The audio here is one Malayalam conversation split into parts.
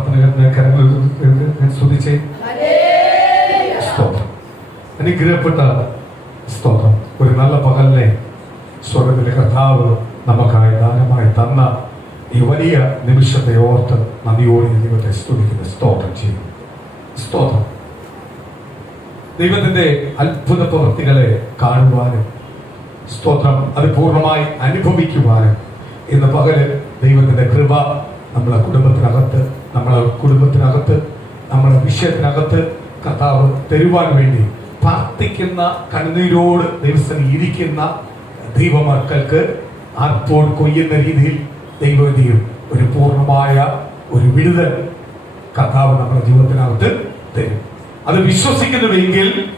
പ്രാർത്ഥനകളുടെ കരങ്ങൾ സ്തുതിച്ചേ. സ്തോത്രം. അനുഗ്രഹപ്പെട്ട സ്തോത്രം. ഒരു നല്ല പകലിനെ സ്വർഗ്ഗത്തിലെ കർത്താവ് നമുക്കായി ദാനമായി തന്ന ഈ വലിയ നിമിഷത്തെ ഓർത്ത് നന്ദിയോടെ ദൈവത്തെ സ്തുതിക്കുന്ന സ്തോത്രം ചെയ്യും. സ്തോത്രം. ദൈവത്തിന്റെ അത്ഭുത പ്രവൃത്തികളെ കാണുവാനും സ്തോത്രം അത് പൂർണ്ണമായി അനുഭവിക്കുവാനും ഇന്ന് പകല് ദൈവത്തിന്റെ കൃപ നമ്മളെ കുടുംബത്തിനകത്ത് നമ്മളെ വിഷയത്തിനകത്ത് കർത്താവ് തരുവാൻ വേണ്ടി പ്രാർത്ഥിക്കുന്ന കണ്ണുനീരോട് ദിവസം ഇരിക്കുന്ന ദൈവമക്കൾക്ക് ആർപ്പോൾ കൊയ്യുന്ന രീതിയിൽ ദൈവം ഒരു പൂർണ്ണമായ ഒരു വിടുതൽ കർത്താവ് നമ്മുടെ ജീവിതത്തിനകത്ത് തരും. അത് വിശ്വസിക്കുന്നുവെങ്കിൽ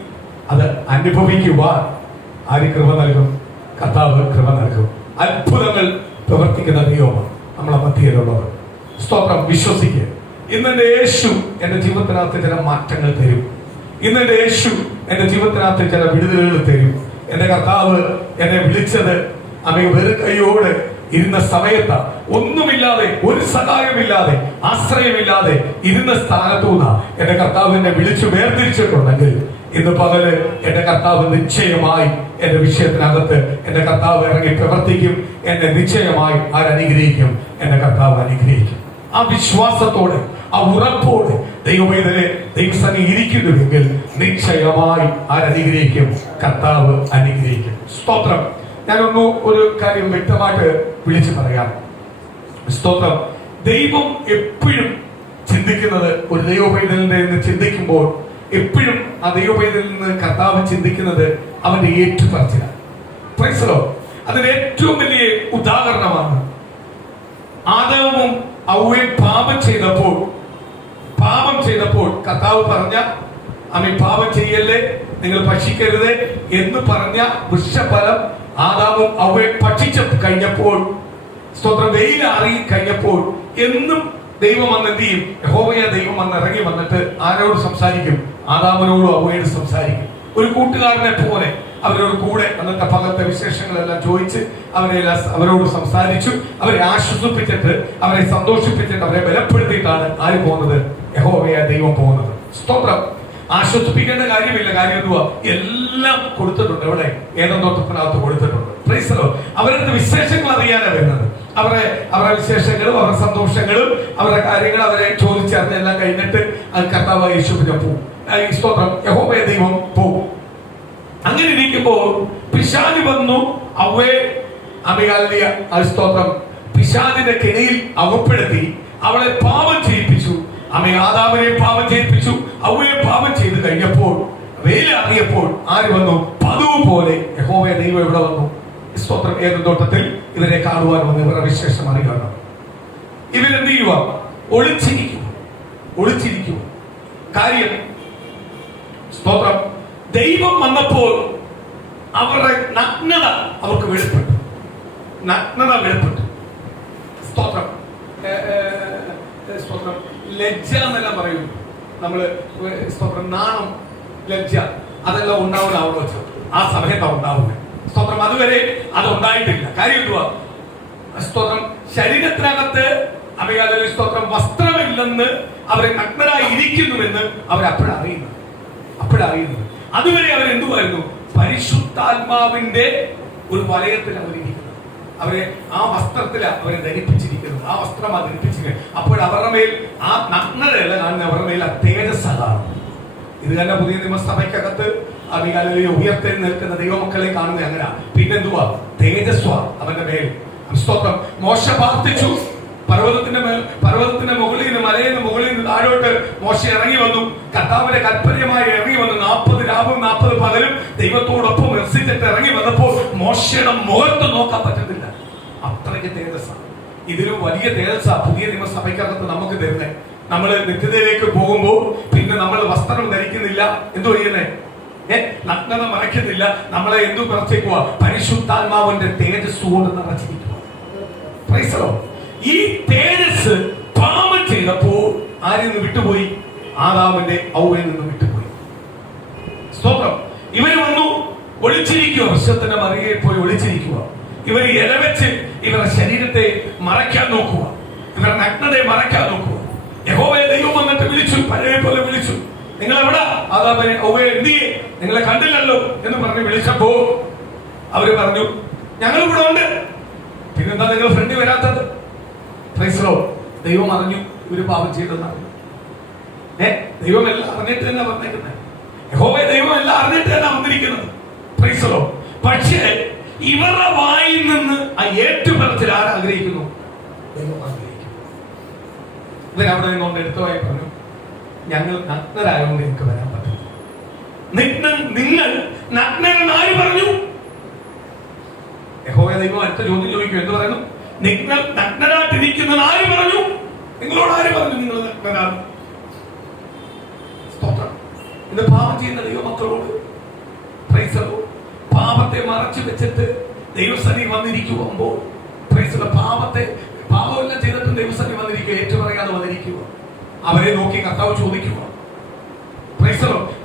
അത് അനുഭവിക്കുവാൻ ആര് കൃപ നൽകും? കർത്താവ് കൃപ നൽകും. അത്ഭുതങ്ങൾ പ്രവർത്തിക്കുന്ന ദൈവമാണ് നമ്മളെ മധ്യയിലുള്ളവർ. സ്തോത്രം. വിശ്വസിക്കുക. ഇന്നെന്റെ യേശു എന്റെ ജീവിതത്തിനകത്ത് ചില മാറ്റങ്ങൾ തരും. ഇന്നെന്റെ യേശു എന്റെ ജീവിതത്തിനകത്ത് ചില വിടുതലുകൾ തരും. എന്റെ കർത്താവ് എന്നെ വിളിച്ചത് അമ്മ വെറും കൈയോട് ഇരുന്ന സമയത്ത് ഒന്നുമില്ലാതെ, ഒരു സഹായമില്ലാതെ, ആശ്രയമില്ലാതെ ഇരുന്ന സ്ഥാനത്തുനിന്ന് എന്റെ കർത്താവ് എന്നെ വിളിച്ചു വേർതിരിച്ചിട്ടുണ്ടെങ്കിൽ ഇന്ന് പകല് എന്റെ കർത്താവ് നിശ്ചയമായി എന്റെ വിഷയത്തിനകത്ത് എന്റെ കർത്താവ് ഇറങ്ങി പ്രവർത്തിക്കും. എന്നെ നിശ്ചയമായി ആരനുഗ്രഹിക്കും? എന്റെ കർത്താവ് അനുഗ്രഹിക്കും. ആ വിശ്വാസത്തോടെ, ആ ഉറപ്പോടെ ദൈവമേതലെ ദൈവസനെ ഇരിക്കുന്നുവെങ്കിൽ നിശ്ചയമായി ആരനുഗ്രഹിക്കും? കർത്താവ് അനുഗ്രഹിക്കും. സ്തോത്രം. ഒരു കാര്യം വ്യക്തമായിട്ട് വിളിച്ചു പറയാം. സ്തോത്രം. ദൈവം എപ്പോഴും ചിന്തിക്കുന്നത് ഒരു ദൈവപൈതലിന്റെ എന്ന് ചിന്തിക്കുമ്പോൾ എപ്പോഴും ആ ദൈവപൈതലിൽ നിന്ന് കർത്താവ് ചിന്തിക്കുന്നത് അവന്റെ ഏറ്റുപറച്ചിലാണ്. Praise the Lord. അതിന് ഏറ്റവും വലിയ ഉദാഹരണമാണ് ആദാമും ഹവ്വയും പാപം ചെയ്തപ്പോൾ കർത്താവ് പറഞ്ഞ പാപം ചെയ്യല്ലേ, നിങ്ങൾ ഭക്ഷിക്കരുത് എന്ന് പറഞ്ഞ വൃക്ഷഫലം ആദാമും ഹവ്വയും ഭക്ഷിച്ചു കഴിഞ്ഞപ്പോൾ, സ്തോത്രം, വെയിലാറി കഴിഞ്ഞപ്പോൾ എന്നും ദൈവം വന്ന് എന്ത് ചെയ്യും? യഹോവയ ദൈവം വന്ന് ഇറങ്ങി വന്നിട്ട് ആരോട് സംസാരിക്കും? ആദാമിനോടും ഹവ്വയോടും സംസാരിക്കും. ഒരു കൂട്ടുകാരനെ പോലെ അവരോട് കൂടെ അന്നത്തെ പകലത്തെ വിശേഷങ്ങളെല്ലാം ചോദിച്ച് അവരോട് സംസാരിച്ചു. അവരെ ആശ്വസിപ്പിച്ചിട്ട്, അവരെ സന്തോഷിപ്പിച്ചിട്ട്, അവരെ ബലപ്പെടുത്തിയിട്ടാണ് ആര് പോകുന്നത്? യഹോവയ ദൈവം പോകുന്നത്. സ്തോത്രം. ആശ്വസിപ്പിക്കേണ്ട കാര്യമില്ല. കാര്യം എന്തുവാ? എല്ലാം കൊടുത്തിട്ടുണ്ട്. ഇവിടെ ഏതോ തോട്ടത്തിനകത്ത് കൊടുത്തിട്ടുണ്ട്. Praise the Lord. അവരുടെ വിശേഷങ്ങൾ അറിയാനാണ് വരുന്നത്. അവരുടെ വിശേഷങ്ങളും അവരുടെ സന്തോഷങ്ങളും അവരുടെ കാര്യങ്ങൾ അവരെ ചോദിച്ചറിഞ്ഞ് എല്ലാം കഴിഞ്ഞിട്ട് അത് കർത്താവ് യേശുവിനെ പോകും. സ്തോത്രം. യഹോവയ ദൈവം പോകും. അങ്ങനെ ഇരിക്കുമ്പോൾ പിശാച് വന്നു അവയെ സ്തോത്രം പിശാചിന്റെ കെണിയിൽ അവപ്പെടുത്തി അവളെ പാപം ചെയ്യിപ്പിച്ചു. ആദാമിനെ പാപം ചെയ്യിപ്പിച്ചു. അവയെ പാപം ചെയ്ത് കഴിഞ്ഞപ്പോൾ, വെയിലറിയപ്പോൾ ആര് വന്നു? പതിവ് പോലെ യഹോവയ ദൈവം ഇവിടെ വന്നു. സ്തോത്രം. ഏത് തോട്ടത്തിൽ ഇവരെ കാണുവാൻ വന്ന് ഇവരുടെ വിശേഷം അറിയണം. ഇവരെന്ത് ചെയ്യുക? ഒളിച്ചിരിക്കുക. കാര്യം, സ്തോത്രം, ദൈവം വന്നപ്പോൾ അവരുടെ നഗ്നത അവർക്ക് വെളിപ്പെട്ടു. സ്തോത്രം. സ്തോത്രം. ലജ്ജ എന്നെല്ലാം പറയുന്നു നമ്മള്. സ്തോത്രം. നാണം, ലജ്ജ അതെല്ലാം ഉണ്ടാവുന്ന അവിടെ വെച്ചു ആ സമയത്താണ് ഉണ്ടാവുന്നത്. സ്തോത്രം. അതുവരെ അത് ഉണ്ടായിട്ടില്ല. കാര്യം എന്തുവാ? സ്തോത്രം. ശരീരത്തിനകത്ത് സ്തോത്രം വസ്ത്രമില്ലെന്ന് അവരെ നഗ്നരായി ഇരിക്കുന്നുവെന്ന് അവരപ്പോഴറിയുന്നത്. അതുവരെ അവരെന്തുവായിരുന്നു? പരിശുദ്ധാത്മാവിന്റെ ഒരു വലയത്തിൽ അവരിയ്ക്കുന്നത്. അവരെ ആ വസ്ത്രത്തിൽ അവരെ ധരിപ്പിച്ചിരിക്കുന്നത്. ആ വസ്ത്രമാണ് ധരിപ്പിച്ചിരിക്കുന്നത്. അപ്പോൾ അവരുടെ മേൽ ആ നഗ്നതയല്ല കാണുന്ന, അവരുടെ മേൽ ആ തേജസ്സാണ്. ഇത് തന്നെ പുതിയ നിയമസഭയ്ക്കകത്ത് ഉയർത്തേൽ നിൽക്കുന്ന ദൈവമക്കളെ കാണുന്നത് അങ്ങനെ. പിന്നെന്തുവാ? തേജസ്വാ അവന്റെ മേൽ. സ്തോത്രം. മോശ പ്രാർത്ഥിച്ചു. പർവ്വതത്തിന്റെ മുകളിൽ നിന്ന്, മലയിൽ നിന്ന് മുകളിൽ നിന്ന് താഴോട്ട് മോശ ഇറങ്ങി വന്നു. കർത്താവിന്റെ കൽപ്പനയുമായി ഇറങ്ങി വന്നു. 40 രാവും 40 പകലും ദൈവത്തോടൊപ്പം വസിച്ചിട്ട് ഇറങ്ങി വന്നപ്പോൾ മോശയുടെ മുഖത്ത് നോക്കാൻ പറ്റുന്നില്ല. അത്രയ്ക്ക് തേജസ്സാണ്. ഇതിലും വലിയ തേജസ്സാ പുതിയ നിയമസഭയ്ക്കകത്ത് നമുക്ക് തരുന്നത്. നമ്മൾ നിത്യതയിലേക്ക് പോകുമ്പോൾ പിന്നെ നമ്മൾ വസ്ത്രം ധരിക്കുന്നില്ല. എന്തോ ചെയ്യുന്നേ? നഗ്നത മറയ്ക്കുന്നില്ല. നമ്മളെ എന്തു നിറച്ചേക്കുക? പരിശുദ്ധാത്മാവിന്റെ തേജസ് കൊണ്ട് നിറച്ചിരിക്കുക. Praise the Lord. ഈ തേജസ് പാപം ചെയ്തപ്പോൾ ആരിൽ നിന്ന് വിട്ടുപോയി? ആദാമിന്റെ ഹവ്വയിൽ നിന്ന് വിട്ടുപോയി. സ്തോത്രം. ഇവര് വന്നു ഒളിച്ചിരിക്കുക. വൃക്ഷത്തിന്റെ മറികയിൽ പോയി ഒളിച്ചിരിക്കുക. ഇവർ ഇരവെച്ച് ഇവരുടെ ശരീരത്തെ മറയ്ക്കാൻ നോക്കുക. ഇവരുടെ നഗ്നതയെ മറയ്ക്കാൻ നോക്കുക. യഹോവയെ ആദാമിനെ ഔവ്വയെ എന്തിയെ നിങ്ങളെ കണ്ടില്ലല്ലോ എന്ന് പറഞ്ഞ് വിളിച്ചപ്പോ അവര് പറഞ്ഞു ഞങ്ങൾ ഇവിടെ ഉണ്ട്, പിന്നെന്താ നിങ്ങൾ ഫ്രണ്ട് വരാത്തത്? പ്രൈസ്. ദൈവം അറിഞ്ഞു ഇവര് പാപം ചെയ്തെന്നാണ്. ദൈവം എല്ലാം അറിഞ്ഞിട്ട് തന്നെ വന്നേക്കുന്നത്. യഹോവയെ ദൈവം എല്ലാം അറിഞ്ഞിട്ട് തന്നെ വന്നിരിക്കുന്നത്. പ്രൈസ്. പക്ഷേ ഇവരുടെ വായിൽ നിന്ന് ആ ഏറ്റുപറച്ചിൽ ആരാഗ്രഹിക്കുന്നു? ദൈവം ആഗ്രഹിക്കുന്നു. ഇവരവിടെ നിന്നുകൊണ്ട് എടുത്തതായി പറഞ്ഞു ഞങ്ങൾ നഗ്നരായതുകൊണ്ട് എനിക്ക് വരാൻ പറ്റില്ല. നിങ്ങൾ നഗ്നരെന്ന് ആര് പറഞ്ഞു? യഹോവയെ ദൈവം അടുത്ത ചോദ്യം ചോദിക്കും. എന്ത് പറയുന്നു? നിങ്ങൾ നഗ്നരായിട്ടിരിക്കുന്നത് ആര് പറഞ്ഞു? നിങ്ങളോട് ആര് പറഞ്ഞു നിങ്ങൾ നഗ്നരാണ്? ഇന്ന് പാപം ചെയ്യുന്ന ദൈവമക്കളോട് പാപത്തെ മറച്ചു വെച്ചിട്ട് ദൈവസന്നിധി വന്നിരിക്കുമ്പോൾ പാപമെല്ലാം ചെയ്തിട്ടും ദൈവസന്നിധി വന്നിരിക്കുക, ഏറ്റുപറയാതെ വന്നിരിക്കുക. അവരെ നോക്കി കർത്താവ് ചോദിക്കുക.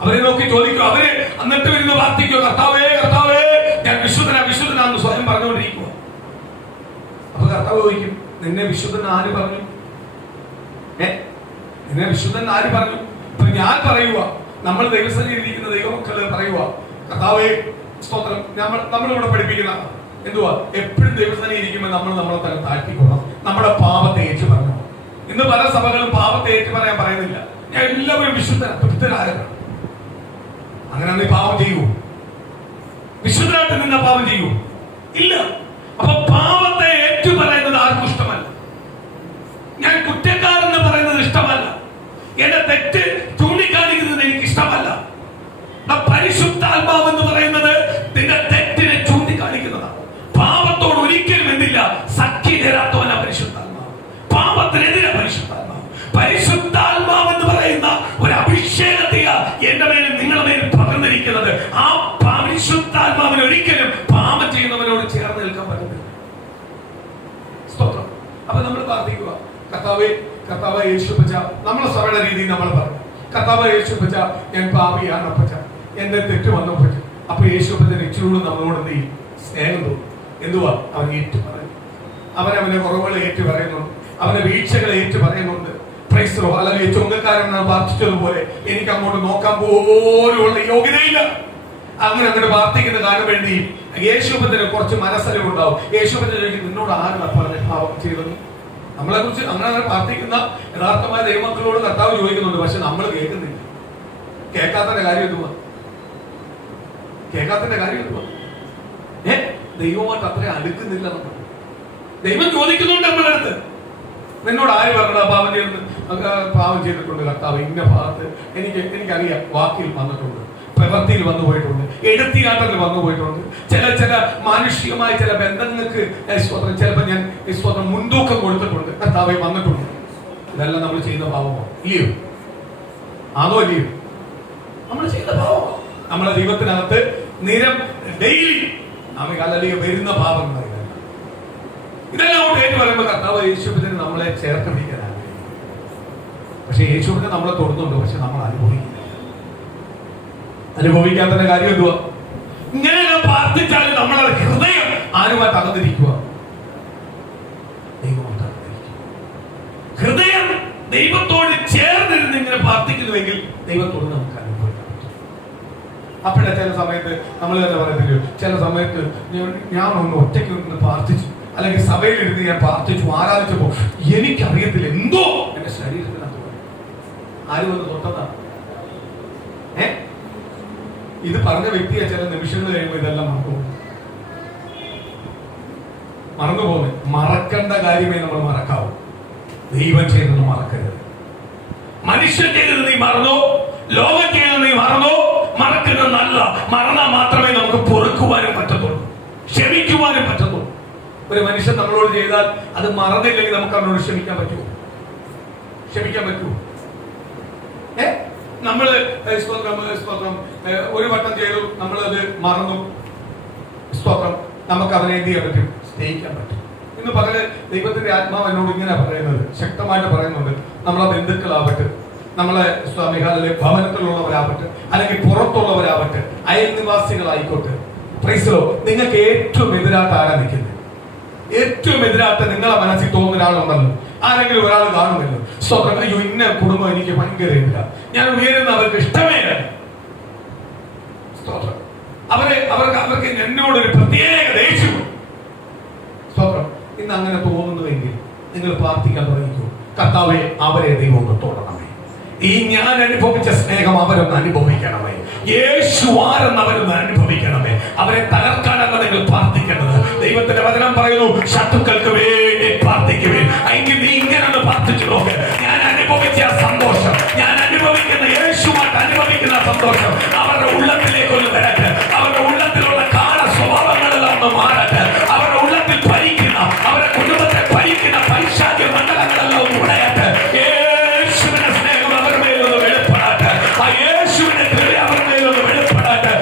അവരെ നോക്കി ചോദിക്കുക. അവരെ എന്നിട്ട് വരുന്ന പ്രാർത്ഥിക്കുക, കർത്താവേ കർത്താവേ ഞാൻ വിശുദ്ധനാന്ന് സ്വയം പറഞ്ഞുകൊണ്ടിരിക്കുക. അപ്പൊ കർത്താവ് ചോദിക്കും നിന്നെ വിശുദ്ധൻ ആര് പറഞ്ഞു? നിന്നെ വിശുദ്ധൻ ആര് പറഞ്ഞു? ഇപ്പൊ ഞാൻ പറയുക, നമ്മൾ ദൈവസന്നിധിയിൽ ഇരിക്കുന്ന ദൈവമക്കള് പറയുക കർത്താവേ സ്തോത്രം. നമ്മളിവിടെ പഠിപ്പിക്കുന്ന എന്തുവാ? എപ്പോഴും ദൈവസന്നിധിയിൽ ഇരിക്കുമ്പോൾ നമ്മളെ തന്നെ താഴ്ത്തിക്കൊള്ളാം, നമ്മുടെ പാപത്തെ ഏറ്റു പറഞ്ഞു. ഇന്ന് പല സഭകളും പാപത്തെ ഏറ്റു പറയാൻ പറയുന്നില്ല. ഞാൻ എല്ലാവരും വിശുദ്ധരാകണം. അങ്ങനെ നീ പാപം ചെയ്യൂ? വിശുദ്ധരായിട്ട് നിന്ന പാപം ചെയ്യൂ? ഇല്ല. അപ്പൊ പാപത്തെ ഏറ്റു പറയുന്നത് ആർക്കും ഇഷ്ടമല്ല. ഞാൻ കുറ്റക്കാരെന്ന് പറയുന്നത് ഇഷ്ടമല്ല. എന്റെ തെറ്റ് ചൂണ്ടിക്കാണിക്കുന്നത് എനിക്ക് ഇഷ്ടമല്ല. പരിശുദ്ധാത്മാവ് എന്ന് പറയുന്നത് നിന്റെ തെറ്റിനെ ചൂണ്ടിക്കാണിക്കുന്നതാണ്. പാപത്തോട് ഒരിക്കലും എന്തില്ല സഖ്യ തരാത്തവന പരിശുദ്ധാത്മാവ്. പാപത്തിനെതിരെ പരിശുദ്ധാത്മാവ്. പരിശുദ്ധാത്മാവ് എന്ന് പറയുന്ന ഒരു അഭിഷേകത്തെയ എന്റെ മേലും നിങ്ങളുടെ മേലും പകർന്നിരിക്കുന്നത്. ആ പരിശുദ്ധാത്മാവിന് ഒരിക്കലും പാപം ചെയ്യുന്നവനോട് ചേർന്ന് നിൽക്കാൻ പറ്റുന്നില്ല. സ്തോത്രം. അപ്പൊ നമ്മൾ പ്രാർത്ഥിക്കുക, കർത്താവ് യേശുപ്പച്ച. നമ്മളെ സഭയുടെ രീതിയിൽ നമ്മൾ പറഞ്ഞു കർത്താവ് യേശുപ്പച്ച ഞാൻ പാപിയാണ് അപ്പച്ച, എന്റെ തെറ്റ് വന്നു പറ്റും. അപ്പൊ യേശുപ്പച്ചൻ ഇച്ചിരൂടെ നമ്മളോട് എന്ത് ചെയ്യും? സ്നേഹം തോന്നും. എന്തുവാ? അവൻ ഏറ്റു പറയും. അവന്റെ കുറവുകളെ ഏറ്റു പറയുന്നുണ്ട്, അവന്റെ വീഴ്ചകളെ ഏറ്റു പറയുന്നുണ്ട്. അല്ലെങ്കിൽ ചുങ്കക്കാരൻ പ്രാർത്ഥിച്ചതുപോലെ എനിക്ക് അങ്ങോട്ട് നോക്കാൻ പോലുള്ള യോഗ്യതയില്ല. അങ്ങനെ പ്രാർത്ഥിക്കുന്ന കാര്യം വേണ്ടി യേശുപ്പത്തിന് കുറച്ച് മനസ്സലിവുണ്ടാവും. യേശുപ്പത്തിന് നിന്നോട് ആരും പറഞ്ഞ പാപം ചെയ്തെന്ന് നമ്മളെ കുറിച്ച് അങ്ങനെ പ്രാർത്ഥിക്കുന്ന യഥാർത്ഥമായ ദൈവമക്കളോട് കർത്താവ് ചോദിക്കുന്നുണ്ട്. പക്ഷെ നമ്മൾ കേൾക്കുന്നില്ല. കേൾക്കാത്തതിന്റെ കാര്യം എന്തുവാ? ദൈവമായിട്ട് അത്ര അടുക്കുന്നില്ല. നമ്മൾ ദൈവം ചോദിക്കുന്നുണ്ട് നമ്മുടെ അടുത്ത്, നിന്നോട് ആര് പറഞ്ഞ പാപം ചെയ്തിട്ടുണ്ട് കർത്താവ്? ഇന്ന ഭാഗത്ത് എനിക്കറിയാം, വാക്കിൽ വന്നിട്ടുണ്ട്, പ്രവൃത്തിയിൽ വന്നു പോയിട്ടുണ്ട്, എടുത്തിയാട്ടത്തിൽ വന്നു പോയിട്ടുണ്ട്, ചില മാനുഷികമായ ചില ബന്ധങ്ങൾക്ക് ചിലപ്പോൾ ഞാൻ മുൻതൂക്കം കൊടുത്തിട്ടുണ്ട്, കർത്താവെ വന്നിട്ടുണ്ട്. ഇതെല്ലാം നമ്മൾ ചെയ്യുന്ന പാപമോ? ഇല്ലയോ? ആണോ അല്ലയോ? നമ്മൾ ചെയ്യുന്ന പാപമോ? നമ്മുടെ ദൈവത്തിനകത്ത് ഡെയിലി വരുന്ന പാപം ഇതെല്ലാം കൊണ്ട് ഏറ്റു പറയുമ്പോൾ കർത്താവ് യേശുവിനെ നമ്മളെ ചേർത്ത് പിടിക്കാൻ ആഗ്രഹിക്കുന്നു. പക്ഷെ യേശുവിനെ നമ്മളെ തൊടുന്നുണ്ട്, പക്ഷെ നമ്മൾ അനുഭവിക്കാത്ത കാര്യം എന്തുവാ? ഇങ്ങനെ പ്രാർത്ഥിച്ചാലും നമ്മളെ ഹൃദയം ആരുമായി തകർന്നിരിക്കുക? ദൈവമായിട്ട് തകർന്നിരിക്കുക. ഹൃദയം ദൈവത്തോട് ചേർന്നിരുന്ന് ഇങ്ങനെ പ്രാർത്ഥിക്കുന്നുവെങ്കിൽ ദൈവത്തോട് നമുക്ക് അനുഭവിക്കാൻ പറ്റും. അപ്പോഴേ ചില സമയത്ത് നമ്മൾ തന്നെ പറയത്തില്ലയോ, ചില സമയത്ത് ഞാൻ ഒന്ന് ഒറ്റയ്ക്ക് നിന്ന് പ്രാർത്ഥിച്ചു, അല്ലെങ്കിൽ സഭയിലിരുന്ന് ഞാൻ പ്രാർത്ഥിച്ചു, ആരാധിച്ചപ്പോ എനിക്കറിയത്തില്ല എന്തോ എന്റെ ശരീരത്തിനകത്ത് ആര് വന്ന് തൊട്ടതാണ്. ഇത് പറഞ്ഞ വ്യക്തിയെ ചില നിമിഷങ്ങൾ കഴിയുമ്പോൾ ഇതെല്ലാം മറന്നുപോകും. മറക്കേണ്ട കാര്യമേ നമ്മൾ മറക്കാവൂ. ദൈവം ചെയ്തത് മറക്കരുത്. മനുഷ്യൻ ചെയ്തത് നീ മറന്നോ, ലോകം ചെയ്തത് നീ മറന്നോ, മറക്കുന്നത് നല്ല. മറന്നാൽ മാത്രമേ നമുക്ക് പൊറുക്കുവാനും പറ്റത്തുള്ളൂ, ക്ഷമിക്കുവാനും പറ്റത്തുള്ളൂ. ഒരു മനുഷ്യൻ നമ്മളോട് ചെയ്താൽ അത് മറന്നില്ലെങ്കിൽ നമുക്ക് അവനോട് ക്ഷമിക്കാൻ പറ്റുമോ? നമ്മള് ഒരു വട്ടം ചെയ്തു, നമ്മളത് മറന്നു, സ്തോത്രം, നമുക്ക് അവനെ എന്ത് ചെയ്യാൻ പറ്റും? സ്നേഹിക്കാൻ പറ്റും. ഇന്ന് പകല് ദൈവത്തിന്റെ ആത്മാവ് എന്നോട് ഇങ്ങനെ പറയുന്നത്, ശക്തമായിട്ട് പറയുന്നുണ്ട്. നമ്മളെ ബന്ധുക്കളാവട്ടെ, നമ്മളെ സ്വാമികാലിലെ ഭവനത്തിലുള്ളവരാവട്ടെ, അല്ലെങ്കിൽ പുറത്തുള്ളവരാവട്ടെ, അയൽനിവാസികളായിക്കോട്ടെ, പ്രൈസലോ, നിങ്ങൾക്ക് ഏറ്റവും എതിരായിട്ട് ആരാ നിൽക്കുന്നത്? ഏറ്റവും എതിരായിട്ട് നിങ്ങളെ മനസ്സിൽ തോന്നുന്ന ഒരാളുണ്ടല്ലോ, ആരെങ്കിലും ഒരാൾ കാണുമല്ലോ. സ്വന്തം അയ്യോ ഇന്ന കുടുംബം എനിക്ക് ഭയങ്കര ഇല്ല, ഞാൻ ഉയരുന്ന അവർക്ക് ഇഷ്ടമേ. അവർക്ക് എന്നോടൊരു പ്രത്യേക ദേഷ്യമുണ്ട്. സ്തോത്രം. ഇന്ന് അങ്ങനെ തോന്നുന്നുവെങ്കിൽ നിങ്ങൾ പ്രാർത്ഥിക്കാൻ തുടങ്ങിക്കോ. കർത്താവേ, അവരെ ദൈവം ഒന്ന് തൊടണമേ. ഈ ഞാൻ അനുഭവിച്ച സ്നേഹം അവരൊന്ന് അനുഭവിക്കണമേ. യേശു ആരെന്ന് അവരൊന്ന് അനുഭവിക്കണമേ. അവരെ തകർക്കാനല്ല നിങ്ങൾ പ്രാർത്ഥിക്കേണ്ടത്. ദൈവത്തിന്റെ വചനം പറയുന്നു, ശത്രുക്കൾക്ക് വേണ്ടി പ്രാർത്ഥിക്കുവിൻ. എങ്കിൽ നീ ഇങ്ങനെ ഒന്ന് പ്രാർത്ഥിച്ചു നോക്ക്. ഞാൻ അനുഭവിച്ച സന്തോഷം, ഞാൻ അനുഭവിക്കുന്ന യേശുവായിട്ട് അനുഭവിക്കുന്ന സന്തോഷം അവരുടെ ഉള്ളത്തിലേക്ക് ഒന്ന് വരട്ടെ. അവരുടെ ഉള്ളത്തിലുള്ള കാല സ്വഭാവങ്ങളെല്ലാം ഒന്ന് മാറട്ടെ. അവരുടെ ഉള്ളത്തിൽ ഭരിക്കുന്ന, അവരുടെ കുടുംബത്തെ ഭരിക്കുന്ന പൈശാചിക മണ്ഡലങ്ങളെല്ലാം ഒന്ന് ഉടയട്ടെ. യേശുവിന്റെ സ്നേഹം അവരുടെ മേലൊന്ന് വെളിപ്പെടട്ടെ. ആ യേശുവിന്റെ കൃപ അവരുടെ മേലൊന്ന് വെളിപ്പെടട്ടെ.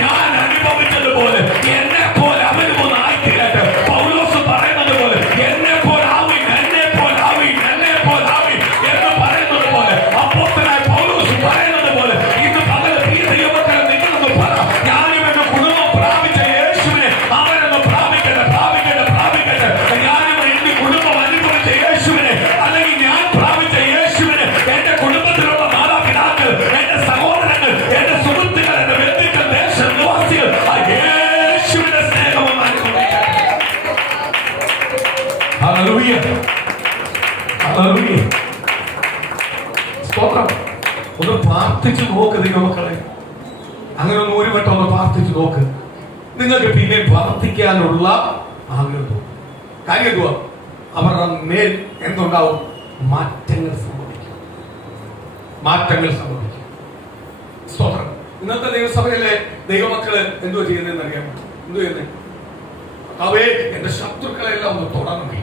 ഞാൻ അനുഭവിച്ചതുപോലെ എന്നെ പോലെ അവരും ഒന്ന് ആയിത്തീരട്ടെ. പൗലോസ് പറയുന്നത് പോലെ എന്നെ പോലെ ആവി, എന്നെ പോലെ ആവി, എന്നെ പോലെ ആവി എന്ന് പറയുന്നത് പോലെ, അപ്പോസ്തലനായ പൗലോസ് പറയുന്നത് പോലെ ഇന്ന് പകല് ഈ ദൈവമക്കളെ നിങ്ങളൊന്ന് പറ, ഞാനും എന്റെ കുടുംബം പ്രാപിച്ച യേശുവിനെ അവരൊന്ന് പ്രാപിക്കട്ടെ, പ്രാപിക്കട്ടെ, പ്രാപിക്കട്ടെ. ഞാനും എന്റെ കുടുംബം അനുഭവിച്ച യേശുവിനെ, അല്ലെങ്കിൽ ഞാൻ പ്രാപിച്ച യേശുവിനെ എന്റെ കുടുംബത്തിലുള്ള മാതാപിതാക്കൾ, എന്റെ സഹോദരങ്ങൾ, എന്റെ സുഹൃത്തുക്കൾ, എന്റെ ബന്ധുക്കൾ, ദേശനിവാസികൾ ആ യേശുവിന്റെ സ്നേഹവും അനുഭവിക്കട്ടെ. Hallelujah, hallelujah. സ്തോത്രം. ഒന്ന് പ്രാർത്ഥിച്ചു നോക്ക് ദൈവമക്കളെ. അങ്ങനെ ഒന്ന് ഒരു വട്ടം ഒന്ന് പ്രാർത്ഥിച്ചു നോക്ക്. നിങ്ങൾക്ക് പിന്നെ പ്രാർത്ഥിക്കാനുള്ള ആഗ്രഹം. കാര്യം എന്തുവാ? അവരുടെ മേൽ എന്തുണ്ടാവും? മാറ്റങ്ങൾ സംഭവിക്കും. മാറ്റങ്ങൾ സംഭവിക്കും. സ്തോത്രം. ഇന്നത്തെ ദൈവസഭയിലെ ദൈവമക്കള് എന്തോ ചെയ്യുന്നതെന്ന് അറിയാമോ? എന്തോ ചെയ്യുന്നത്? അവേ എന്റെ ശത്രുക്കളെല്ലാം ഒന്ന് തൊടണമേ.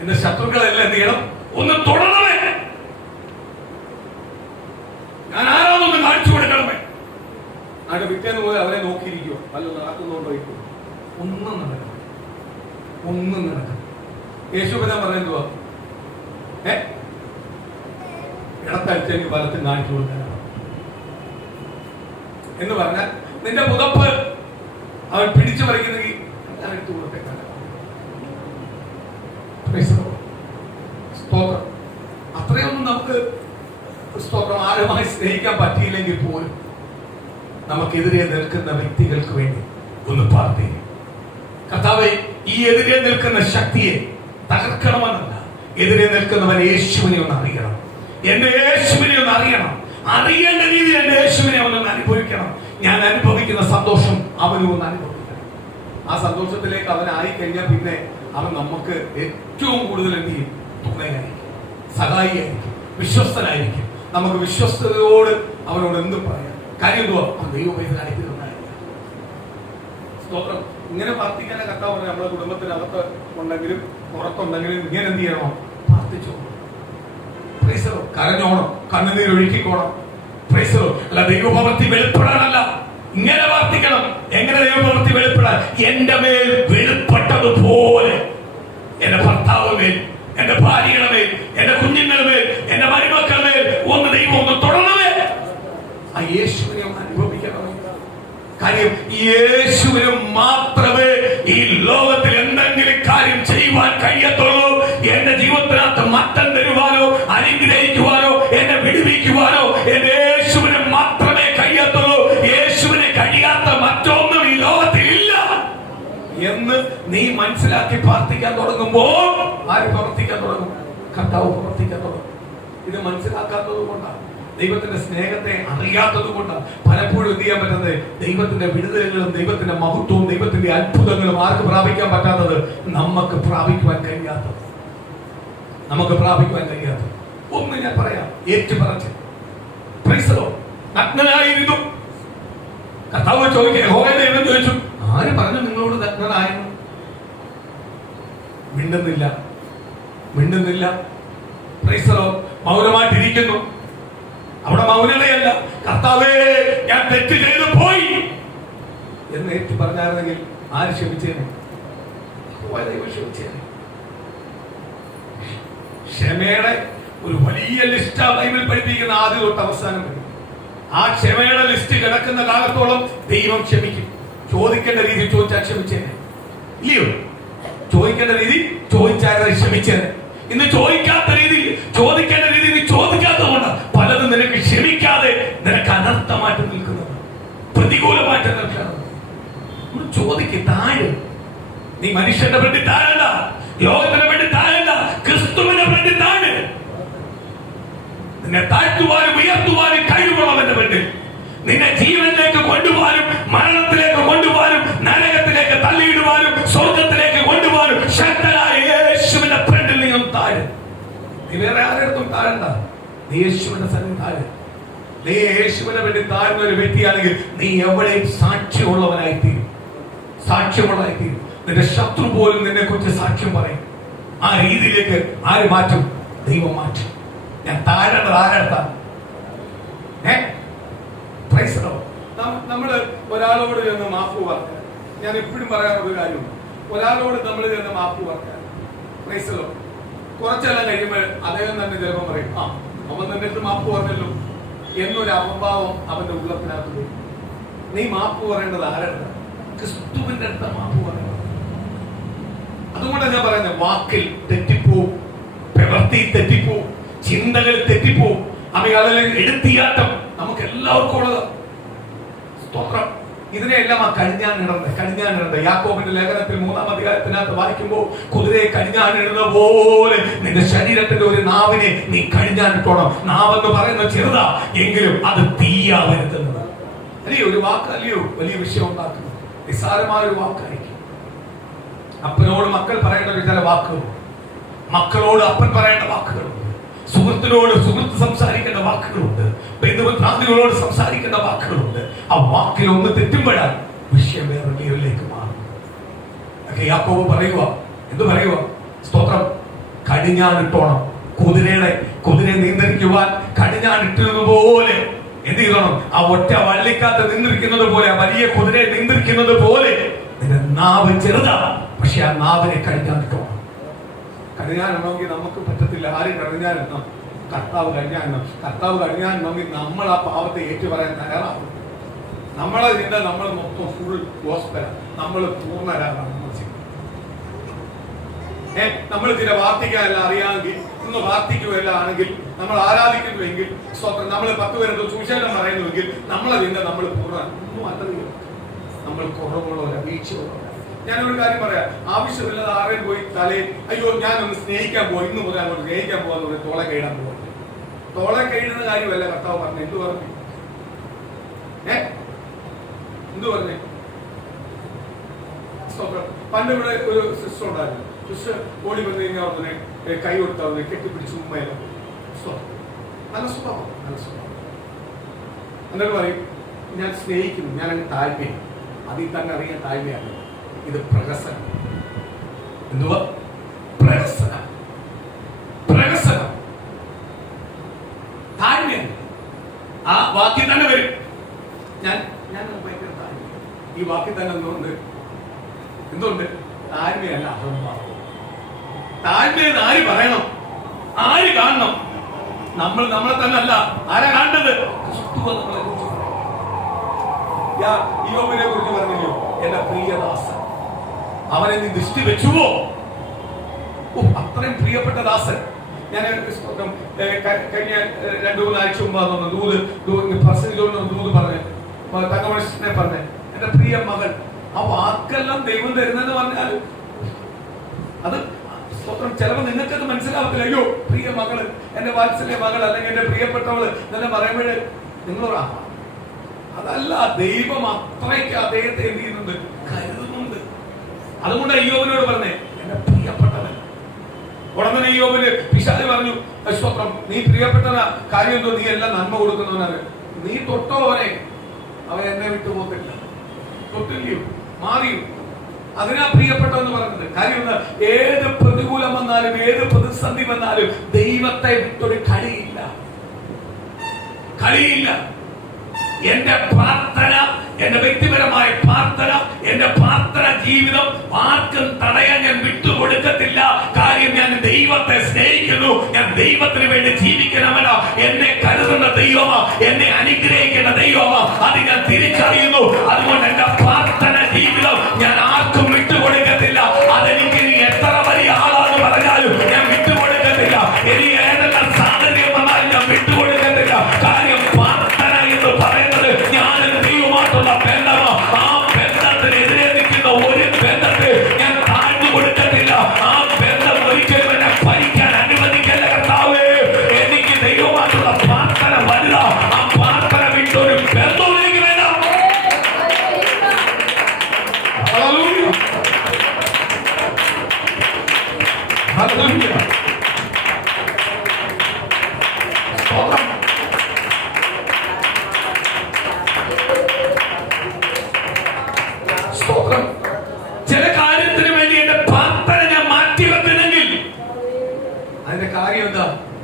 എന്റെ ശത്രുക്കളെല്ലാം എന്ത് ചെയ്യണം? ഒന്ന് തൊടണമേ. ഞാൻ ആരാന്നൊന്ന് കാണിച്ചു കൊടുക്കണമേ. അതിന്റെ പിറ്റേന്ന് പോലെ അവരെ നോക്കിയിരിക്കുവോ? അല്ല നടക്കുന്നുണ്ടോ? ഒന്നും നടക്കണം, ഒന്നും നടക്കണം. യേശുവിനെ പറയുന്നുവോ? ഇടത്തടിച്ചെങ്കിൽ വലത്തും കാണിച്ചു കൊടുക്കാനാണ് എന്ന് പറഞ്ഞാൽ നിന്റെ പുതപ്പ് അവൻ പിടിച്ചു പറിക്കുന്നെങ്കിൽ ഞാൻ എടുത്തു കൊടുത്തേക്കാണ്. സ്തോത്രം. അത്രയൊന്നും നമുക്ക് സ്തോത്രം ആരുമായി സ്നേഹിക്കാൻ പറ്റിയില്ലെങ്കിൽ പോലും നമുക്കെതിരെ നിൽക്കുന്ന വ്യക്തികൾക്ക് വേണ്ടി ഒന്ന് പ്രാർത്ഥിക്കും. കർത്താവേ, ഈ എതിരെ നിൽക്കുന്ന ശക്തിയെ തകർക്കണമെന്നല്ല, എതിരെ നിൽക്കുന്നവൻ യേശുവിനെ ഒന്ന് അറിയണം. എന്റെ യേശുവിനെ ഒന്ന് അറിയണം. അറിയേണ്ട രീതിയിൽ എന്റെ യേശുവിനെ അവനൊന്ന് അനുഭവിക്കണം. ഞാൻ അനുഭവിക്കുന്ന സന്തോഷം അവനും ഒന്ന് അനുഭവിക്കണം. ആ സന്തോഷത്തിലേക്ക് അവനായി കഴിഞ്ഞാൽ പിന്നെ അവൻ നമുക്ക് ഏറ്റവും കൂടുതൽ എന്ത് ചെയ്യും? തുണയായിരിക്കും, സഹായിയായിരിക്കും, വിശ്വസ്തനായിരിക്കും. നമുക്ക് വിശ്വസ്തയോട് അവനോട് എന്തും പറയാം. കാര്യം എന്തുവാ? അവൻ ദൈവപൈതലായിത്തീരുന്നതായിരിക്കും. സ്തോത്രം. ഇങ്ങനെ പ്രാർത്ഥിക്കാനെ കർത്താവ് പറഞ്ഞു, നമ്മുടെ കുടുംബത്തിനകത്ത് ഉണ്ടെങ്കിലും പുറത്തുണ്ടെങ്കിലും ഇങ്ങനെ എന്ത് ചെയ്യണോ? പ്രാർത്ഥിച്ചോ, കരഞ്ഞോണം, കണ്ണുനീരൊഴുക്കിക്കോണം. അല്ല ദൈവപ്രവൃത്തി വെളിപ്പെടാനല്ല, ഇങ്ങനെ പ്രാർത്ഥിക്കണം. എങ്ങനെ ദൈവപ്രവൃത്തി വെളിപ്പെടാൻ? എന്റെ മേൽ വെളിപ്പെട്ടതുപോലെ എന്റെ ഭർത്താവ് മേൽ, എന്റെ ഭാര്യയുടെ മേൽ, എന്റെ കുഞ്ഞുങ്ങളുടെ മേൽ, എന്റെ മരുമക്കളുടെ മേൽ ഒന്ന് ദൈവം ഒന്ന് തൊടണമേ. ആ യേശുവിനെ ഒന്ന് അനുഭവിക്കണമേ. കാര്യം യേശുവിന് മാത്രമേ ഈ ലോകത്തിൽ എന്തെങ്കിലും കാര്യം ചെയ്യുവാൻ കഴിയത്തുള്ളൂ. എന്റെ ജീവിതത്തിനകത്ത് മറ്റം തരുവാനോ അനുഗ്രഹിക്കുവാനോ എന്നെ വിടുവിക്കുവാനോ എന്റെ യേശുവിന് മാത്രമേ കഴിയത്തുള്ളൂ. യേശുവിന് കഴിയാത്ത മറ്റൊന്നും ഈ ലോകത്തിൽ ഇല്ല എന്ന് നീ മനസ്സിലാക്കി പ്രാർത്ഥിക്കാൻ തുടങ്ങുമ്പോൾ ആര് പ്രവർത്തിക്കാൻ തുടങ്ങും? കർത്താവ് പ്രവർത്തിക്കാൻ തുടങ്ങും. ഇത് മനസ്സിലാക്കാത്തത് കൊണ്ടാണ്, ദൈവത്തിന്റെ സ്നേഹത്തെ അറിയാത്തത് കൊണ്ടാണ് പലപ്പോഴും എന്ത് ചെയ്യാൻ പറ്റുന്നത്? ദൈവത്തിന്റെ വിടുതലുകളും ദൈവത്തിന്റെ മഹത്വവും ദൈവത്തിന്റെ അത്ഭുതങ്ങളും ആർക്ക് പ്രാപിക്കാൻ പറ്റാത്തത്? നമുക്ക് പ്രാപിക്കുവാൻ കഴിയാത്തത്. നമുക്ക് പ്രാപിക്കുവാൻ കഴിയാത്തത് ഒന്ന് ഞാൻ പറയാം, ഏറ്റുപറഞ്ഞ്. നഗ്നനായിരുന്നു. കർത്താവ് ചോദിക്കാൻ ചോദിച്ചു, ആര് പറഞ്ഞു നിങ്ങളോട് നഗ്നനായിരുന്നു? മിണ്ടുന്നില്ല, മിണ്ടുന്നില്ല. മൗനമായിട്ടിരിക്കുന്നു. അവിടെ മൗനതയല്ല, കർത്താവേ ഞാൻ തെറ്റ് ചെയ്തു പോയി എന്ന് ഏറ്റു പറഞ്ഞായിരുന്നെങ്കിൽ ആര് ക്ഷമിച്ചേനെ? ക്ഷമിച്ചേനെ. ക്ഷമയുടെ ഒരു വലിയ ലിസ്റ്റ് ബൈബിൾ പഠിപ്പിക്കുന്ന ആദ്യം തൊട്ട് അവസാനം വരെ. ആ ക്ഷമയുടെ ലിസ്റ്റ് കിടക്കുന്ന കാലത്തോളം ദൈവം ക്ഷമിക്കും. ചോദിക്കേണ്ട രീതി ചോദിച്ചാൽ ക്ഷമിച്ചേനെ, ഇല്ലയോ? ചോദിക്കേണ്ട രീതി ചോദിച്ചാൽ ക്ഷമിച്ചേനെ. ഇന്ന് ചോദിക്കാത്ത രീതി, ചോദിക്കേണ്ട രീതി നീ ചോദിക്കാത്തതുകൊണ്ട് പലതും നിനക്ക് ക്ഷമിക്കാതെ നിനക്ക് അനർത്ഥമായിട്ട് നിൽക്കുന്നത്. ചോദിക്ക്, താഴെ. നീ മനുഷ്യന്റെ വേണ്ടി താഴണ്ട, ലോകത്തിന് വേണ്ടി താഴണ്ട, ക്രിസ്തുവിനെ വേണ്ടി താഴെ. നിന്നെ താഴ്ത്തുവാനും ഉയർത്തുവാനും കഴിവുള്ളവന്റെ വേണ്ടി, നിന്നെ ജീവനിലേക്ക് കൊണ്ടുപോകാനും മരണത്തിലേക്ക് കൊണ്ടുപോകാനും നരകത്തിലേക്ക് തള്ളിയിടുവാനും സ്വർഗത്തിലേക്ക് കൊണ്ടുപോകാനും ശക്തനായ യേശുവിന്റെ ഫ്രണ്ടിൽ നീ ഒന്ന് താഴെ. നീ വേറെ ആരെടുത്തും താഴണ്ട, നീ യേശുവിന്റെ സന്നിധി താഴെ. നീ യേശുവിനെ വേണ്ടി താഴ്ന്ന ഒരു വ്യക്തിയാണെങ്കിൽ നീ എവിടെയും സാക്ഷ്യമുള്ളവനായിത്തീരും, സാക്ഷ്യമുള്ളതായിത്തീരും. നിന്റെ ശത്രു പോലും നിന്നെ കുറിച്ച് സാക്ഷ്യം പറയും. ആ രീതിയിലേക്ക് ആര് മാറ്റും? ദൈവം മാറ്റും. ഞാൻ താഴേണ്ടത് ആരെടുത്താ? നമ്മള് ഒരാളോട് ചെന്ന് മാപ്പ് പറഞ്ഞാൽ, ഞാൻ എപ്പോഴും പറയാനൊരു കാര്യമുണ്ട്, ഒരാളോട് നമ്മൾ ചെന്ന് മാപ്പ് പറഞ്ഞാൽ പ്രൈസലോ കുറച്ചെല്ലാം കഴിയുമ്പോൾ അദ്ദേഹം തന്നെ ചിലപ്പോൾ പറയും, ആ അവൻ തന്നെ മാപ്പ് പറഞ്ഞല്ലോ എന്നൊരു അഹംഭാവം അവന്റെ ഉള്ളത്തിനകത്ത് വരും. നീ മാപ്പ് പറയേണ്ടത് ആരുടെ? ക്രിസ്തുവിന്റെ അടുത്ത മാപ്പ് പറയണം. അതുകൊണ്ടാണ് ഞാൻ പറയുന്നത്, വാക്കിൽ തെറ്റിപ്പോവും, പ്രവൃത്തി തെറ്റിപ്പോവും, ചിന്തകൾ തെറ്റിപ്പോവും, അവകളിൽ എടുത്തിയാട്ടം നമുക്ക് എല്ലാവർക്കും ഉള്ളത്. സ്തോത്രം. ഇതിനെല്ലാം ആ കടിഞ്ഞാണിടുന്നത് യാക്കോബിന്റെ ലേഖനത്തിൽ 3-ാം അധ്യായത്തിനകത്ത് വായിക്കുമ്പോൾ, കുതിരയെ കടിഞ്ഞാണിടുന്ന പോലെ നിന്റെ ശരീരത്തിന്റെ ഒരു നാവിനെ നീ കടിഞ്ഞാണിട്ടോണം. നാവെന്ന് പറയുന്നത് ചെറുതാ എങ്കിലും അത് തീയാ വരുത്തുന്നത്. അല്ലയോ ഒരു വാക്ക്, അല്ലയോ വലിയ വിഷയം ഉണ്ടാക്കുന്നത്? നിസ്സാരമായ ഒരു വാക്കായിരിക്കും. അപ്പനോട് മക്കൾ പറയേണ്ട ചില വാക്കുകളുണ്ട്, മക്കളോട് അപ്പൻ പറയേണ്ട വാക്കുകളുണ്ട്, സുഹൃത്തിനോട് സുഹൃത്ത് സംസാരിക്കേണ്ട വാക്കുകളുണ്ട്, ബന്ധുമിത്രാദികളോട് സംസാരിക്കേണ്ട വാക്കുകളുണ്ട്. ആ വാക്കിൽ ഒന്ന് തെറ്റുമ്പോഴാണ് വിഷയം വേറെ ലെവലിലേക്ക് മാറും. യാക്കോബ് പറയുക, എന്ത് പറയുക? സ്തോത്രം. കടിഞ്ഞാണിട്ടോണം. കുതിരയെ നിയന്ത്രിക്കുവാൻ കടിഞ്ഞാണിട്ടതുപോലെ എന്ത് ചെയ്യണം? ആ ഒറ്റ വള്ളിക്കാത്ത് നിന്നിരിക്കുന്നത് പോലെ, ആ വലിയ കുതിരയെ നിയന്ത്രിക്കുന്നത് പോലെ നിന്റെ നാവ് ചെറുതാണ്, പക്ഷെ ആ നാവിനെ കടിഞ്ഞാണിട്ടോണം. കടിഞ്ഞാനെണ്ണമെങ്കിൽ നമുക്ക് പറ്റത്തില്ല. ആരും കടിഞ്ഞാനെണ്ണം? കർത്താവ് കടിഞ്ഞാനെണ്ണം. കർത്താവ് കടിഞ്ഞാനെണ്ണമെങ്കിൽ നമ്മൾ ആ പാവത്തെ ഏറ്റുപറയാൻ തയ്യാറാവും. നമ്മളെ ചിന്ത നമ്മൾ മൊത്തം ഫുൾ ഗോസ്പല, നമ്മൾ പൂർണ്ണരാകാം. നമ്മൾ ചില വാർത്തിക്കല്ല അറിയാമെങ്കിൽ, ഇന്ന് വാർത്തിക്കുകയല്ല ആണെങ്കിൽ, നമ്മൾ ആരാധിക്കുന്നുവെങ്കിൽ, നമ്മൾ 10 പേരുടെ സുവിശേഷം പറയുന്നുവെങ്കിൽ നമ്മളെ ചിന്ത നമ്മൾ പൂർണ്ണ ഒന്നും അല്ലറിയോ, നമ്മൾ കുറവുള്ളവരാ, വീഴ്ചയുള്ളവരാ. ഞാനൊരു കാര്യം പറയാം, ആവശ്യമില്ലാതെ ആരെയും പോയി തലയിൽ അയ്യോ ഞാനൊന്ന് സ്നേഹിക്കാൻ പോവാ, ഇന്ന് മുതൽ അങ്ങോട്ട് സ്നേഹിക്കാൻ പോവാന്ന് പറയും, തോളെ കൈയിടാൻ പോവാ. തോളെ കൈയിടുന്ന കാര്യമല്ല കർത്താവ് പറഞ്ഞു. എന്ത് പറഞ്ഞു? എന്ത് പറഞ്ഞേ? പണ്ട് ഇവിടെ ഒരു സിസ്റ്റർ ഉണ്ടായിരുന്നു. സിസ്റ്റർ ഓടി വന്നു കഴിഞ്ഞാൽ അവനെ കൈ കൊടുത്തവനെ കെട്ടിപ്പിടിച്ച് ഉമ്മയിലും നല്ല സ്വഭാവം, നല്ല സ്വഭാവം. എന്നിട്ട് പറയും, ഞാൻ സ്നേഹിക്കുന്നു, ഞാൻ അങ്ങ് താഴ്മയാണ്. അതിൽ തന്നെ അറിയാൻ താഴ്മയാണ്. ഇത് പ്രഹസനം. എന്തുവാ? പ്രഹസനം. പ്രഹസനം. താഴ്മയാണ്. ആ വാക്യം തന്നെ വരും. ഞാൻ ഭയങ്കര താഴ്മ. ഈ വാക്യം തന്നെ എന്തുണ്ട്? താഴ്മയല്ല, അഹംഭാവം. താഴ്മയെന്ന് ആര് പറയണം? ആര് കാണണം? നമ്മൾ നമ്മളെ തന്നെ അല്ല. ആരാ കാണേണ്ടത്? യോബിനെ കുറിച്ച് പറഞ്ഞില്ലയോ, എന്റെ പ്രിയദാസൻ, അവനെ നീ ദൃഷ്ടി വെച്ചുവോ? അത്രയും പ്രിയപ്പെട്ട ദാസൻ. ഞാൻ കഴിഞ്ഞ 2-3 ആഴ്ച മുമ്പ് ദൂത് പറഞ്ഞു, തങ്കമനുഷ്യനെ പറഞ്ഞേ, എന്റെ പ്രിയ മകൾ. ആ വാക്കെല്ലാം ദൈവം തരുന്നെന്ന് പറഞ്ഞാൽ അത് സ്വന്തം ചിലപ്പോൾ നിങ്ങൾക്കത് മനസ്സിലാവത്തില്ല. അയ്യോ പ്രിയ മകള്, എന്റെ വാത്സല്യ മകൾ, അല്ലെങ്കിൽ എന്റെ പ്രിയപ്പെട്ടവള് എന്നെല്ലാം പറയുമ്പോഴേ നിങ്ങളോടാ. അതല്ല, ദൈവം അത്രയ്ക്ക് അദ്ദേഹത്തെ എന്ത് ചെയ്യുന്നുണ്ട്? കരുതുന്നുണ്ട്. അതുകൊണ്ട് അയ്യോബിനോട് പറഞ്ഞേ, എന്റെ പ്രിയപ്പെട്ടവൻ. ഉടനെ അയ്യോബിന് പിശാച് പറഞ്ഞു, സ്തോത്രം, നീ പ്രിയപ്പെട്ട കാര്യം എന്തോ, നീ എല്ലാം നന്മ കൊടുക്കുന്നവനാണ്. നീ തൊട്ടോ അവനെ, അവൻ എന്നെ വിട്ടു പോകത്തില്ല. തൊട്ടില്ലയോ? മാറിയോ? അതിനാ പ്രിയപ്പെട്ടവെന്ന് പറഞ്ഞത്. കാര്യം ഏത് പ്രതികൂലം വന്നാലും, ഏത് പ്രതിസന്ധി വന്നാലും ദൈവത്തെ വിട്ടൊരു കളിയില്ല. എന്റെ പ്രാർത്ഥന, എന്റെ വ്യക്തിപരമായ പ്രാർത്ഥന, എന്റെ പ്രാർത്ഥന ജീവിതം ആർക്കും തടയാൻ ഞാൻ വിട്ടുകൊടുക്കത്തില്ല. കാര്യം ഞാൻ ദൈവത്തെ സ്നേഹിക്കുന്നു, ഞാൻ ദൈവത്തിന് വേണ്ടി ജീവിക്കണമല്ല. എന്നെ കരുതുന്ന ദൈവമാ, എന്നെ അനുഗ്രഹിക്കുന്ന ദൈവമാ, അത് ഞാൻ തിരിച്ചറിയുന്നു. അതുകൊണ്ട് എന്റെ പ്രാർത്ഥന ജീവിതം ഞാൻ ആർക്കും വിട്ടുകൊടുക്കത്തില്ല. അതെനിക്ക് നീ എത്ര വലിയ ആളാന്ന് പറഞ്ഞാലും ഞാൻ വിട്ടുകൊടുക്കത്തില്ല. എനിക്ക് ഏതെല്ലാം സാഹചര്യം വന്നാലും ഞാൻ വിട്ടുകൊടുക്കത്തില്ല. കാര്യം പ്രാർത്ഥന എന്ന് പറയുന്നത് ഞാനും ദൈവമായിട്ടുള്ള ബന്ധമാണ്. ആ ബന്ധത്തിനെതിരെ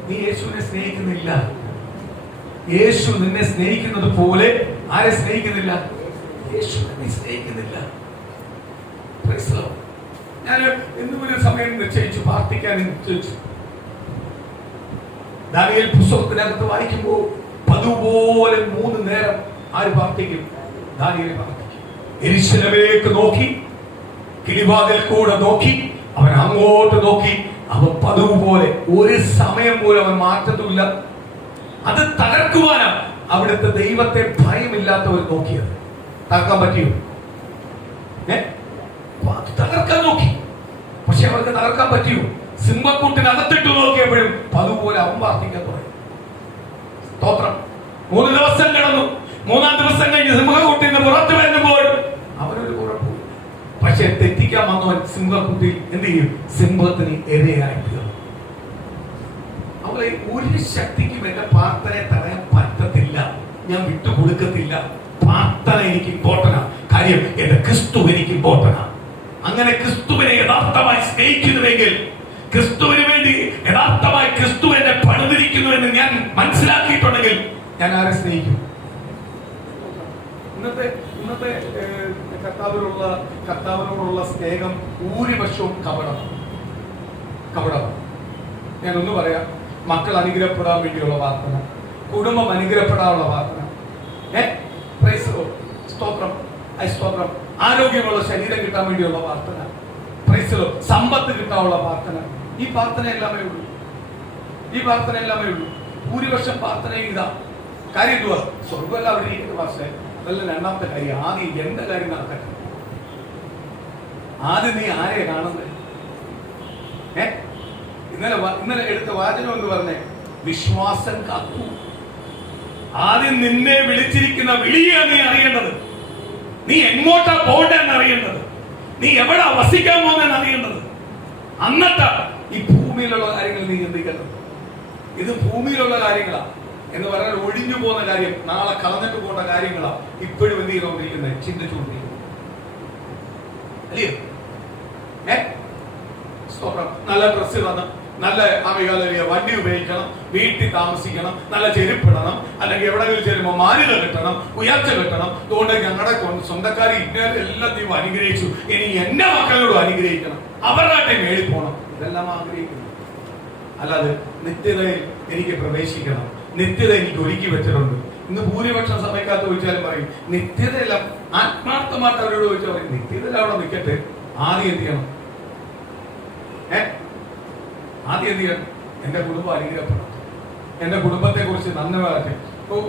നീ യേശുവിനെ സ്നേഹിക്കുന്നില്ല. യേശു നിന്നെ സ്നേഹിക്കുന്നത് പോലെ ആരെ സ്നേഹിക്കുന്നില്ല? യേശുവിനെ നീ സ്നേഹിക്കുന്നില്ല. ഞാൻ എന്തുപോലെ സമയം നിശ്ചയിച്ചു, പ്രാർത്ഥിക്കാൻ നിശ്ചയിച്ചു. ദാനിയേൽ പുസ്തകത്തിനകത്ത് വായിക്കുമ്പോൾ പതുപോലെ 3 നേരം ആര് പ്രാർത്ഥിക്കും? ദാനിയേൽ പ്രാർത്ഥിക്കും. യെരൂശലേമിലേക്ക് നോക്കി, കിളിവാതിൽ കൂടെ നോക്കി, അവൻ അങ്ങോട്ട് നോക്കി. അവൻ പതുപോലെ ഒരു സമയം പോലും അവൻ മാറ്റത്തുമില്ല. അത് തകർക്കുവാനാ അവിടുത്തെ ദൈവത്തെ ഭയമില്ലാത്തവർ നോക്കിയത്. തകർക്കാൻ പറ്റിയോ? തകർക്കാൻ നോക്കി, പക്ഷെ അവർക്ക് തകർക്കാൻ പറ്റിയോ? സിംഹക്കൂട്ടിനകത്തിട്ട് നോക്കിയപ്പോഴും പതുപോലെ അവൻ പ്രാർത്ഥിക്കാൻ തുടങ്ങി. സ്തോത്രം. 3 ദിവസം കിടന്നു. 3-ാം ദിവസം കഴിഞ്ഞ് സിംഹക്കൂട്ടിൽ നിന്ന് പുറത്തു വരുമ്പോൾ അവനൊരു കുഴപ്പമില്ല. പക്ഷെ തെറ്റിക്കാൻ വന്നവൻ സിംഹക്കുട്ടിയിൽ എന്ത് ചെയ്യും? സിംഹത്തിന് ഇരയായി തീർന്നു. അവളെ ഒരു ശക്തിക്കും എന്റെ പ്രാർത്ഥനയെ തടയാൻ പറ്റത്തില്ല. ഞാൻ വിട്ടുകൊടുക്കത്തില്ല. പ്രാർത്ഥന എനിക്ക് ഇമ്പോർട്ടന്റാ. കാര്യം എന്റെ ക്രിസ്തു എനിക്ക് ഇമ്പോർട്ടന്റാ. അങ്ങനെ ക്രിസ്തുവിനെ യഥാർത്ഥമായി സ്നേഹിക്കുന്നുവെങ്കിൽ, ക്രിസ്തുവിന് വേണ്ടി യഥാർത്ഥമായി ക്രിസ്തു എന്നെ പണിതിരിക്കുന്നു എന്ന് ഞാൻ മനസ്സിലാക്കിയിട്ടുണ്ടെങ്കിൽ ഞാൻ ആരെ സ്നേഹിക്കും? ഇന്നത്തെ കർത്താവിനോടുള്ള സ്നേഹം ഭൂരിപക്ഷവും കപടം. ഞാനൊന്ന് പറയാം. മക്കൾ അനുഗ്രഹപ്പെടാൻ വേണ്ടിയുള്ള പ്രാർത്ഥന, കുടുംബം അനുഗ്രഹപ്പെടാനുള്ള പ്രാർത്ഥന, സ്തോത്രം, സ്തോത്രം, ആരോഗ്യമുള്ള ശരീരം കിട്ടാൻ വേണ്ടിയുള്ള പ്രാർത്ഥന, സമ്പത്ത് കിട്ടാനുള്ള പ്രാർത്ഥന. ഈ പ്രാർത്ഥന എല്ലാമേ ഉള്ളൂ. ഭൂരിപക്ഷം പ്രാർത്ഥന ഇതാ. കാര്യം എന്തുവാ? സ്വർഗ്ഗമല്ല അവിടെ ഇരിക്കുന്ന പക്ഷേ അതല്ല. 2ാമത്തെ കാര്യം, ആദ്യം എന്റെ കാര്യം നടക്കട്ടെ. ആദ്യം നീ ആരെയാ കാണുന്നത്? ഇന്നലെ എടുത്ത വാചകം എന്ന് പറഞ്ഞേ, വിശ്വാസം കാക്കൂ. ആദ്യം നിന്നെ വിളിച്ചിരിക്കുന്ന വിളിയാണ് നീ അറിയേണ്ടത്. നീ എങ്ങോട്ടാ പോകണ്ടെന്ന് അറിയേണ്ടത്. നീ എവിടാ വസിക്കാൻ പോകുന്നതെന്ന് അറിയേണ്ടത്. എന്നിട്ട് ഈ ഭൂമിയിലുള്ള കാര്യങ്ങൾ നീ ചിന്തിക്കേണ്ടത്. ഇത് ഭൂമിയിലുള്ള കാര്യങ്ങളാ എന്ന് പറഞ്ഞാൽ ഒഴിഞ്ഞു പോകുന്ന കാര്യം, നാളെ കളഞ്ഞിട്ട് പോകേണ്ട കാര്യങ്ങളാ ഇപ്പോഴും എന്ത് ചെയ്തുകൊണ്ടിരിക്കുന്നത്? ചിന്തിച്ചുകൊണ്ടിരിക്കുന്നത്. അല്ലയോ? നല്ല ഡ്രസ്സ് ഇടണം, നല്ല വണ്ടി ഉപയോഗിക്കണം, വീട്ടിൽ താമസിക്കണം, നല്ല ചെരുപ്പിടണം, അല്ലെങ്കിൽ എവിടെയെങ്കിലും ചെല്ലുമ്പോൾ മാന്യത കിട്ടണം, ഉയർച്ച കിട്ടണം. അതുകൊണ്ട് ഞങ്ങളുടെ സ്വന്തക്കാർ എല്ലാം ദൈവം അനുഗ്രഹിച്ചു, ഇനി എന്റെ മക്കളോടും അനുഗ്രഹിക്കണം, അവരുടെ മേളിൽ പോകണം. ഇതെല്ലാം ആഗ്രഹിക്കുന്നു. അല്ലാതെ നിത്യതയിൽ എനിക്ക് പ്രവേശിക്കണം, നിത്യത എനിക്ക് ഒരുക്കി വെച്ചിട്ടുണ്ട്. ഇന്ന് ഭൂരിപക്ഷം സമയക്കാത്ത ചോദിച്ചാലും പറയും നിത്യതയെല്ലാം. ആത്മാർത്ഥമായിട്ട് അവരോട് ചോദിച്ചാൽ പറയും നിത്യതയിൽ അവിടെ നിൽക്കട്ടെ. ആദ്യം എന്ത് ചെയ്യണം? എന്റെ കുടുംബം അനുഗ്രഹപ്പെടണം. എന്റെ കുടുംബത്തെ കുറിച്ച് നന്ദി പറയട്ടെ.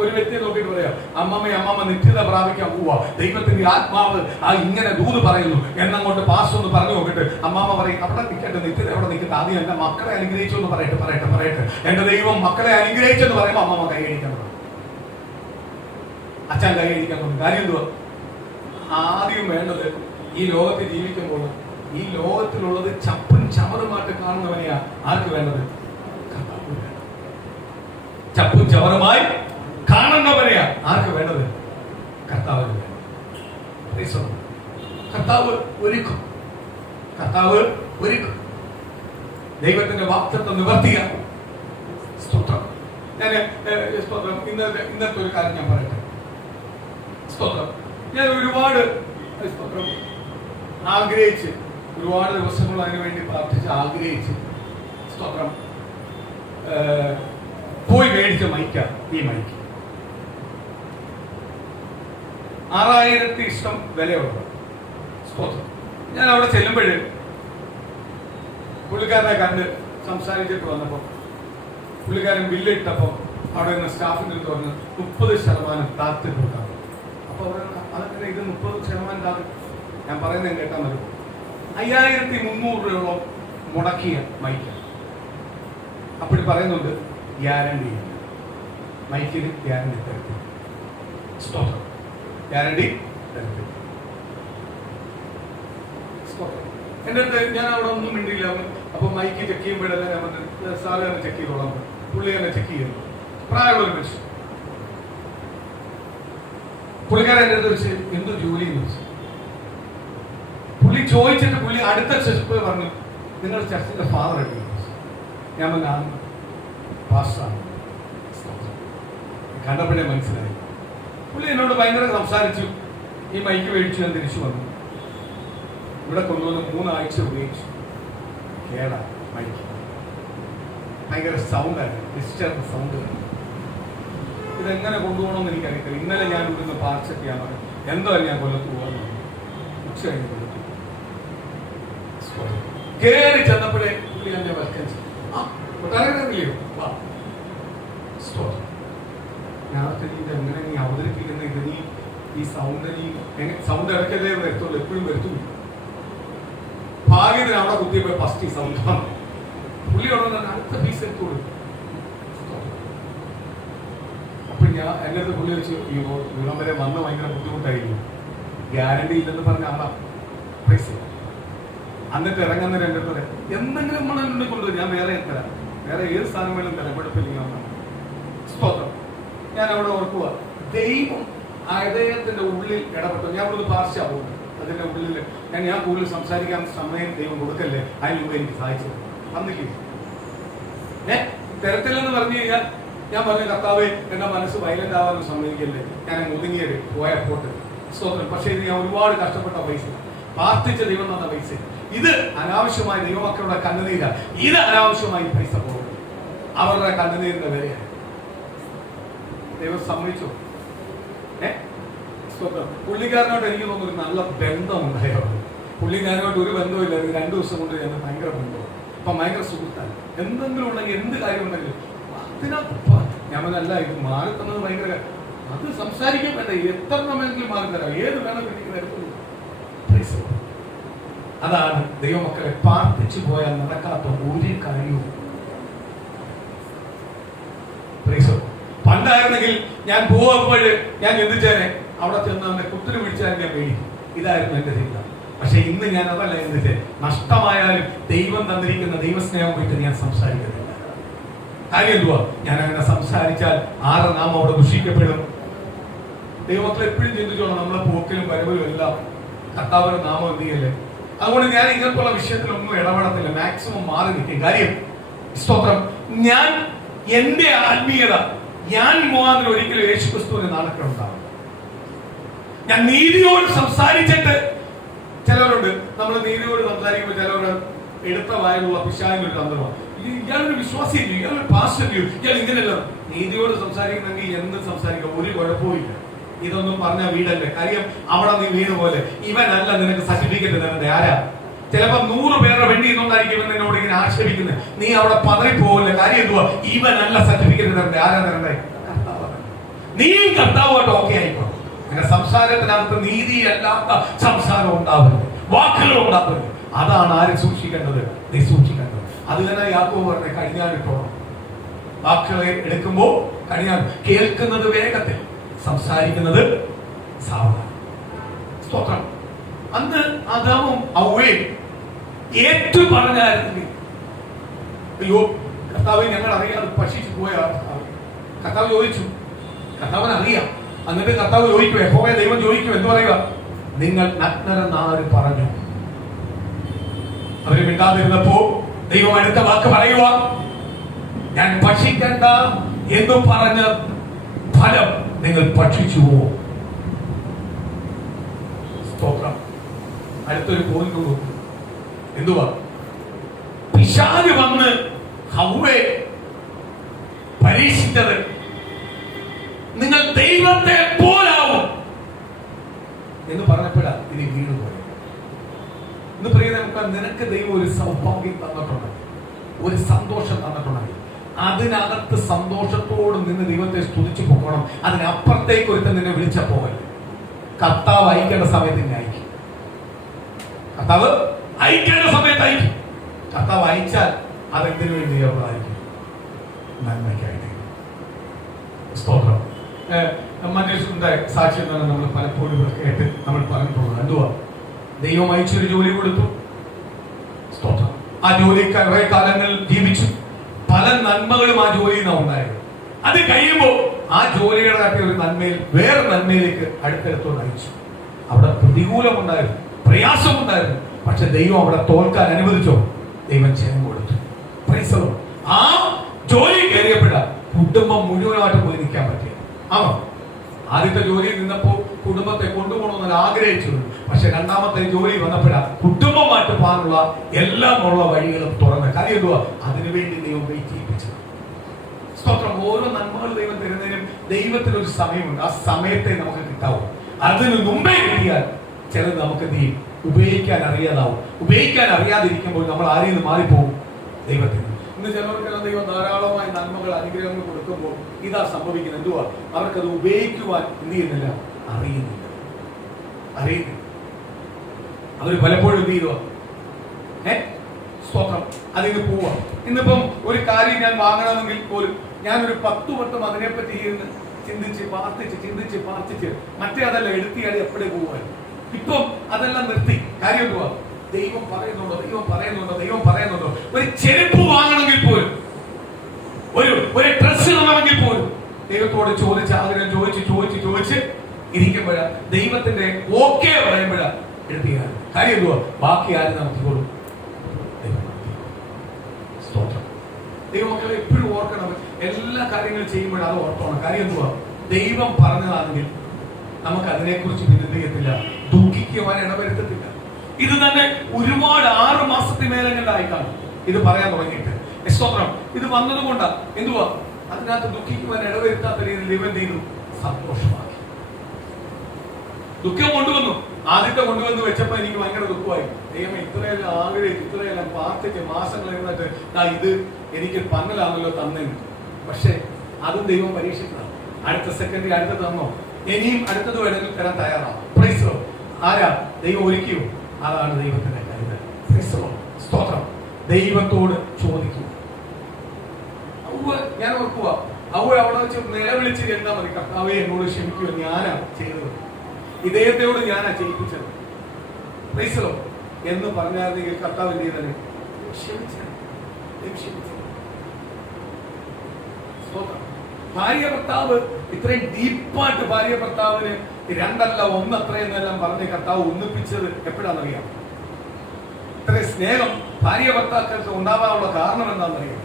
ഒരു വ്യക്തിയെ നോക്കിയിട്ട് പറയാം, അമ്മമ്മ നിത്യത പ്രാപിക്കാൻ പോവാ, ദൈവത്തിന്റെ ആത്മാവ് ഇങ്ങനെ ദൂത് പറയുന്നു എന്നങ്ങോട്ട് പാസ് ഒന്ന് പറഞ്ഞു നോക്കിട്ട് അമ്മാമ്മ പറയും അവിടെ നിൽക്കട്ടെ, നിത്യത അവിടെ നിൽക്കട്ടെ, ആദ്യം എന്റെ മക്കളെ അനുഗ്രഹിച്ചു എന്ന് പറയട്ടെ. എന്റെ ദൈവം മക്കളെ അനുഗ്രഹിച്ചെന്ന് പറയുമ്പോൾ അമ്മമ്മ കൈയടിക്കാൻ തുടങ്ങും, അച്ഛൻ കൈയടിക്കാൻ തുടങ്ങും. കാര്യം എന്തുവാ? ആദ്യം വേണ്ടത് ഈ ലോകത്ത് ജീവിക്കുമ്പോൾ ഈ ലോകത്തിലുള്ളത് ചപ്പും ചവറുമായിട്ട് കാണുന്നവനെയാ ആർക്ക് വേണ്ടത്? ചപ്പും ചവറുമായി കാണുന്നവനെയാ ആർക്ക് വേണ്ടത്? കർത്താവിന് വേണം. കർത്താവ് ഒരുക്കും. ദൈവത്തിന്റെ വാഗ്ദത്തം നിവർത്തിക്കുക. സ്തോത്രം. ഇന്നത്തെ ഒരു കാര്യം ഞാൻ പറയട്ടെ. സ്തോത്രം. ഞാൻ ഒരുപാട് ആഗ്രഹിച്ച്, ഒരുപാട് ദിവസങ്ങൾ അതിനുവേണ്ടി പ്രാർത്ഥിച്ച് ആഗ്രഹിച്ച്, സ്തോത്രം, പോയി മേടിച്ച മൈക്ക. ഈ മൈക്ക് 6000 ഇഷ്ടം വിലയുള്ളത്. സ്തോത്രം. ഞാൻ അവിടെ ചെല്ലുമ്പോൾ പുള്ളിക്കാരനെ കണ്ട് സംസാരിച്ചിട്ട് വന്നപ്പോൾ പുള്ളിക്കാരൻ ബില്ലിട്ടപ്പോൾ അവിടെ നിന്ന് സ്റ്റാഫിൻ്റെ അടുത്ത് പറഞ്ഞ് 30% താത്തി കൊടുക്കാം. അപ്പോൾ അതൊക്കെ ഇത് 30% താത്തി. ഞാൻ പറയുന്നത് കേട്ടാൽ മതി. 5300 രൂപയോളം മുടക്കിയ മൈക്ക്. അപ്പോൾ പറയുന്നുണ്ട് ഗ്യാരണ്ടി. മൈക്കിന് ഗ്യാരണ്ടി തരത്തി. സ്തോത്രം. ഗ്യാരണ്ടി തരത്തി. സ്തോത്രം. എൻ്റെ അടുത്ത് ഞാൻ അവിടെ ഒന്നും മിണ്ടിയില്ല. അപ്പൊ മൈക്ക് ചെക്ക് ചെയ്യുമ്പോഴല്ലേ ഞാൻ വന്ന് സാറ് തന്നെ ചെക്ക് ചെയ്തോളാം. പുള്ളി തന്നെ ചെക്ക് ചെയ്യുന്നു. പ്രായമുള്ള മനുഷ്യൻ. പുള്ളിക്കാരൻ എൻ്റെ അടുത്ത് വെച്ച് എന്ത് ജോലി എന്ന് വെച്ചു. പുള്ളി ചോദിച്ചിട്ട് പുള്ളി അടുത്ത സ്റ്റെപ്പ് പറഞ്ഞു, നിങ്ങൾ ചർച്ചിന്റെ ഫാദർ അല്ലേ? ഞാൻ പറഞ്ഞു പാസ്സാണ്. കണ്ടപ്പോഴേ മനസ്സിലായി. പുള്ളി എന്നോട് ഭയങ്കര സംസാരിച്ചു. ഈ മൈക്ക് മേടിച്ചു, ഞാൻ തിരിച്ചു വന്നു. ഇവിടെ കൊണ്ടുവന്ന് 3 ആഴ്ച ഉപയോഗിച്ചു. കേടാ മൈക്ക്, ഭയങ്കര സൗണ്ടായിരുന്നു, ഡിസ്റ്റർബ് സൗണ്ട്. ഇതെങ്ങനെ കൊണ്ടുപോകണമെന്ന് എനിക്കറിയത്തില്ല. ഇന്നലെ ഞാൻ ഇവിടുന്ന് പാർസൽ ചെയ്യാൻ പറഞ്ഞു. എന്തോ ഞാൻ കൊല്ലത്ത് പോകാൻ ഉച്ച കഴിഞ്ഞ് കൊല്ലത്ത് കയറി ചെന്നപ്പോഴേ പുള്ളി എന്നെ വൽക്കരിച്ചു. കൊട്ടാരക്കറിയോ വാ. ഞാൻ എങ്ങനെ നീ അവതരിപ്പിക്കുന്ന ഇത്, നീ ഈ സൗണ്ട്, നീ സൗണ്ട് ഇടയ്ക്കല്ലേ വരത്തുള്ളൂ, എപ്പോഴും വരുത്തുള്ളൂ. ഭാഗ്യത്തിന് അവിടെ കുത്തിയപ്പോ ഫസ്റ്റ് ഈ സൗണ്ട് പുള്ളി അവിടെ അടുത്ത പീസ് എടുത്തോളൂ. അപ്പൊ ഞാൻ എൻ്റെ അടുത്ത് പുള്ളി വെച്ച് ഇവിടം വരെ വന്ന് ഭയങ്കര ബുദ്ധിമുട്ടായിരിക്കും, ഗ്യാരണ്ടി ഇല്ലെന്ന് പറഞ്ഞ ആളാ പൈസ. എന്നിട്ട് ഇറങ്ങുന്ന എൻ്റെ അടുത്ത് എന്തെങ്കിലും മണ്ണെന്നെ കൊണ്ടുവരും, ഞാൻ വേറെ തരാം, വേറെ ഏത് സാധനം വേണം തരാം, കുഴപ്പമില്ല. സ്തോത്രം. ഞാൻ അവിടെ ഓർക്കുക, ദൈവം അദ്ദേഹത്തിന്റെ ഉള്ളിൽ ഇടപെട്ടു. ഞാൻ ഇവിടുന്ന് പാർശ്യ പോകുന്നു, അതിന്റെ ഉള്ളിൽ ഞാൻ കൂടുതൽ സംസാരിക്കാൻ സമയം ദൈവം കൊടുക്കല്ലേ, അതിന് മുമ്പ് എനിക്ക് സഹായിച്ചത് വന്നില്ലേ. തരത്തില്ലെന്ന് പറഞ്ഞു കഴിഞ്ഞാൽ ഞാൻ പറഞ്ഞു, കർത്താവേ എന്റെ മനസ്സ് വയലന്റ് ആവാനും സമ്മതിക്കല്ലേ, ഞാൻ ഒതുങ്ങിയത് പോയപ്പോട്ട്. സ്തോത്രം. പക്ഷേ ഇത് ഞാൻ ഒരുപാട് കഷ്ടപ്പെട്ട പൈസ, പ്രാർത്ഥിച്ച ദൈവം തന്ന പൈസ. ഇത് അനാവശ്യമായ ദൈവമക്കളുടെ കണ്ണുനീരാ. ഇത് അനാവശ്യമായി പൈസ പോകും, അവരുടെ കണ്ണുനീരിന്റെ വിലയാണ്. ദൈവം സമ്മതിച്ചോ? പുള്ളിക്കാരനോട്ട് എനിക്ക് തോന്നുന്നു ഒരു നല്ല ബന്ധമുണ്ടായോ. പുള്ളിക്കാരനോട്ട് ഒരു ബന്ധമില്ല, 2 ദിവസം കൊണ്ട് ഞാൻ ഭയങ്കര ബന്ധമാണ്. അപ്പൊ ഭയങ്കര സുഹൃത്താണ്. എന്തെങ്കിലും ഉണ്ടെങ്കിൽ, എന്ത് കാര്യം ഉണ്ടെങ്കിലും അതിനകത്ത് ഞാൻ അല്ല, ഇത് മാറി തന്നത് ഭയങ്കര, അത് സംസാരിക്കാൻ വേണ്ട, എത്ര വേണമെങ്കിലും മാറി തരാം, ഏത് വേണമെങ്കിലും എനിക്ക് വരത്തുള്ളൂ. അതാണ് ദൈവമക്കളെ, പ്രാർത്ഥിച്ചു പോയാൽ നടക്കാത്ത ഒരു കാര്യവും. പണ്ടായിരുന്നെങ്കിൽ ഞാൻ പോവുമ്പോൾ ഞാൻ ചിന്തിച്ചേനെ, അവിടെ ചെന്ന് അവനെ കുത്തിരി പിടിച്ചാൽ ഞാൻ പേടിക്കും. ഇതായിരുന്നു എന്റെ ചിന്ത. പക്ഷെ ഇന്ന് ഞാൻ അതല്ല ചിന്തിച്ചേ. നഷ്ടമായാലും ദൈവം തന്നിരിക്കുന്ന ദൈവസ്നേഹം പോയിട്ട് ഞാൻ സംസാരിക്കുന്നില്ല. കാര്യം എന്തുവാ? ഞാൻ അങ്ങനെ സംസാരിച്ചാൽ ആരുടെ നാം അവിടെ ദുഷിക്കപ്പെടും. ദൈവമക്കൾ എപ്പോഴും ചിന്തിച്ചോളാം, നമ്മളെ പോക്കിലും വരവിലും എല്ലാം കർത്താവിന്റെ നാമം എന്ത് ചെയ്യല്ലേ. അതുകൊണ്ട് ഞാൻ ഇങ്ങനത്തുള്ള വിഷയത്തിലൊന്നും ഇടപെടത്തില്ല, മാക്സിമം മാറി നിൽക്കും. കാര്യം സ്തോത്രം, ഞാൻ എന്റെ ആത്മീയത ഞാൻ മുഖാന്തരം ഒരിക്കലും യേശുക്രിസ്തുവിന്റെ നാണക്കേടുണ്ടാവും. ഞാൻ നീതിയോട് സംസാരിച്ചിട്ട്, ചിലവരുണ്ട്, നമ്മൾ നീതിയോട് സംസാരിക്കുമ്പോൾ ചിലവര് എടുത്ത വായിലുള്ള പിശാചിന്റെ ഒരു തന്ത്രമാണ്. ഇയാളൊരു വിശ്വാസിയല്ലോ, ഇയാളൊരു പാസ്റ്ററിയോ, ഇയാൾ ഇങ്ങനെയല്ല. നീതിയോട് സംസാരിക്കുന്നെങ്കിൽ എന്ത് സംസാരിക്കാം, ഒരു കുഴപ്പമില്ല. ഇതൊന്നും പറഞ്ഞ വീടല്ലേ. കാര്യം അവിടെ നീ വീട് പോലെ ഇവനല്ല നിനക്ക് സർട്ടിഫിക്കറ്റ് തരണ്ടേ. ആരാ? ചിലപ്പോ 100 പേരുടെ വെണ്ടി എന്നോണ്ടായിരിക്കും എന്നോട് ഇങ്ങനെ ആക്ഷേപിക്കുന്നത്. നീ അവിടെ പതറിപ്പോവില്ല. കാര്യം എന്തുവാ? ഇവനല്ല സർട്ടിഫിക്കറ്റ് തരണ്ടേ. ആരാ തരണ്ടേ? നീ കർത്താവായിട്ട് ഓക്കെ ആയിക്കോ. അങ്ങനെ സംസാരത്തിനകത്ത് നീതിയല്ലാത്ത സംസാരം ഉണ്ടാവരുത്, വാക്കുകൾ ഉണ്ടാവരുത്. അതാണ് ആരും സൂക്ഷിക്കേണ്ടത്, നീ സൂക്ഷിക്കേണ്ടത്. അത് തന്നെ യാക്കോബ് പറഞ്ഞ കടിഞ്ഞാണിട്ടോണം. വാക്കുകളെ എടുക്കുമ്പോൾ കടിഞ്ഞാൺ, കേൾക്കുന്നത് വേഗത്തിൽ, സംസാരിക്കുന്നത് സാവധാനം. സ്തോത്രം. അന്ന് ആദാമും ഹവ്വയും ഏറ്റു പറഞ്ഞായിരുന്നെങ്കിൽ, അയ്യോ കർത്താവെ ഞങ്ങൾ അറിയാതെ ഭക്ഷിച്ചു പോയ കർത്താവ് ചോദിച്ചു. കർത്താവിന് അറിയാം. എന്നിട്ട് കർത്താവ് ചോദിക്കും, യഹോവയെ ദൈവം ചോദിക്കും, എന്ത് പറയുക? നിങ്ങൾ നഗ്നരെന്ന് ആര് പറഞ്ഞു? അവര് മിണ്ടാതിരുന്നപ്പോ ദൈവം അടുത്ത വാക്ക് പറയുക, ഞാൻ ഭക്ഷിക്കേണ്ട എന്ന് പറഞ്ഞ ഫലം നിങ്ങൾ ഭക്ഷിച്ചുവോ? സ്തോത്രം. അടുത്തൊരു പോയിന്റ് നോക്കും. എന്തുവാ? പിശാച് വന്ന് ഹവ്വയെ പരീക്ഷിച്ചത്, നിങ്ങൾ ദൈവത്തെ പോലാവും എന്ന് പറഞ്ഞപ്പോഴാ ഇനി വീണ് പോയത്. എന്ന് പറയുന്നത്, നിനക്ക് ദൈവം ഒരു സൗഭാഗ്യം തന്നിട്ടുണ്ട്, ഒരു സന്തോഷം തന്നിട്ടുണ്ട്. അതിനകത്ത് സന്തോഷത്തോട് നിന്ന് ദൈവത്തെ സ്തുതിച്ചു പോകണം. അതിനപ്പുറത്തേക്ക് ഒരുത്തൻ നിന്നെ വിളിച്ച പോകല്ലേ. കർത്താവ് അയക്കേണ്ട സമയത്ത് നിന്നെ അയക്കും. കർത്താവ് അയക്കേണ്ട സമയത്ത് അയക്കും. കർത്താവ് അയച്ചാൽ അതെന്തിനു വേണ്ടി അയക്കും? നന്മയ്ക്കായിട്ട്. സ്തോത്രം. മനുഷ്യന്റെ സാക്ഷ്യം എന്നാണ് നമ്മൾ പലപ്പോഴും കേട്ട് നമ്മൾ പറഞ്ഞിട്ടുള്ളത്. എന്തുവാ? ദൈവം അയച്ചൊരു ജോലി കൊടുത്തു. സ്തോത്രം. ആ ജോലി കുറെ കാലങ്ങൾ ജീവിച്ചു. പല നന്മകളും ആ ജോലിയിൽ നിന്നാണ് ഉണ്ടായത്. അത് കഴിയുമ്പോൾ ആ ജോലിയുടെ കാട്ടിയ ഒരു നന്മയിൽ വേറെ നന്മയിലേക്ക് അടുത്തടുത്തോട് അയച്ചു. അവിടെ പ്രതികൂലമുണ്ടായിരുന്നു, പ്രയാസമുണ്ടായിരുന്നു. പക്ഷെ ദൈവം അവിടെ തോൽക്കാൻ അനുവദിച്ചോ? ദൈവം ജയം കൊടുത്തു. ആ ജോലി കയറിയപ്പോഴാ കുടുംബം മുഴുവനായിട്ട് പോയി നിൽക്കാൻ പറ്റിയ. ആണോ? ആദ്യത്തെ ജോലിയിൽ നിന്നപ്പോ കുടുംബത്തെ കൊണ്ടുപോകണമെന്ന് ആഗ്രഹിച്ചിരുന്നു. പക്ഷെ രണ്ടാമത്തെ ജോലി വന്നപ്പോഴാ കുടുംബമായിട്ട് പോകാനുള്ള എല്ലാം ഉള്ള വഴികളും തുറന്ന. കാര്യം എന്തുവാ? അതിനുവേണ്ടി ദൈവം വെയിറ്റ് ചെയ്യിപ്പിച്ചത്. സ്തോത്രം. ഓരോ നന്മകൾ ദൈവം തരുന്നതിനും ദൈവത്തിനൊരു സമയമുണ്ട്. ആ സമയത്തെ നമുക്ക് കിട്ടാവും. അതിന് മുമ്പേ കിട്ടിയാൽ ചിലത് നമുക്ക് എന്ത് ചെയ്യും? ഉപയോഗിക്കാൻ അറിയാതാവും. ഉപയോഗിക്കാൻ അറിയാതിരിക്കുമ്പോൾ നമ്മൾ ആരിൽ നിന്ന് മാറിപ്പോകും? ദൈവത്തിന്. ഇന്ന് ചിലവർക്കെല്ലാം ദൈവം ധാരാളമായ നന്മകൾ, അനുഗ്രഹങ്ങൾ കൊടുക്കുമ്പോൾ ഇതാ സംഭവിക്കുന്നത്. എന്തുവാ? അവർക്കത് ഉപയോഗിക്കുവാൻ എന്ത് ചെയ്യുന്നില്ല? അറിയുന്നില്ല. അവർ പലപ്പോഴും എന്ത് ചെയ്യുക? സ്തോത്രം. അതിന് പോവാ. ഇന്നിപ്പം ഒരു കാര്യം ഞാൻ വാങ്ങണമെങ്കിൽ പോലും ഞാനൊരു 10 വട്ടം അതിനെപ്പറ്റി ചിന്തിച്ച് പ്രാർത്ഥിച്ച് മറ്റേ അതല്ല എടുത്തിയാടി എപ്പോഴേ പോവാൻ. ഇപ്പം അതെല്ലാം നിർത്തി. കാര്യം എന്തുവാ? ദൈവം പറയുന്നുണ്ടോ. ഒരു ചെരുപ്പ് വാങ്ങണമെങ്കിൽ പോലും, ഒരു ഡ്രസ് ഇടണമെങ്കിൽ പോലും ദൈവത്തോട് ചോദിച്ച് ആഗ്രഹം ചോദിച്ച് ഇരിക്കുമ്പോഴാ ദൈവത്തിന്റെ ഓക്കെ പറയുമ്പോഴാ എടുത്തിയാണ്. കാര്യം എന്തുവാ? ബാക്കി ആരും നടത്തിക്കോളും. സ്തോത്രം. ദൈവമക്കളെ എപ്പോഴും ഓർക്കണം. എല്ലാ കാര്യങ്ങളും ചെയ്യുമ്പോഴും അത് ഓർക്കണം. കാര്യം എന്തുവാ? ദൈവം പറഞ്ഞതാണെങ്കിൽ നമുക്ക് അതിനെക്കുറിച്ച് പിന്തുണയത്തില്ല, ദുഃഖിക്കുവാൻ ഇടവരുത്തത്തില്ല. ഇത് തന്നെ ഒരുപാട് 6 മാസത്തിന്മേലങ്ങായി കാണും ഇത് പറയാൻ തുടങ്ങിയിട്ട്. സ്തോത്രം. ഇത് വന്നതുകൊണ്ടാ എന്തുവാ? അതിനകത്ത് ദുഃഖിക്കുവാൻ ഇടവരുത്താത്ത രീതിയിൽ ഇവൻ ചെയ്തു സന്തോഷമാക്കി. ദുഃഖം കൊണ്ടുവന്നു. ആദ്യത്തെ കൊണ്ടുവന്ന് വെച്ചപ്പോ എനിക്ക് ഭയങ്കര ദുഃഖമായി. ദൈവമേ, ഇത്രയെല്ലാം ആഗ്രഹിച്ച് ഇത്രയെല്ലാം പ്രാർത്ഥിച്ച് മാസങ്ങൾ ഇരുന്നിട്ട് ഇത് എനിക്ക് പന്നലാണല്ലോ തന്നെന്ന്. പക്ഷെ അതും ദൈവം പരീക്ഷിക്കണം. അടുത്ത സെക്കൻഡ് അടുത്തത് തന്നോ? ഇനിയും അടുത്തത് വേണമെങ്കിൽ തരാൻ തയ്യാറാണ്. Praise the Lord. ആരാ? ദൈവം ഒരുക്കിയോ? അതാണ് ദൈവത്തിന്റെ കരുതൽ. Praise the Lord. സ്തോത്രം. ദൈവത്തോട് ചോദിക്കുക. ഞാൻ ഓർക്കുക, അവിടെ വെച്ച് നിലവിളിച്ച് എന്താ മതി? കർത്താവേ, എന്നോട് ക്ഷമിക്കുക, ഞാനാ ചെയ്തത്, ഇദ്ദേഹത്തോട് ഞാനാ ചെയ്യിപ്പിച്ചത്, പ്രൈസ് ദി ലോർഡ് എന്ന് പറഞ്ഞായിരുന്നെങ്കിൽ കർത്താവ് എന്ത് ചെയ്തത്? ക്ഷമിച്ചത്. ഭാര്യ ഭർത്താവ് ഇത്രയും ഡീപ്പായിട്ട് ഭാര്യ ഭർത്താവിന് 2 അല്ല 1 അത്രയെന്നെല്ലാം പറഞ്ഞ് കർത്താവ് ഒന്നിപ്പിച്ചത് എപ്പോഴാണെന്നറിയാം? ഇത്രയും സ്നേഹം ഭാര്യ ഭർത്താക്കൾക്ക് ഉണ്ടാവാനുള്ള കാരണം എന്താണെന്നറിയാം?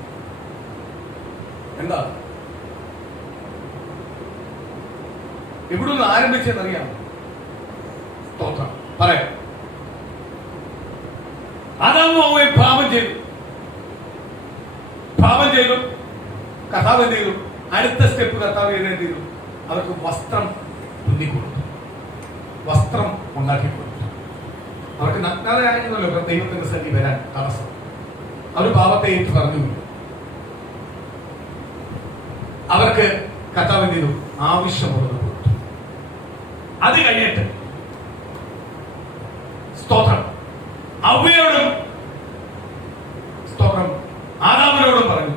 എന്താ? എവിടുന്ന് ആരംഭിച്ചെന്നറിയാം? സ്തോത്രം. പറയാം. ആദാമും ഹവ്വയും പാപം ചെയ്തു. കർത്താവ് എന്ത് ചെയ്തു? അടുത്ത സ്റ്റെപ്പ് കർത്താവ് എന്ത് ചെയ്തു? അവർക്ക് വസ്ത്രം തുന്നിക്കൊടുത്തു, വസ്ത്രം ഉണ്ടാക്കി കൊടുത്തു. അവർക്ക് നഗ്നതയായിരുന്നല്ലോ ദൈവത്തിന്റെ സന്നിധി വരാൻ തടസ്സം. അവർ പാപത്തെ ഏറ്റു പറഞ്ഞു. അവർക്ക് കർത്താവ് എന്ത് ചെയ്തു? ആവശ്യമുള്ളത് കൊടുത്തു. അത് കഴിഞ്ഞിട്ട് സ്തോത്രം ഹവ്വയോടും സ്തോത്രം ആദാമിനോടും പറഞ്ഞു,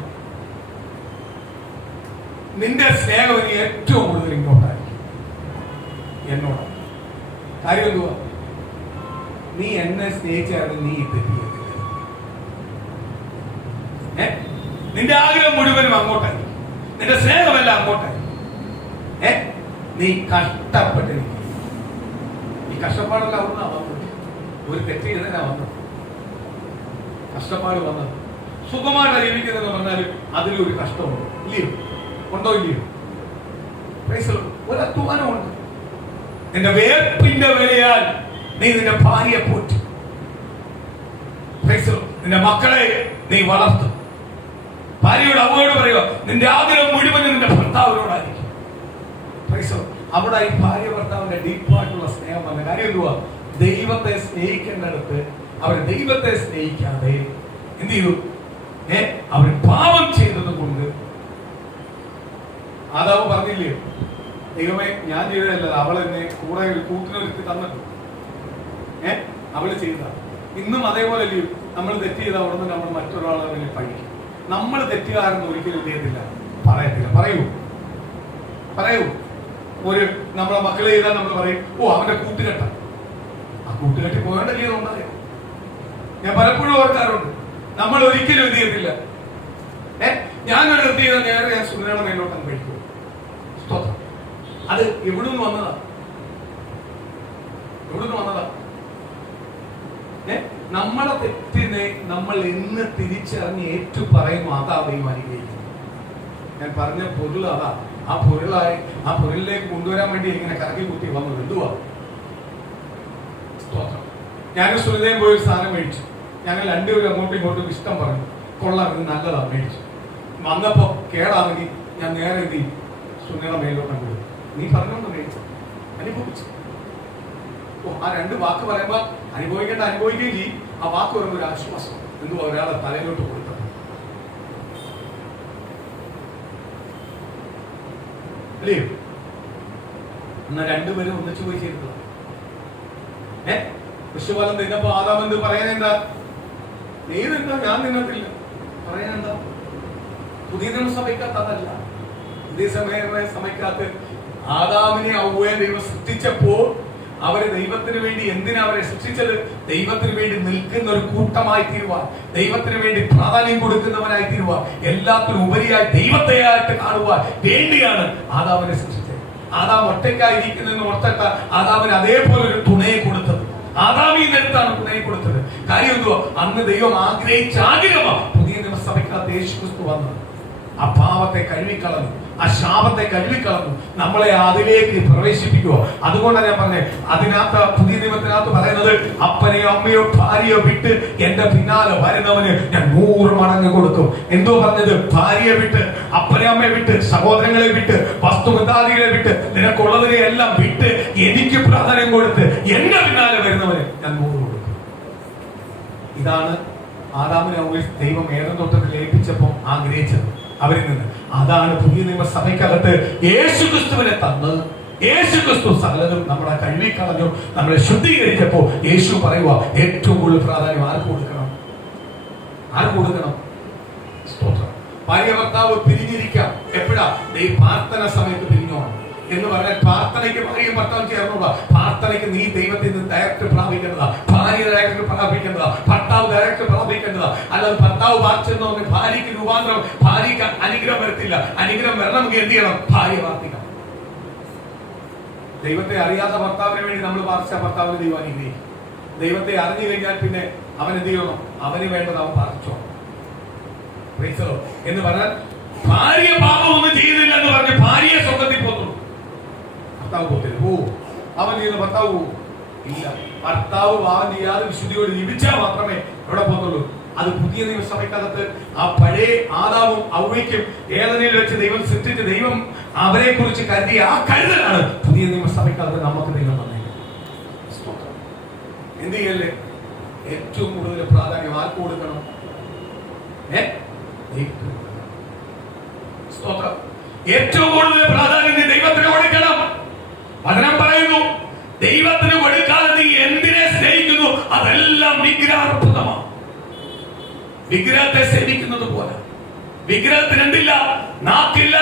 നിന്റെ സ്നേഹം ഇനി ഏറ്റവും കൂടുതൽ ഇങ്ങോട്ടായിരിക്കും, എന്നോടാണ്. കാര്യം എന്തുവാ? നീ എന്നെ സ്നേഹിച്ചായിരുന്നു, നീ തെറ്റിയതില്ല. നിന്റെ ആഗ്രഹം മുഴുവനും അങ്ങോട്ടായി, നിന്റെ സ്നേഹമെല്ലാം അങ്ങോട്ടായി. നീ കഷ്ടപ്പെട്ടിരിക്കും. ഈ കഷ്ടപ്പാടെല്ലാം അവിടുന്നാ വന്നത്. ഒരു തെറ്റ് ചെയ്തതിനാ വന്നത്. കഷ്ടപ്പാട് വന്നത്. സുഖമായിട്ട് ജീവിക്കുന്നതെന്ന് പറഞ്ഞാലും അതിലൊരു കഷ്ടമുണ്ട്. ഇല്ലയോ? ഉണ്ടോ? ഇല്ലയോ? ഒരു അധ്വാനമുണ്ട്. നിന്റെ വേർപ്പിന്റെ വിലയാൽ നീ നിന്റെ ഭാര്യയെ പോറ്റി, നിന്റെ മക്കളെ നീ വളർത്തും. ഭാര്യയോട് അവരോട് പറയുക, നിന്റെ ആഗ്രഹം മുഴുവൻ നിന്റെ ഭർത്താവിനോടായിരിക്കും. അവിടെ ഈ ഭാര്യ ഭർത്താവിന്റെ ഡീപ്പായിട്ടുള്ള സ്നേഹമല്ല. കാര്യം എന്തുവാ? ദൈവത്തെ സ്നേഹിക്കേണ്ടടുത്ത് അവർ ദൈവത്തെ സ്നേഹിക്കാതെ എന്ത് ചെയ്തു? അവർ പാപം ചെയ്തത് കൊണ്ട്. ആദാവ് പറഞ്ഞില്ലേ, ദൈവമേ, ഞാൻ ചെയ്തതല്ല, അവൾ എന്നെ കൂടെ കൂട്ടിനൊരുത്തി തന്നിട്ട് അവള് ചെയ്ത. ഇന്നും അതേപോലെ അല്ലയോ? നമ്മൾ തെറ്റ് ചെയ്ത അവിടെ നിന്ന് നമ്മൾ മറ്റൊരാളെ തന്നെ പഠിക്കും. നമ്മൾ തെറ്റുകാരെന്ന് ഒരിക്കലും ചെയ്യത്തില്ല, പറയത്തില്ല. പറയൂ. ഒരു നമ്മളെ മക്കളെ ചെയ്താൽ നമ്മൾ പറയും, ഓ അവന്റെ കൂട്ടുകെട്ട. ആ കൂട്ടുകെട്ടി പോകേണ്ട ചെയ്തുണ്ടായോ? ഞാൻ പലപ്പോഴും ഓർക്കാറുണ്ട്. നമ്മൾ ഒരിക്കലും എന്ത് ചെയ്യത്തില്ല. ഞാനൊരു നിർത്തി ചെയ്താൽ നേരെ ഞാൻ സുന്ദരം മേലോട്ട് കഴിക്കും. സ്തോത്രം. അത് എവിടുന്ന് വന്നതാ? നമ്മളെ തെറ്റിനെ നമ്മൾ എന്ന് തിരിച്ചറിഞ്ഞ് ഏറ്റു പറയുന്നു. അതാ ദൈവം അനുഗ്രഹിക്കുന്നു. ഞാൻ പറഞ്ഞ പൊരുൾ അതാ. ആ പൊരുളിലേക്ക് കൊണ്ടുവരാൻ വേണ്ടി ഇങ്ങനെ കറക്കി കുത്തി വന്നത് എന്തുവാ? സ്തോത്രം. ഞാനും സുനിതയും പോയി ഒരു സാധനം മേടിച്ചു. ഞങ്ങൾ രണ്ടുപേരും അങ്ങോട്ടും ഇങ്ങോട്ടും ഇഷ്ടം പറഞ്ഞു, കൊള്ളാം, ഇത് നല്ലതാ, മേടിച്ചു. വന്നപ്പോ കേടാണെങ്കിൽ ഞാൻ നേരെ എന്ത് ചെയ്യും? സുനിയുടെ മേലോട്ടം കൊടുക്കും. നീ പറഞ്ഞോണ്ട് മേടിച്ചു, അനുഭവിച്ചു. ആ രണ്ട് വാക്ക് പറയുമ്പോ അനുഭവിക്കുകയും ചെയ്യും. ആ വാക്ക് പറയുമ്പോൾ ഒരു ആശ്വാസം. എന്തുവാ? ഒരാളെ തലയിലോട്ട് കൊടുത്തത്. അല്ലയോ? എന്നാ രണ്ടുപേരും ഒന്നിച്ചു പോയി ചെയ്തത്. വിഷുഫലം തിന്നപ്പോ ആദാം എന്ത് പറയാനെന്താ? നീ തിന്നോ, ഞാൻ തിന്നത്തില്ല. പറയാനെന്താ? പുതിയ നിയമസഭയ്ക്കകത്ത് അതല്ല. പുതിയ സമയക്കകത്ത് ആദാമിനെ ഔവ്വയെ ദൈവം സൃഷ്ടിച്ചപ്പോൾ അവരെ ദൈവത്തിന് വേണ്ടി എന്തിനാ അവരെ സൃഷ്ടിച്ചത്? ദൈവത്തിന് വേണ്ടി നിൽക്കുന്ന ഒരു കൂട്ടമായി തീരുവാൻ, ദൈവത്തിന് വേണ്ടി പ്രാധാന്യം കൊടുക്കുന്നവനായി തീരുവാൻ, എല്ലാത്തിനും ഉപരിയായി ദൈവത്തെയായിട്ട് കാണുവാൻ വേണ്ടിയാണ് ആദാമിനെ സൃഷ്ടിച്ചത്. ആദാം ഒറ്റയ്ക്കായി ഇരിക്കുന്നതെന്ന് ഓർത്തിട്ട ആദാമിന് അതേപോലെ ഒരു തുണയെ കൊടുത്തത്. ആദാമിൽ നിന്നെടുത്താണ് തുണയെ കൊടുത്തത്. കാര്യം എന്തുവാ? അന്ന് ദൈവം ആഗ്രഹിച്ച ആഗ്രഹമാണ് പുതിയ നിയമസഭയ്ക്കകത്ത് യേശുക്രിസ്തു വന്നത്. ആ പാവത്തെ കഴുകിക്കളഞ്ഞു, ആ ശാപത്തെ കഴുകിക്കളഞ്ഞു, നമ്മളെ അതിലേക്ക് പ്രവേശിപ്പിക്കുക. അതുകൊണ്ടാണ് ഞാൻ പറഞ്ഞത്, അതിനകത്ത് പുതിയ നിയമത്തിനകത്ത് പറയുന്നത്, അപ്പനെയോ അമ്മയോ ഭാര്യയോ വിട്ട് എന്റെ പിന്നാലെ വരുന്നവന് ഞാൻ 100 മടങ്ങ് കൊടുക്കും. എന്തോ പറഞ്ഞത്? ഭാര്യയെ വിട്ട്, അപ്പനെ അമ്മയെ വിട്ട്, സഹോദരങ്ങളെ വിട്ട്, വസ്തുബന്ധാദികളെ വിട്ട്, നിനക്കുള്ളതിനെ എല്ലാം വിട്ട് എനിക്ക് പ്രാധാന്യം കൊടുത്ത് എന്റെ പിന്നാലെ വരുന്നവന് ഞാൻ 100 കൊടുക്കും. ഇതാണ് ആദാമിനെ ദൈവം ഏദൻ തോട്ടത്തിൽ ഏൽപ്പിച്ചപ്പോൾ ആഗ്രഹിച്ചത് അവരിൽ നിന്ന്. അതാണ് പുതിയ നിയമസഭയ്ക്കകത്ത് യേശുക്രിസ്തുവിനെ തന്ന് യേശുക്രിസ്തു സകലതും നമ്മളെ കഴുകിക്കളഞ്ഞു, നമ്മളെ ശുദ്ധീകരിച്ചപ്പോ യേശു പറയുക, ഏറ്റവും കൂടുതൽ പ്രാധാന്യം ആർക്ക് കൊടുക്കണം? ആർക്ക് കൊടുക്കണം? സ്തോത്രം. ഭാര്യ ഭർത്താവ് പിരിഞ്ഞിരിക്കാം. എപ്പോഴാ? പ്രാർത്ഥന സമയത്ത് പിരിഞ്ഞോണം എന്ന് പറഞ്ഞാൽ പ്രാർത്ഥനയ്ക്ക് ഭാര്യയും ഭർത്താവും ചേർന്നുള്ള പ്രാർത്ഥനയ്ക്ക് നീ ദൈവത്തിൽ നിന്ന് ഡയറക്റ്റ് പ്രാപിക്കേണ്ടതാ, ഭാര്യ ഡയറക്റ്റ് പ്രാപിക്കേണ്ടതാ, ഭർത്താവ് ഡയറക്റ്റ് പ്രാപിക്കേണ്ടതാ. അല്ലാതെ ഭർത്താവ് പ്രാർത്ഥിച്ചെന്ന് പറഞ്ഞ് ഭാര്യയ്ക്ക് രൂപാന്തരം, ഭാര്യയ്ക്ക് അനുഗ്രഹം വരത്തില്ല. അനുഗ്രഹം വരണമെങ്കിൽ എന്ത് ചെയ്യണം? ഭാര്യ പ്രാർത്ഥിക്കണം. ദൈവത്തെ അറിയാത്ത ഭർത്താവിന് വേണ്ടി നമ്മൾ പ്രാർത്ഥിച്ച ഭർത്താവിന് ദൈവം അനുഗ്രഹിക്കും. ദൈവത്തെ അറിഞ്ഞു കഴിഞ്ഞാൽ പിന്നെ അവൻ എന്ത് ചെയ്യണം? അവന് വേണ്ടത് അവൻ പ്രാർത്ഥിച്ചോ എന്ന് പറഞ്ഞാൽ ഭാര്യ പാപം ഒന്നും ചെയ്യുന്നില്ല എന്ന് പറഞ്ഞ് ഭാര്യയെ സ്വർഗ്ഗത്തിൽ പോത്തുള്ളൂ. ഭർത്താവ് പോത്തില്ല, പോവും. അവൻ ചെയ്യുന്ന ഭർത്താവ് പോവും ഇല്ല. ഭർത്താവ് പാപം ചെയ്യാതെ വിശുദ്ധിയോട് ജീവിച്ചാൽ മാത്രമേ എവിടെ പോത്തുള്ളൂ. അത് പുതിയ നിയമസഭയ്ക്കകത്ത് ആ പഴയ ആദാമും ഔവ്വയ്ക്കും ഏദനിൽ വെച്ച് ദൈവം സൃഷ്ടിച്ച് ദൈവം അവരെ കുറിച്ച് കരുതിയ ആ കരുതലാണ് പുതിയ നിയമസഭയ്ക്കകത്ത് നമുക്ക് ദൈവം തന്നെ. എന്ത് ചെയ്യല്ലേ? ഏറ്റവും കൂടുതൽ പ്രാധാന്യം ആർക്ക് കൊടുക്കണം? സ്തോത്രം. ഏറ്റവും കൂടുതൽ പ്രാധാന്യം ദൈവത്തിന് കൊടുക്കണം. വചനം പറയുന്നു, ദൈവത്തിന് കൊടുക്കാതെ നീ എന്തിനെ സ്നേഹിക്കുന്നു അതെല്ലാം വിഗ്രഹാർപ്പിതമാണ്. വിഗ്രഹത്തെ സേവിക്കുന്നത് പോലെ. വിഗ്രഹത്തിന് എന്തില്ല? നാക്കില്ല,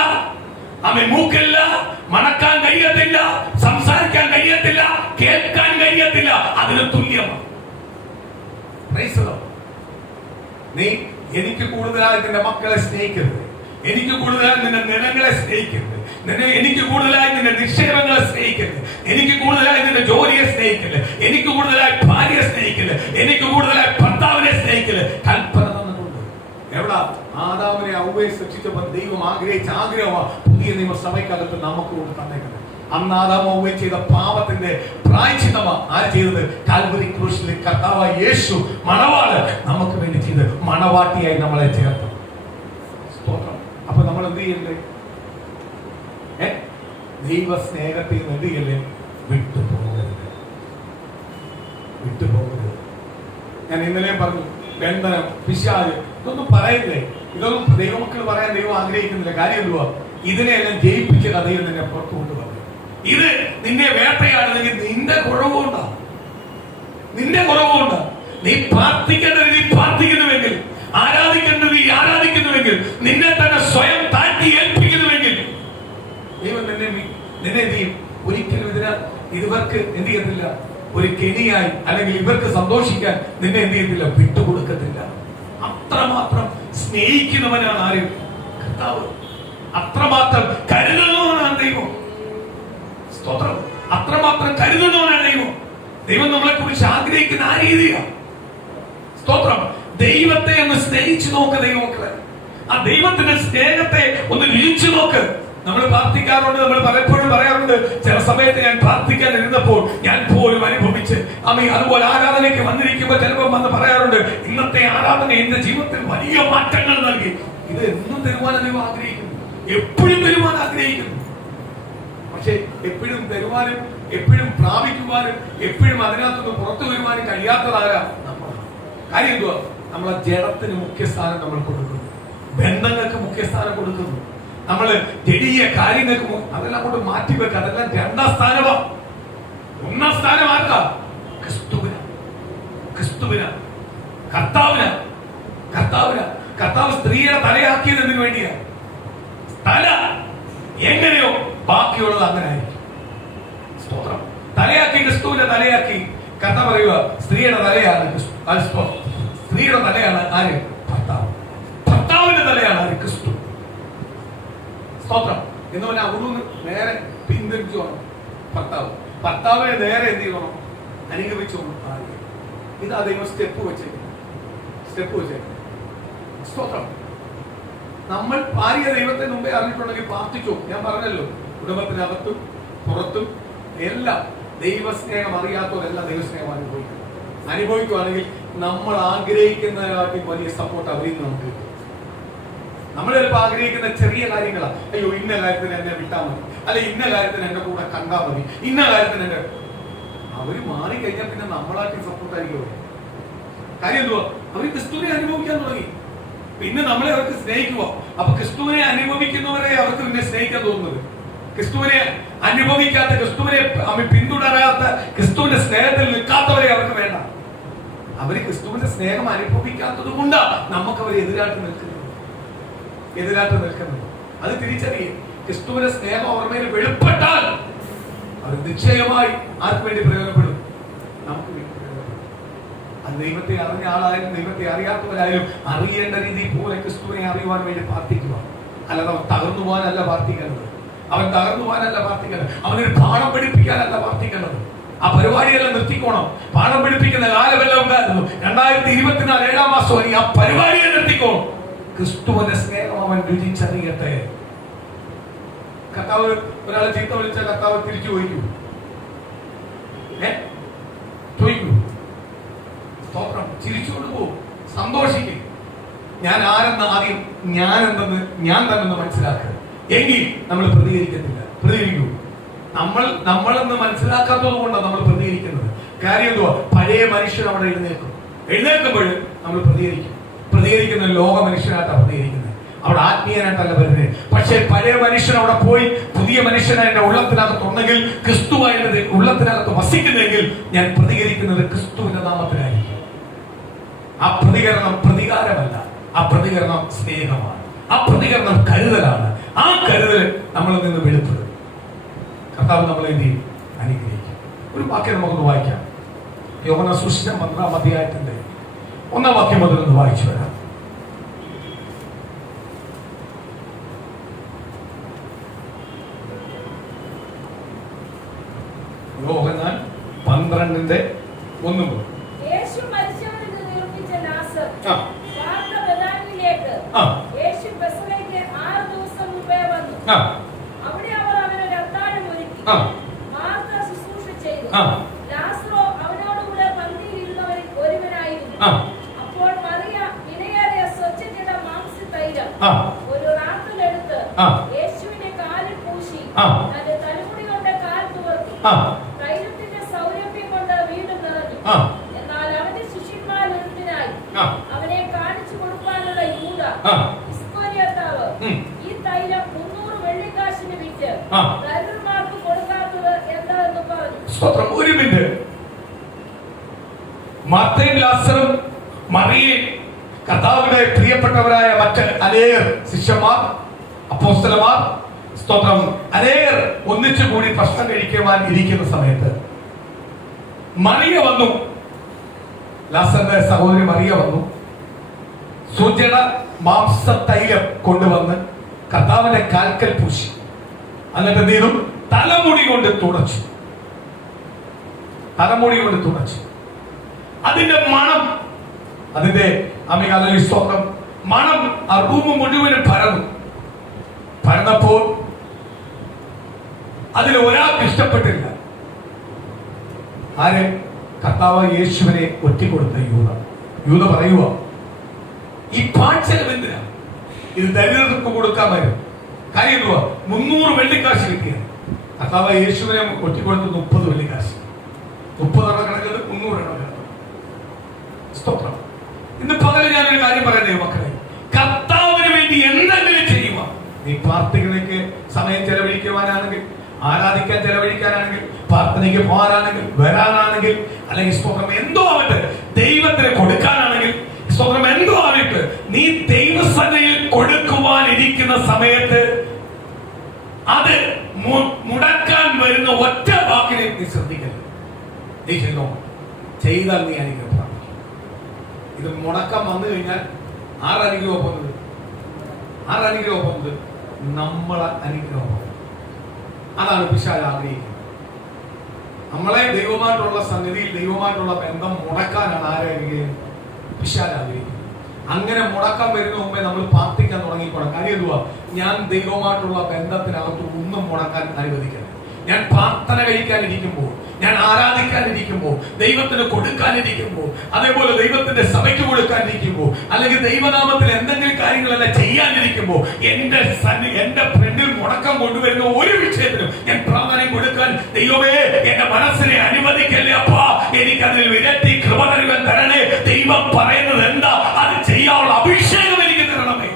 മൂക്കില്ല, മണക്കാൻ കഴിയത്തില്ല, സംസാരിക്കാൻ കഴിയത്തില്ല, കേൾക്കാൻ കഴിയത്തില്ല. അതിന് തുല്യമാണ്. നീ എനിക്ക് കൂടുതലായി നിന്റെ മക്കളെ സ്നേഹിക്കരുത്, എനിക്ക് കൂടുതലായി നിന്റെ നിലങ്ങളെ സ്നേഹിക്കരുത്, എനിക്ക് കൂടുതലായി നിന്റെ നിക്ഷേപങ്ങളെ സ്നേഹിക്കരുത്, എനിക്ക് കൂടുതലായി നിന്റെ ജോലിയെ സ്നേഹിക്കരുത്, എനിക്ക് കൂടുതലായി ഭാര്യയെ സ്നേഹിക്കരുത്, എനിക്ക് കൂടുതലായി ഭർത്താവിനെ സ്നേഹിക്കരുത്. കൽപ്പന തന്നിട്ടുണ്ട്. എവിടാ? ആദാമിനെ ഔവ്വയെ സൃഷ്ടിച്ചപ്പോൾ ദൈവം ആഗ്രഹിച്ച ആഗ്രഹമാണ് പുതിയ നിയമസഭയ്ക്കകത്ത് നമുക്ക് കൊണ്ട് തന്നേക്കുന്നത്. അന്ന് ആദാം ഔവ്വയും ചെയ്ത പാപത്തിന്റെ പ്രായശ്ചിത്തമാണ് ആര് ചെയ്തത്? കാൽവരി ക്രൂശിൽ കർത്താവായ യേശു മണവാള് നമുക്ക് വേണ്ടി ചെയ്ത് മണവാട്ടിയായി നമ്മളെ ചേർത്തു. സ്തോത്രം. അപ്പൊ നമ്മൾ എന്ത് ചെയ്യണ്ടേ? ദൈവ സ്നേഹത്തിൽ നിന്ന് എന്ത് ചെയ്യല്ലേ? വിട്ടുപോകരുത്, വിട്ടുപോകരുത്. ഞാൻ ഇന്നലെയും പറഞ്ഞു, ബന്ധനം, പിശാച്, ഇതൊന്നും പറയല്ലേ. ഇതൊന്നും ദൈവമക്കൾ പറയാൻ ദൈവം ആഗ്രഹിക്കുന്നില്ല. കാര്യം എന്തുവാ? ഇതിനെല്ലാം ജയിപ്പിച്ച കഥയിൽ നിന്നെ പുറത്തു കൊണ്ടുവന്നു. ഇത് നിന്നെ വേട്ടയാടുന്നെങ്കിൽ നിന്റെ കുറവുകൊണ്ടാണ്, നിന്റെ കുറവുകൊണ്ട്. നീ പ്രാർത്ഥിക്കേണ്ട രീതി പ്രാർത്ഥിക്കുന്നുവെങ്കിൽ, ആരാധിക്കേണ്ട രീതി ആരാധിക്കുന്നുവെങ്കിൽ, നിന്നെ തന്നെ സ്വയം താഴ്ത്തി ഏൽപ്പിക്കുന്നുവെങ്കിൽ ദൈവം നിന്നെ എന്ത് ചെയ്യും? ഒരിക്കലും ഇവർക്ക് എന്ത് ചെയ്യത്തില്ല, ഒരു കെണിയായി അല്ലെങ്കിൽ ഇവർക്ക് സന്തോഷിക്കാൻ നിന്നെ എന്ത് ചെയ്യത്തില്ല, വിട്ടുകൊടുക്കത്തില്ല. അത്രമാത്രം സ്നേഹിക്കുന്നവനാണ് ആര്? കർത്താവ്. അത്രമാത്രം കരുതുന്നവനാണ് ദൈവം. സ്തോത്രം. അത്രമാത്രം കരുതുന്നവനാണ് ദൈവം. ദൈവം നമ്മളെ കുറിച്ച് ആഗ്രഹിക്കുന്ന ആ രീതിയാണ്. സ്തോത്രം. ദൈവത്തെ ഒന്ന് സ്നേഹിച്ചു നോക്ക ദൈവമക്കളെ. ആ ദൈവത്തിന്റെ സ്നേഹത്തെ ഒന്ന് രുചിച്ചു നോക്ക്. നമ്മൾ പ്രാർത്ഥിക്കാറുണ്ട്, നമ്മൾ പലപ്പോഴും പറയാറുണ്ട്, ചില സമയത്ത് ഞാൻ പ്രാർത്ഥിക്കാൻ ഇരുന്നപ്പോൾ ഞാൻ പോലും അനുഭവിച്ച് അതുപോലെ ആരാധനയ്ക്ക് വന്നിരിക്കുമ്പോൾ ചിലപ്പോൾ വന്ന് പറയാറുണ്ട്, ഇന്നത്തെ ആരാധന എന്റെ ജീവിതത്തിൽ വലിയ മാറ്റങ്ങൾ നൽകി. ഇത് എന്നും തരുവാൻ ദൈവം ആഗ്രഹിക്കുന്നു, എപ്പോഴും തരുവാൻ ആഗ്രഹിക്കുന്നു. പക്ഷെ എപ്പോഴും തരുവാനും എപ്പോഴും പ്രാപിക്കുവാനും എപ്പോഴും അതിനകത്തുനിന്ന് പുറത്തു വരുവാനും കഴിയാത്തതാരാ? നമ്മളാണ്. കാര്യം എന്തുവാ? നമ്മളെ ജഡത്തിന് മുഖ്യസ്ഥാനം നമ്മൾ കൊടുക്കുന്നു, ബന്ധങ്ങൾക്ക് മുഖ്യസ്ഥാനം കൊടുക്കുന്നു, നമ്മള് ജടീയ കാര്യങ്ങൾക്ക് അതെല്ലാം കൊണ്ട് മാറ്റിവെക്കുക. അതെല്ലാം രണ്ടാം സ്ഥാനമാ. ഒന്നാം സ്ഥാനം ആർക്കാ? ക്രിസ്തുവിന, ക്രിസ്തുവിന, കർത്താവിന, കർത്താവിന. കർത്താവ് സ്ത്രീയുടെ തലയാക്കിയത് എന്തിനു വേണ്ടിയാ? തല എങ്ങനെയോ ബാക്കിയുള്ളത് അങ്ങനെ ആയിരിക്കും. സ്തോത്രം. തലയാക്കി, ക്രിസ്തുവിന്റെ തലയാക്കി. കർത്താവ് പറയുക, സ്ത്രീയുടെ തലയാണ് സ്ത്രീയുടെ തലയാണ് ആര്? ഭർത്താവ്. ഭർത്താവിന്റെ തലയാണ് ആര്? ക്രിസ്തു. സ്തോത്രം. എന്ന് പറഞ്ഞാൽ അവിടുന്ന് നേരെ പിന്തിരിച്ചു വേണം ഭർത്താവ്. ഭർത്താവിനെ നേരെ എന്ത് ചെയ്യണം? അനുഗമിച്ചു വേണം. ഇതാ ദൈവം സ്റ്റെപ്പ് വെച്ചേക്കും, സ്റ്റെപ്പ് വെച്ചേക്കും. സ്തോത്രം. നമ്മൾ ഭാര്യ ദൈവത്തെ മുമ്പേ അറിഞ്ഞിട്ടുണ്ടെങ്കിൽ പ്രാർത്ഥിച്ചു. ഞാൻ പറഞ്ഞല്ലോ, കുടുംബത്തിനകത്തും പുറത്തും എല്ലാം ദൈവസ്നേഹം അറിയാത്തവരെല്ലാം ദൈവസ്നേഹം അനുഭവിക്കുകയാണെങ്കിൽ നമ്മൾ ആഗ്രഹിക്കുന്നതിനാട്ടി വലിയ സപ്പോർട്ട് അവരിൽ നിന്ന് നമുക്ക് കിട്ടും. നമ്മൾ ചിലപ്പോൾ ആഗ്രഹിക്കുന്ന ചെറിയ കാര്യങ്ങളാണ്. അയ്യോ, ഇന്ന കാര്യത്തിന് എന്നെ വിട്ടാൽ മതി, അല്ലെ ഇന്ന കാര്യത്തിന് എന്റെ കൂടെ കണ്ടാൽ മതി, ഇന്ന കാര്യത്തിന് എന്റെ അവര് മാറിക്കഴിഞ്ഞാൽ പിന്നെ നമ്മളായിട്ട് സപ്പോർട്ടായിരിക്കും. കാര്യം എന്തുവാ? അവർ ക്രിസ്തുവിനെ അനുഭവിക്കാൻ തുടങ്ങി. പിന്നെ നമ്മളെ അവർക്ക് സ്നേഹിക്കുക. അപ്പൊ ക്രിസ്തുവിനെ അനുഭവിക്കുന്നവരെ അവർക്ക് പിന്നെ സ്നേഹിക്കാൻ തോന്നുന്നത്. ക്രിസ്തുവിനെ അനുഭവിക്കാത്ത, ക്രിസ്തുവിനെ പിന്തുടരാത്ത, ക്രിസ്തുവിന്റെ സ്നേഹത്തിൽ നിൽക്കാത്തവരെ അവർക്ക് വേണ്ട. അവര് ക്രിസ്തുവിന്റെ സ്നേഹം അനുഭവിക്കാത്തത് കൊണ്ടാണ് നമുക്ക് അവരെ എതിരായിട്ട് നിൽക്കുന്നത്. അത് തിരിച്ചറിയും. ക്രിസ്തുവിന്റെ സ്നേഹം അവർ മേൽ വെളിപ്പെട്ടാൽ അത് നിശ്ചയമായി ആർക്ക് വേണ്ടി പ്രയോജനപ്പെടും? നമുക്ക് വേണ്ടി പ്രയോജനപ്പെടും. അത് ദൈവത്തെ അറിഞ്ഞ ആളായാലും ദൈവത്തെ അറിയാത്തവരായാലും അറിയേണ്ട രീതി പോലെ ക്രിസ്തുവിനെ അറിയുവാൻ വേണ്ടി പ്രാർത്ഥിക്കുക. അല്ലാതെ അവൻ തകർന്നു പോകാനല്ല പ്രാർത്ഥിക്കേണ്ടത്. അവൻ തകർന്നു പോകാനല്ല പ്രാർത്ഥിക്കേണ്ടത്. അവനൊരു പാഠം പഠിപ്പിക്കാനല്ല പ്രാർത്ഥിക്കേണ്ടത്. ആ പരിപാടിയെല്ലാം നിർത്തിക്കോണം. പാഠം പഠിപ്പിക്കുന്ന കാലമെല്ലാം ഉണ്ടായിരുന്നു. 2024 7 മാസം ആ പരിപാടിയെ നിർത്തിക്കോണം. ക്രിസ്തുവിന്റെ സ്നേഹം അവൻ രുചിച്ചറിയട്ടെ. കർത്താവ് ഒരാളെ ചീത്ത വിളിച്ചാൽ കർത്താവ് തിരിച്ചു ചോദിക്കൂ? ചോദിക്കൂ? സ്തോത്രം. ചിരിച്ചുകൊണ്ട് പോകും, സന്തോഷിക്കും. ഞാൻ ആരെന്ന് ആദ്യം ഞാൻ തന്നെ മനസ്സിലാക്കുക. എങ്കിൽ നമ്മൾ പ്രതികരിക്കത്തില്ല. പ്രതികരിക്കൂ. നമ്മളെന്ന് മനസ്സിലാക്കാത്തത് കൊണ്ടാണ് നമ്മൾ പ്രതികരിക്കുന്നത്. കാര്യം എന്തുവാ? പഴയ മനുഷ്യൻ അവിടെ എഴുന്നേൽക്കുമ്പോൾ നമ്മൾ പ്രതികരിക്കുന്ന ലോക മനുഷ്യനായിട്ടാണ് പ്രതികരിക്കുന്നത്. അവിടെ ആത്മീയനായിട്ടല്ല വരുന്നത്. പക്ഷെ പഴയ മനുഷ്യൻ അവിടെ പോയി പുതിയ മനുഷ്യനായി എന്റെ ഉള്ളത്തിനകത്തുണ്ടെങ്കിൽ, ക്രിസ്തുവായി എന്റെ ഉള്ളത്തിനകത്ത് വസിക്കുന്നെങ്കിൽ ഞാൻ പ്രതികരിക്കുന്നത് ക്രിസ്തുവിന്റെ നാമത്തിലായിരിക്കും. ആ പ്രതികരണം പ്രതികാരമല്ല, ആ പ്രതികരണം സ്നേഹമാണ്, ആ പ്രതികരണം കരുതലാണ്. ആ കരുതൽ നമ്മളിൽ നിന്ന് വെളിപ്പെടും. കർത്താവ് നമ്മളെ എന്ത് ചെയ്യും? അനുഗ്രഹിക്കും. ഒരു വാക്യം നമുക്കൊന്ന് വായിക്കാം. യോഹന്നാൻ സുവിശേഷം 12 അധ്യായത്തിന്റെ 1 വാക്യം മുതൽ ഒന്ന് വായിച്ചു വരാം. യോഹന്നാൻ 12:1 മുതൽ. യേശു മരിച്ചവരിൽ നിന്ന് ഉയർപ്പിച്ച ലാസർ യേശു ബെത്ലഹേമിലേക്ക് 6 ദിവസം മുമ്പേ വന്നു. അവിടെ അവർ അവനൊരു അത്താഴം ഒരുക്കി. മാർത്ത ശുശ്രൂഷ ചെയ്തു. ലാസറോ അവനോടുകൂടെ പന്തിയിൽ ഇരുന്നവരിൽ ഒരുവനായിരുന്നു. അപ്പോൾ മറിയ വിലയേറിയ സ്വച്ഛജട മാംസത്തൈലം ഒരു റാത്തലെടുത്ത് യേശുവിന്റെ കാലിൽ പൂശി തന്റെ തലമുടി കൊണ്ട് കാൽ തുവർത്തി. തൈലത്തിന്റെ സൗരഭ്യം കൊണ്ട് വീണ്ടും നിറഞ്ഞു. എന്നാൽ അവന്റെ ശിഷ്യന്മാരൊരുത്തനായി അവനെ കാണിച്ചു കൊടുക്കാനുള്ള യൂദ ഇസ്കറിയോത്താവ് ഈ തൈലം 300 വെള്ളിക്കാശിന് വിറ്റ് ദരിദ്രന്മാർക്ക് കൊടുക്കാത്തത് എന്താണെന്ന് പറഞ്ഞു. ഒരു മിനിറ്റ്. മാർത്തയും ലാസറും മറിയയും കർത്താവിന്റെ പ്രിയപ്പെട്ടവരായ മറ്റ് അനേകർ ശിഷ്യന്മാർ, അപ്പോസ്തലന്മാർ, സ്തോത്രം, അനേകർ ഒന്നിച്ചു കൂടി ഭക്ഷണം കഴിക്കുവാൻ ഇരിക്കുന്ന സമയത്ത് മറിയ വന്നു. ലാസറിന്റെ സഹോദരി മറിയ വന്നു. സുജട മാംസത്തൈലം കൊണ്ടുവന്ന് കർത്താവിന്റെ കാൽക്കൽ പൂശി. എന്നിട്ട് എന്ത് ചെയ്തു? തലമുടി കൊണ്ട് തുടച്ചു. അതിന്റെ മണം, അതിന്റെ സ്തോത്രം, മണം ആ റൂം മുഴുവനും പരന്നപ്പോൾ അതിൽ ഒരാൾക്ക് ഇഷ്ടപ്പെട്ടില്ല. ആരെ? കർത്താവ് യേശുവിനെ ഒറ്റിക്കൊടുത്ത യൂദ പറയുക, ഈ പാഴ്ചലം എന്തിനാ? ഇത് ദരിദ്രർക്ക് കൊടുക്കാമായിരുന്നു. കാര്യം എന്തുവാ? 300 വെള്ളിക്കാശ് കിട്ടിയത്. കർത്താവ് യേശുവിനെ ഒറ്റിക്കൊടുത്ത് 30 വെള്ളിക്കാശ്. 30 കണക്കത് 300 കണക്കത്. സ്തോത്രം. ഇന്ന് പകല് ഞാനൊരു കാര്യം പറയുന്നേ മക്കളെ, കർത്താവിന് വേണ്ടി എന്തെങ്കിലും ചെയ്യുക. നീ പ്രാർത്ഥനയ്ക്ക് സമയം ചെലവഴിക്കുവാനാണെങ്കിൽ, ആരാധിക്കാൻ ചെലവഴിക്കാനാണെങ്കിൽ, പ്രാർത്ഥനയ്ക്ക് പോകാനാണെങ്കിൽ, വരാനാണെങ്കിൽ, അല്ലെങ്കിൽ സ്തോത്രം എന്തോ ആവട്ടെ, ദൈവത്തിന് കൊടുക്കാനാണെങ്കിൽ, സ്തോത്രം എന്തോ ആവട്ടെ, നീ ദൈവസഭയിൽ കൊടുക്കുവാനിരിക്കുന്ന സമയത്ത് അത് മുടക്കാൻ വരുന്ന ഒറ്റ വാക്കിനെ നീ ശ്രദ്ധിക്കരുത്. നീ ചെയ്തോ, ചെയ്താൽ നീ അനുഗ്രഹം. ഇത് മുടക്കം വന്നു കഴിഞ്ഞാൽ ആരനുഗ്രഹം പോകുന്നത്? നമ്മളെ അനുഗ്രഹം. അതാണ് പിശാച് ആഗ്രഹിക്കുന്നത്. നമ്മളെ ദൈവമായിട്ടുള്ള സന്നിധിയിൽ, ദൈവമായിട്ടുള്ള ബന്ധം മുടക്കാനാണ് ആരാഗ്രഹിക്കുന്നത്? പിശാച് ആഗ്രഹിക്കുന്നത്. അങ്ങനെ മുടക്കം വരുന്ന മുമ്പേ നമ്മൾ പ്രാർത്ഥിക്കാൻ തുടങ്ങിക്കോണം. കാര്യം എന്തുവാ? ഞാൻ ദൈവമായിട്ടുള്ള ബന്ധത്തിനകത്ത് ഒന്നും മുടക്കാൻ അനുവദിക്കരുത്. ഞാൻ പ്രാർത്ഥന കഴിക്കാനിരിക്കുമ്പോൾ, ഞാൻ ആരാധിക്കാനിരിക്കുമ്പോൾ, ദൈവത്തിന് കൊടുക്കാനിരിക്കുമ്പോൾ, അതേപോലെ ദൈവത്തിന്റെ സഭയ്ക്ക് കൊടുക്കാനിരിക്കുമ്പോൾ, അല്ലെങ്കിൽ ദൈവനാമത്തിൽ എന്തെങ്കിലും കാര്യങ്ങളെല്ലാം ചെയ്യാനിരിക്കുമ്പോൾ, എന്റെ ഫ്രണ്ടിൽ മുടക്കം കൊണ്ടുവരുന്ന ഒരു വിഷയത്തിനും ഞാൻ പ്രാധാന്യം കൊടുക്കാൻ ദൈവമേ എന്റെ മനസ്സിനെ അനുവദിക്കല്ലേ അപ്പാ, എനിക്കതിൽ വിരട്ടി കൃപ തരണേ. ദൈവം പറയുന്നത് എന്താ അത് ചെയ്യാനുള്ള അഭിഷേകം എനിക്ക് തരണമേ.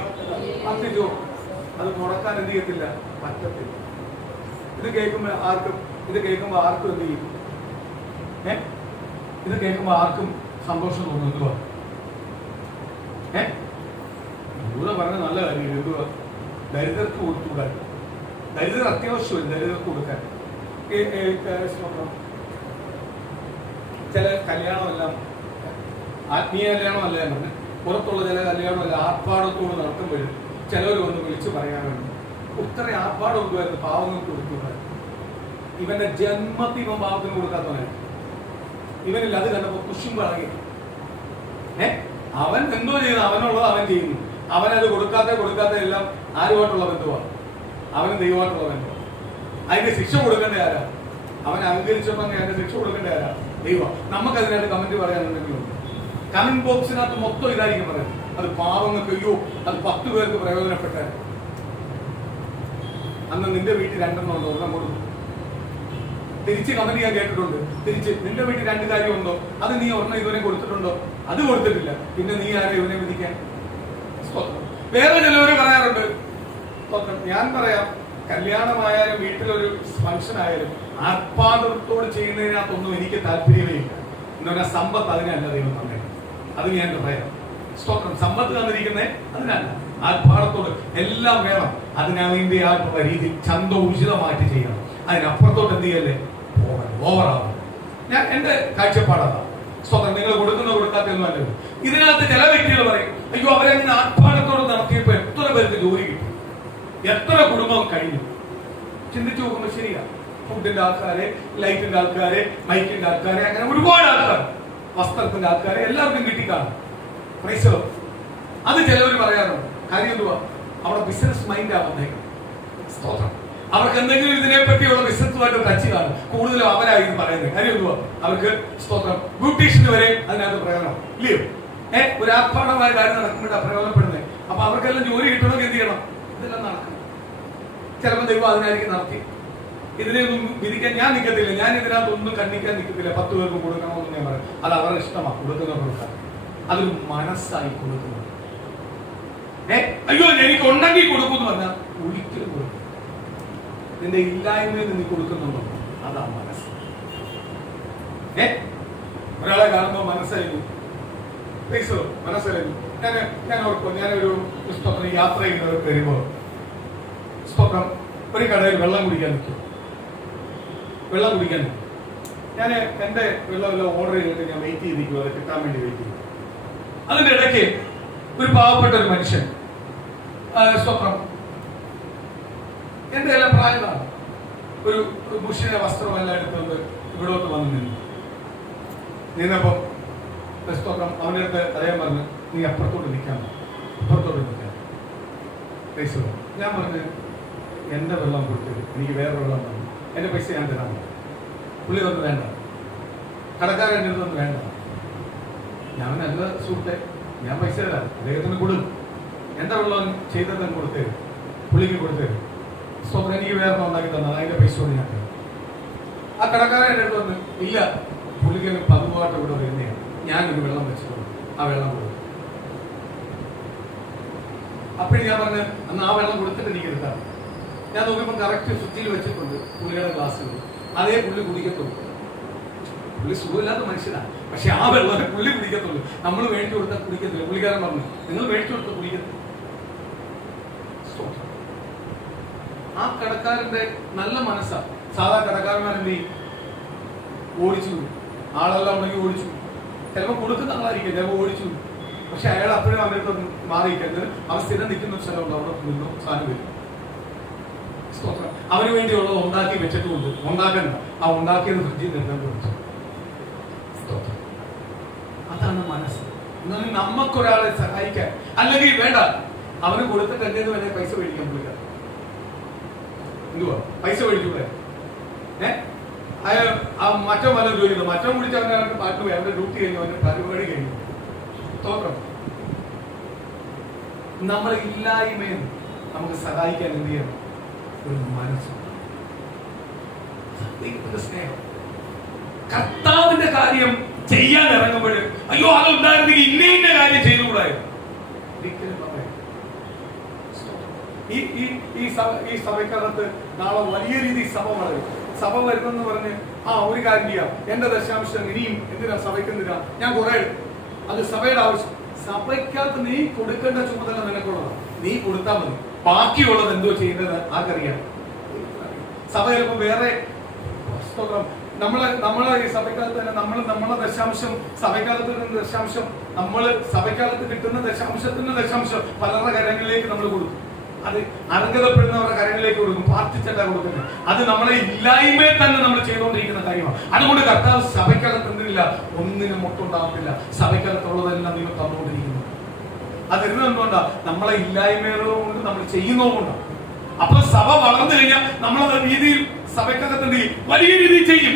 അത് മുടക്കാൻ എന്ത് ചെയ്യത്തില്ല, പറ്റത്തില്ല. ഇത് കേൾക്കുമ്പോൾ ആർക്കും എന്ത് ചെയ്യും? ഇത് കേൾക്കുമ്പോൾ ആർക്കും സന്തോഷം തോന്നുന്നു. എന്തുവാ പറഞ്ഞ നല്ല കാര്യം. എന്തുവാ? ദരിദ്രർക്ക് കൊടുത്തുകൂടാൻ. ദരിദ്രർ അത്യാവശ്യമില്ല, ദരിദ്രർക്ക് കൊടുക്കാൻ. ചില കല്യാണമെല്ലാം ആത്മീയ കല്യാണമല്ല ഞാൻ പറഞ്ഞത്, പുറത്തുള്ള ചില കല്യാണമല്ല ആർപ്പാടത്തോട് നടത്തുമ്പോഴും ചിലവർ വന്ന് വിളിച്ചു പറയാനുണ്ട്, ഇത്ര ആർപ്പാട് കൊണ്ടുവരുന്നത് പാവങ്ങൾക്ക് കൊടുത്തുകൂടാൻ. ഇവന്റെ ജന്മത്തിൽ ഇവൻ പാവത്തിന് കൊടുക്കാത്തവനാണ്. ഇവനില്ല. അത് കണ്ടപ്പോ കുശുമ്പ് ഇറങ്ങി. അവൻ എന്തോ ചെയ്യുന്നു, അവനുള്ളത് അവൻ ചെയ്യുന്നു. അവനത് കൊടുക്കാത്ത എല്ലാം ആരുമായിട്ടുള്ള ബന്ധുവാണ്. അവന് ദൈവമായിട്ടുള്ള ബന്ധമാണ്. അതിന്റെ ശിക്ഷ കൊടുക്കേണ്ട ആരാ? അവൻ അംഗീകരിച്ചപ്പോ അതിന്റെ ശിക്ഷ കൊടുക്കേണ്ട ആരാ? ദൈവം. നമുക്കതിനായിട്ട് കമന്റ് പറയാനുണ്ടെങ്കിലും കമന്റ് ബോക്സിനകത്ത് മൊത്തം ഇതായിരിക്കും പറയുന്നത്, അത് പാവങ്ങൾക്ക്, അയ്യോ അത് 10 പേർക്ക് പ്രയോജനപ്പെട്ട. അന്ന് നിന്റെ വീട്ടിൽ 2 ഉണ്ടോ? ഒരെണ്ണം കൊടുക്കും. തിരിച്ച് കമന്റ് ചെയ്യാൻ കേട്ടിട്ടുണ്ട്. തിരിച്ച് നിന്റെ വീട്ടിൽ 2 കാര്യമുണ്ടോ? അത് നീ ഒരെണ്ണം ഇതുവരെ കൊടുത്തിട്ടുണ്ടോ? അത് കൊടുത്തിട്ടില്ല. പിന്നെ നീ ആരെ ഇവനെ വിധിക്കാൻ? വേറെ ചിലവര് പറയാറുണ്ട്. ഞാൻ പറയാം, കല്യാണമായാലും വീട്ടിലൊരു ഫംഗ്ഷൻ ആയാലും ആർപ്പാദത്തോട് ചെയ്യുന്നതിനകത്തൊന്നും എനിക്ക് താല്പര്യമേ ഇല്ല. എന്ന് പറഞ്ഞാൽ സമ്പത്ത് അതിനല്ല ദൈവം തന്നെ. അത് ഞാൻ പറയാം. സ്തോത്രം. സമ്പത്ത് തന്നിരിക്കുന്നേ അതിനല്ല, ആർപ്പാടത്തോട് എല്ലാം വേണം. അതിനതിന്റെ ആയിട്ടുള്ള രീതി ചന്തോചിതമായിട്ട് ചെയ്യണം. അതിനപ്പുറത്തോട്ട് എന്ത് ചെയ്യല്ലേ, ഓവറാവും. ഞാൻ എന്റെ കാഴ്ചപ്പാടാണ്. സ്വന്തം നിങ്ങൾ കൊടുക്കാത്തൊന്നും അല്ലല്ലോ. ഇതിനകത്ത് ചില വ്യക്തികൾ പറയും, അയ്യോ അവരങ്ങനെ ആർപ്പാടത്തോട് നടത്തിയപ്പോ എത്ര പേർക്ക് ജോലി കിട്ടും, എത്ര കുടുംബം കഴിഞ്ഞു. ചിന്തിച്ചു നോക്കുമ്പോൾ ശരിയാ. ഫുഡിന്റെ ആൾക്കാരെ, ലൈറ്റിന്റെ ആൾക്കാരെ, മൈക്കിന്റെ ആൾക്കാരെ, അങ്ങനെ ഒരുപാട് ആൾക്കാർ, വസ്ത്രത്തിന്റെ ആൾക്കാരെ എല്ലാവർക്കും കിട്ടിക്കാണും. പ്രൈസോ. അത് ചിലവർ പറയാറുണ്ട്. കാര്യം എന്തുവാ? അവിടെ ബിസിനസ് മൈൻഡ് ആവുന്നേക്കും. സ്തോത്രം. അവർക്ക് എന്തെങ്കിലും ഇതിനെ പറ്റിയുള്ള ബിസിനസ്സുമായിട്ട് ടച്ച് കാണും. കൂടുതലും അവരായിരുന്നു പറയുന്നത്. കാര്യം എന്തുവാ? അവർക്ക് സ്തോത്രം ബ്യൂട്ടീഷ്യന് വരെ അതിനകത്ത് പ്രയോജനം ഇല്ലയോ? ഒരു ആത്മാർത്ഥമായ കാര്യം നടക്കുമ്പോഴാണ് പ്രയോജനപ്പെടുന്നത്. അപ്പൊ അവർക്കെല്ലാം ജോലി കിട്ടണമെങ്കിൽ എന്ത് ചെയ്യണം? ഇതെല്ലാം നടക്കണം. ചിലപ്പോൾ ദൈവം അതിനായിരിക്കും നടത്തി. ഇതിനെയൊന്നും വിധിക്കാൻ ഞാൻ നിൽക്കത്തില്ല. ഞാൻ ഇതിനകത്തൊന്നും കണ്ണിക്കാൻ നിൽക്കത്തില്ല. 10 പേർക്ക് കൊടുക്കണമെന്ന് ഞാൻ പറയും. അത് അവരുടെ ഇഷ്ടമാണ്. കൊടുക്കാൻ അതൊരു മനസ്സായി കൊടുക്കുന്നത്. അയ്യോ എനിക്ക് ഉണ്ടെങ്കിൽ കൊടുക്കുമെന്ന് പറഞ്ഞാൽ ഒരിക്കലും കൊടുക്കും. നിന്റെ ഇല്ലായ്മയിൽ നീ കൊടുക്കുന്നുണ്ടോ? അതാ മനസ്സ്. ഒരാളെ കാണുമ്പോൾ മനസ്സായിരുന്നു, മനസ്സായിരുന്നു. ഞാൻ ഓർക്കും, ഞാനൊരു സ്തോത്രം യാത്ര ചെയ്യുന്നത് വരുമ്പോൾ സ്തോത്രം ഒരു കടയിൽ വെള്ളം കുടിക്കാൻ നിൽക്കും. ഞാൻ എന്റെ വെള്ളം ഓർഡർ ചെയ്തിട്ട് ഞാൻ വെയിറ്റ് ചെയ്തിരിക്കും, അത് കിട്ടാൻ വേണ്ടി വെയിറ്റ് ചെയ്യും. അതിന്റെ ഇടയ്ക്ക് ഒരു പാവപ്പെട്ട ഒരു മനുഷ്യൻ സ്തോത്രം എന്റെ എല്ലാം പ്രായമാണ്, ഒരു മുഷിയുടെ വസ്ത്രമെല്ലാം എടുത്തുകൊണ്ട് ഇവിടോട്ട് വന്ന് നിന്നപ്പം സ്തോത്രം അവൻ്റെ അടുത്ത് അറിയാൻ പറഞ്ഞു, നീ അപ്പുറത്തോട്ട് നിൽക്കാൻ. പുറത്തോട്ട് നിൽക്കാൻ. ഞാൻ പറഞ്ഞു എൻ്റെ വെള്ളം കൊടുത്ത് എനിക്ക് വേറെ വെള്ളം തന്നു, എൻ്റെ പൈസ ഞാൻ തരാൻ. പുള്ളി പറഞ്ഞു വേണ്ട, കടക്കാരൻ എൻ്റെ അടുത്ത് വേണ്ട. ഞാൻ നല്ല സുഹൃത്തെ, ഞാൻ പൈസ തരാം, അദ്ദേഹത്തിന് കൊടുക്കും, എൻ്റെ വെള്ളം ചെയ്തത് കൊടുത്തേരും, പുള്ളിക്ക് കൊടുത്തേരും. സ്വന്തം എനിക്ക് വേറെ ഉണ്ടാക്കി തന്നത്, അതിൻ്റെ പൈസ കൊണ്ട് ഞാൻ തരാം. ആ കടക്കാരൻ എൻ്റെ അടുത്ത് വന്ന് ഇല്ല, പുള്ളിക്ക് പതിവായിട്ട് ഇവിടെ വരുന്നതാണ്, ഞാനൊരു വെള്ളം വെച്ചിട്ടുണ്ട്, ആ വെള്ളം കൊടുക്കും. അപ്പോഴും ഞാൻ പറഞ്ഞ് അന്ന് ആ വെള്ളം കൊടുത്തിട്ട് എനിക്ക് എടുക്കാം. ഞാൻ നോക്കുമ്പോൾ കറക്റ്റ് ഫ്രിഡ്ജിൽ വെച്ചിട്ടുണ്ട് പുള്ളിയുടെ ഗ്ലാസ്സിൽ, അതേ പുള്ളി കുടിക്കത്തുള്ളൂ. പുള്ളി സുഖമില്ലാത്ത മനുഷ്യനാണ്, പക്ഷെ ആ വെള്ളം പുള്ളി കുടിക്കത്തുള്ളൂ. നമ്മൾ മേടിച്ചു കൊടുത്താൽ കുടിക്കത്തില്ല. പുള്ളിക്കാരൻ പറഞ്ഞു നിങ്ങൾ മേടിച്ചു കൊടുത്താൽ കുടിക്കത്തില്ല. ആ കടക്കാരന്റെ നല്ല മനസ്സാണ്. സാധാ കടക്കാരന്മാരെന്ത് ചെയ്യും? ഓടിച്ചു, ആളെല്ലാം ഉണ്ടെങ്കിൽ ഓടിച്ചു. ചിലപ്പോൾ കൊടുക്കുന്ന ആളായിരിക്കും, ചിലപ്പോൾ ഓടിച്ചു. പക്ഷെ അയാൾ അപ്പോഴും അവരുടെ മാറിയിരിക്കുന്നത് അവൻ സ്ഥിരം നിൽക്കുന്ന സ്ഥലമുണ്ട്, അവിടെ നിന്നും സാധനം വരും. അവന് വേണ്ടിയുള്ളത് ഉണ്ടാക്കി വെച്ചിട്ടുമുണ്ട്, ഉണ്ടാക്കണ്ട, ആ ഉണ്ടാക്കിയത് ഫ്രിഡ്ജിൽ നിർത്താൻ കൊടുത്തു. അതാണ് മനസ്സ്. എന്നാലും നമുക്കൊരാളെ സഹായിക്കാൻ, അല്ലെങ്കിൽ വേണ്ട അവന് കൊടുത്തിട്ട് എന്റെ വേണേ പൈസ മേടിക്കാൻ പുള്ളിക്കാർ എന്തുവാ പൈസ മേടിച്ചൂടെ? മറ്റോ വല്ല ജോലി ചെയ്തു, മറ്റോ വിളിച്ച് അവനവർക്ക് പാട്ട് പോയി, അവന്റെ ഡ്യൂട്ടി കഴിഞ്ഞു, അവന്റെ പരിപാടി കഴിഞ്ഞു. തോത്രം നമ്മളെ ഇല്ലായ്മയും നമുക്ക് സഹായിക്കാൻ എന്ത് ചെയ്യണം? ഒരു മനസ്സ്, സ്നേഹം. കർത്താവിന്റെ കാര്യം ചെയ്യാൻ ഇറങ്ങുമ്പോൾ അയ്യോ അതുണ്ടായിരുന്നെങ്കിൽ ഇന്ന കാര്യം ചെയ്തുകൂടായിരുന്നു ഒരിക്കലും പറയാം. ഈ സഭയ്ക്കകത്ത് നാളെ വലിയ രീതിയിൽ സഭ വളരും. സഭ വരുന്നെന്ന് പറഞ്ഞ് ഒരു കാര്യം ചെയ്യാം, എന്റെ ദശാംശം ഇനിയും എന്തിനാ സഭയ്ക്ക് എന്തിനാ ഞാൻ കുറെ, അത് സഭയുടെ ആവശ്യം. സഭയ്ക്കകത്ത് നീ കൊടുക്കേണ്ട ചുമതല നിനക്കുള്ളതാണ്, നീ കൊടുത്താൽ മതി. ബാക്കിയുള്ളത് എന്തോ ചെയ്യുന്നത് ആർക്കറിയാം? സഭ ചിലപ്പോൾ വേറെ നമ്മളെ ഈ സഭയ്ക്കകത്ത് തന്നെ നമ്മളെ ദശാംശം, സഭയ്ക്കകത്ത് കിട്ടുന്ന ദശാംശം, സഭയ്ക്കകത്ത് കിട്ടുന്ന ദശാംശത്തിന്റെ ദശാംശം പലരുടെ കരങ്ങളിലേക്ക് നമ്മൾ കൊടുക്കും. അത് അർഹതപ്പെടുന്നവരുടെ കരങ്ങളിലേക്ക് കൊടുക്കും, പ്രാർത്ഥിച്ചല്ല കൊടുക്കുന്നത്. അത് നമ്മളെ ഇല്ലായ്മയെ തന്നെ നമ്മൾ ചെയ്തുകൊണ്ടിരിക്കുന്ന കാര്യമാണ്. അതുകൊണ്ട് കർത്താവ് സഭയ്ക്കകത്ത് എന്തിനില്ല, ഒന്നിനും മൊട്ടുണ്ടാകുന്നില്ല. സഭയ്ക്കകത്തുള്ളതെല്ലാം നിങ്ങൾ തന്നുകൊണ്ടിരിക്കുന്നു. അതിരുന്നത് എന്തുകൊണ്ടാ? നമ്മളെ ഇല്ലായ്മയോട് നമ്മൾ ചെയ്യുന്നതുകൊണ്ടാണ്. അപ്പൊ സഭ വളർന്നു കഴിഞ്ഞാൽ നമ്മളത് രീതിയിൽ സഭയ്ക്കകത്ത് എന്ത് ചെയ്യും? വലിയ രീതിയിൽ ചെയ്യും.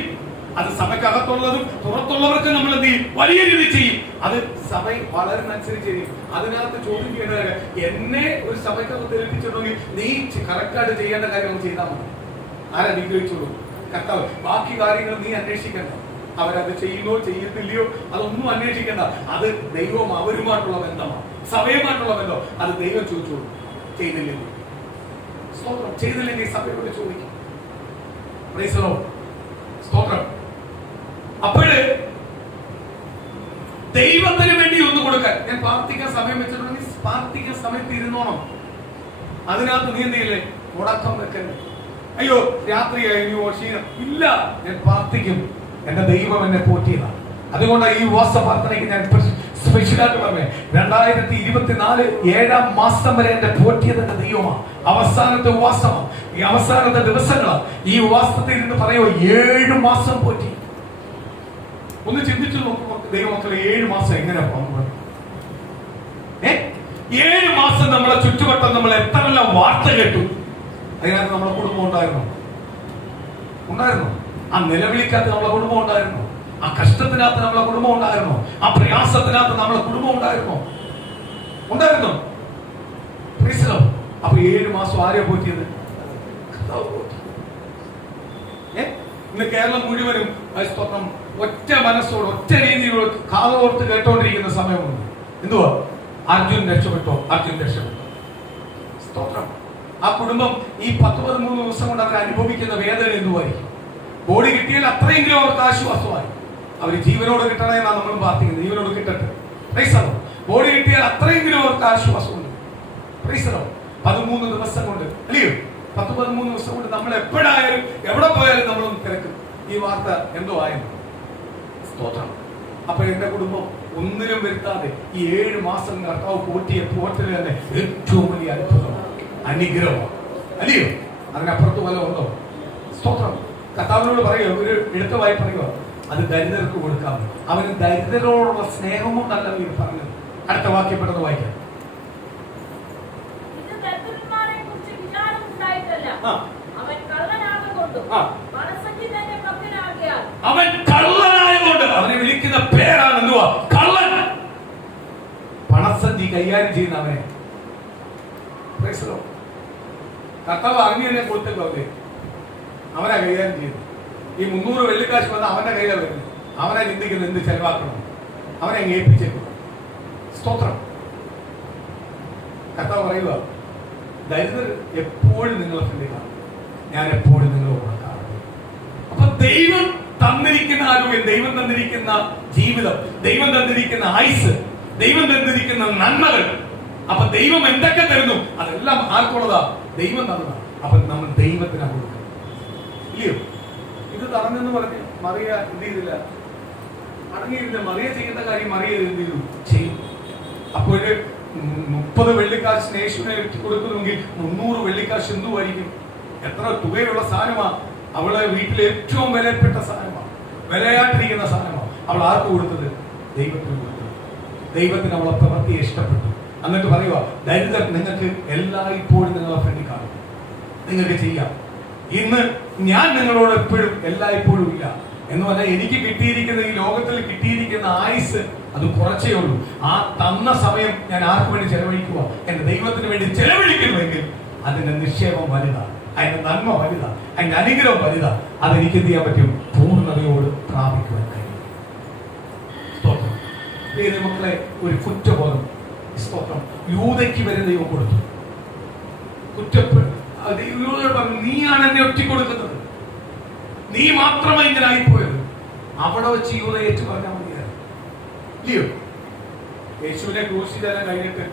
അത് സഭയ്ക്കകത്തുള്ളതും പുറത്തുള്ളവർക്ക് നമ്മൾ എന്ത് ചെയ്യും? വലിയ രീതിയിൽ ചെയ്യും. അത് സഭ വളരുന്നനുസരിച്ച് ചെയ്യും. അതിനകത്ത് ചോദ്യം ചെയ്യേണ്ട കാര്യം, എന്നെ ഒരു സഭയ്ക്കകത്ത് ഏൽപ്പിച്ചിട്ടുണ്ടെങ്കിൽ നീ കറക്റ്റായിട്ട് ചെയ്യേണ്ട കാര്യം ചെയ്താൽ മതി. ആരനുഗ്രഹിച്ചോളൂ? കർത്താവ്. ബാക്കി കാര്യങ്ങൾ നീ അന്വേഷിക്കണ്ട. അവരത് ചെയ്യുന്നോ ചെയ്യത്തില്ലയോ അതൊന്നും അന്വേഷിക്കണ്ട. അത് ദൈവവും അവരുമായിട്ടുള്ള ബന്ധമാണ്, സഭയുമായിട്ടുള്ള ബന്ധം. അത് ദൈവം ചോദിച്ചോളൂ. ചെയ്തില്ലെങ്കിൽ സ്തോത്രം, ചെയ്തില്ലെങ്കിൽ സഭയോട് ചോദിക്കും. സ്തോത്രം. അപ്പോഴ് ദൈവത്തിന് വേണ്ടി ഒന്ന് കൊടുക്കാൻ, ഞാൻ പ്രാർത്ഥിക്കാൻ സമയം വെച്ചിട്ടുണ്ടെങ്കിൽ പ്രാർത്ഥിക്കാൻ സമയത്ത് ഇരുന്നോണം. അതിനകത്ത് നീ എന്തെയില്ലേ? മുടക്കം വെക്കരുത്. അയ്യോ രാത്രിയായി ക്ഷീണം ഇല്ല, ഞാൻ പ്രാർത്ഥിക്കും. എന്റെ ദൈവം എന്നെ പോറ്റിയതാണ്. അതുകൊണ്ടാണ് ഈ ഉപവാസ പ്രാർത്ഥനയ്ക്ക് ഞാൻ സ്പെഷ്യലായിട്ട് പറഞ്ഞേ. 2024 7-ാം മാസം വരെ എന്റെ പോറ്റിയത് എന്റെ ദൈവമാണ്. അവസാനത്തെ ഉപവാസമാണ്, ഈ അവസാനത്തെ ദിവസങ്ങളാണ്. ഈ ഉപവാസത്തിൽ ഇരുന്ന് പറയുമോ 7 മാസം പോറ്റി. ഒന്ന് ചിന്തിച്ചു നോക്കുമ്പോൾ ദൈവമക്കളെ 7 മാസം എങ്ങനെ പോകുന്നത്? 7 മാസം നമ്മളെ ചുറ്റുവട്ടം നമ്മൾ എത്രയെല്ലാം വാർത്ത കേട്ടു. അതിനകത്ത് നമ്മളെ കുടുംബം ഉണ്ടായിരുന്നു. ആ നിലവിളിക്കകത്ത് നമ്മളെ കുടുംബം ഉണ്ടായിരുന്നു. ആ കഷ്ടത്തിനകത്ത് നമ്മളെ കുടുംബം ഉണ്ടായിരുന്നു. ആ പ്രയാസത്തിനകത്ത് നമ്മളെ കുടുംബം ഉണ്ടായിരുന്നു. അപ്പൊ 7 മാസം ആരെയോ പോറ്റിയത്? ഇന്ന് കേരളം മുഴുവനും ഒറ്റ മനസ്സോട് ഒറ്റ രീതിയിലോട് കാതോർത്ത് കേട്ടോണ്ടിരിക്കുന്ന സമയമുണ്ട്. എന്തുവാ? അർജുൻ രക്ഷപ്പെട്ടോ, അർജുൻ രക്ഷപ്പെട്ടോ. സ്തോത്രം. ആ കുടുംബം ഈ 10-13 ദിവസം കൊണ്ട് അവർ അനുഭവിക്കുന്ന വേദന എന്തുവായിരിക്കും? ബോഡി കിട്ടിയാൽ അത്രയെങ്കിലും അവർക്ക് ആശ്വാസമായി. അവർ ജീവനോട് കിട്ടണേ എന്നാണ് നമ്മൾ പ്രാർത്ഥിക്കുന്നത്. ജീവനോട് കിട്ടട്ടെ. ബോഡി കിട്ടിയാൽ അത്രയെങ്കിലും അവർക്ക് ആശ്വാസമുണ്ട്. 13 ദിവസം കൊണ്ട്, അല്ലയോ? 10-13 ദിവസം കൊണ്ട് നമ്മൾ എപ്പോഴായാലും എവിടെ പോയാലും നമ്മളൊന്ന് തിരക്കും ഈ വാർത്ത എന്തോ ആയെന്ന്. സ്തോത്രം. അപ്പൊ എന്റെ കുടുംബം ഒന്നിനും വരുത്താതെ ഈ 7 മാസം കർത്താവ് പോറ്റൽ തന്നെ ഏറ്റവും വലിയ അത്ഭുതമാണ്, അനുഗ്രഹമാണ്, അല്ലയോ? അതിനപ്പുറത്ത് വല്ല ഉണ്ടോ? സ്തോത്രം. കർത്താവിനോട് പറയുക, ഒരു എടുത്തവായി പറയുക, അത് ദരിദ്രർക്ക് കൊടുക്കാം. അവന് ദരിദ്രരോടുള്ള സ്നേഹം കൊണ്ടല്ല ഇവർ പറഞ്ഞത്. അടുത്ത വാക്യം പെട്ടെന്ന് വായിക്കാം. അവൻ കള്ളനാകൊണ്ടും പണസഞ്ചി തന്നെ ഭക്തനാകിയാൽ അവൻ കള്ളനായതുകൊണ്ട് അവനെ വിളിക്കുന്ന പേരാണ് എന്തുവാ? കള്ളൻ. പണസഞ്ചി കൈകാര്യം ചെയ്യുന്ന അവനെ കർത്താവ് അറിഞ്ഞു തന്നെ കൊടുത്തല്ലോ അവരെ. അവനാ കൈകാര്യം ചെയ്യുന്നത്. ഈ 300 വെള്ളിക്കാശ് വന്ന് അവന്റെ കയ്യിലാണ് വരുന്നത്. അവനെ ചിന്തിക്കുന്നത് എന്ത് ചെലവാക്കണം, അവനെ ഏൽപ്പിച്ചേക്കും. സ്തോത്രം. കർത്താവ് പറയുക, ദരിദ്രർ എപ്പോഴും നിങ്ങളെ ഫ്രണ്ടിലാണ്, ഞാൻ എപ്പോഴും നിങ്ങളെ ഉറക്കാറുണ്ട്. അപ്പൊ ദൈവം തന്നിരിക്കുന്ന ആരോഗ്യം, ദൈവം തന്നിരിക്കുന്ന ജീവിതം, ദൈവം തന്നിരിക്കുന്ന ആയുസ്, ദൈവം തന്നിരിക്കുന്ന നന്മകൾ, അപ്പൊ ദൈവം എന്തൊക്കെ തരുന്നു അതെല്ലാം ആർക്കുള്ളതാ? ദൈവം തന്നതാണ്. അപ്പൊ നമ്മൾ ദൈവത്തിനാണ് കൊടുക്കുന്നത്, ഇല്ലയോ? ഇത് തടഞ്ഞെന്ന് പറഞ്ഞ് മറിയ എന്ത് ചെയ്തില്ല? അടങ്ങിയിരുന്നില്ല. മറിയ ചെയ്യുന്ന കാര്യം മറിയ എന്ത് ചെയ്തു? ചെയ്യും. അപ്പോൾ 30 വെള്ളിക്കാശ് യേശുവിനെ കൊടുക്കുന്നുവെങ്കിൽ 300 വെള്ളിക്കാശ് എന്തുമായിരിക്കും? എത്ര തുകയിലുള്ള സാധനമാണ്? അവളെ വീട്ടിലെ ഏറ്റവും വിലപ്പെട്ട സാധനമാണ്, വിലയായിട്ടിരിക്കുന്ന സാധനമാണ്. അവൾ ആർക്ക് കൊടുത്തത്? ദൈവത്തിന് കൊടുത്തത്. ദൈവത്തിന് അവളെ പ്രവൃത്തിയെ ഇഷ്ടപ്പെട്ടു. എന്നിട്ട് പറയുക, ദരിദ്രർ നിങ്ങൾക്ക് എല്ലായ്പ്പോഴും നിങ്ങളെ ഫ്രണ്ടിൽ കാണും, നിങ്ങൾക്ക് ചെയ്യാം. ഇന്ന് ഞാൻ നിങ്ങളോട് എപ്പോഴും എല്ലായ്പ്പോഴും ഇല്ല എന്ന് പറഞ്ഞാൽ എനിക്ക് കിട്ടിയിരിക്കുന്ന ഈ ലോകത്തിൽ കിട്ടിയിരിക്കുന്ന ആയുസ് അത് കുറച്ചേ ഉള്ളൂ. ആ തന്ന സമയം ഞാൻ ആർക്ക് വേണ്ടി ചെലവഴിക്കുക? എന്റെ ദൈവത്തിന് വേണ്ടി ചെലവഴിക്കുന്നുവെങ്കിൽ അതിന്റെ നിക്ഷേപം വലുതാണ്, അതിന്റെ നന്മ വലുതാണ്, അതിന്റെ അനുഗ്രഹം വലുതാണ്. അതെനിക്ക് എന്ത് ചെയ്യാൻ പറ്റും? പൂർണ്ണതയോട് പ്രാപിക്കുവാൻ കഴിയും. സ്തോത്രം. മക്കളെ, ഒരു കുറ്റബോധം. സ്തോത്രം. യൂദയ്ക്ക് വരെ ദൈവം കൊടുത്തു. നീയാണ് എന്നെ ഒറ്റിക്കൊടുക്കുന്നത്, നീ മാത്രമേ ഇങ്ങനെ ആയിപ്പോയത്. അവിടെ വെച്ച് യൂദ ഏറ്റു പറഞ്ഞാൽ മതിയായിരുന്നു, ഇല്ലയോ? യേശുവിനെ ക്രൂശിച്ചാലും കഴിഞ്ഞിട്ട്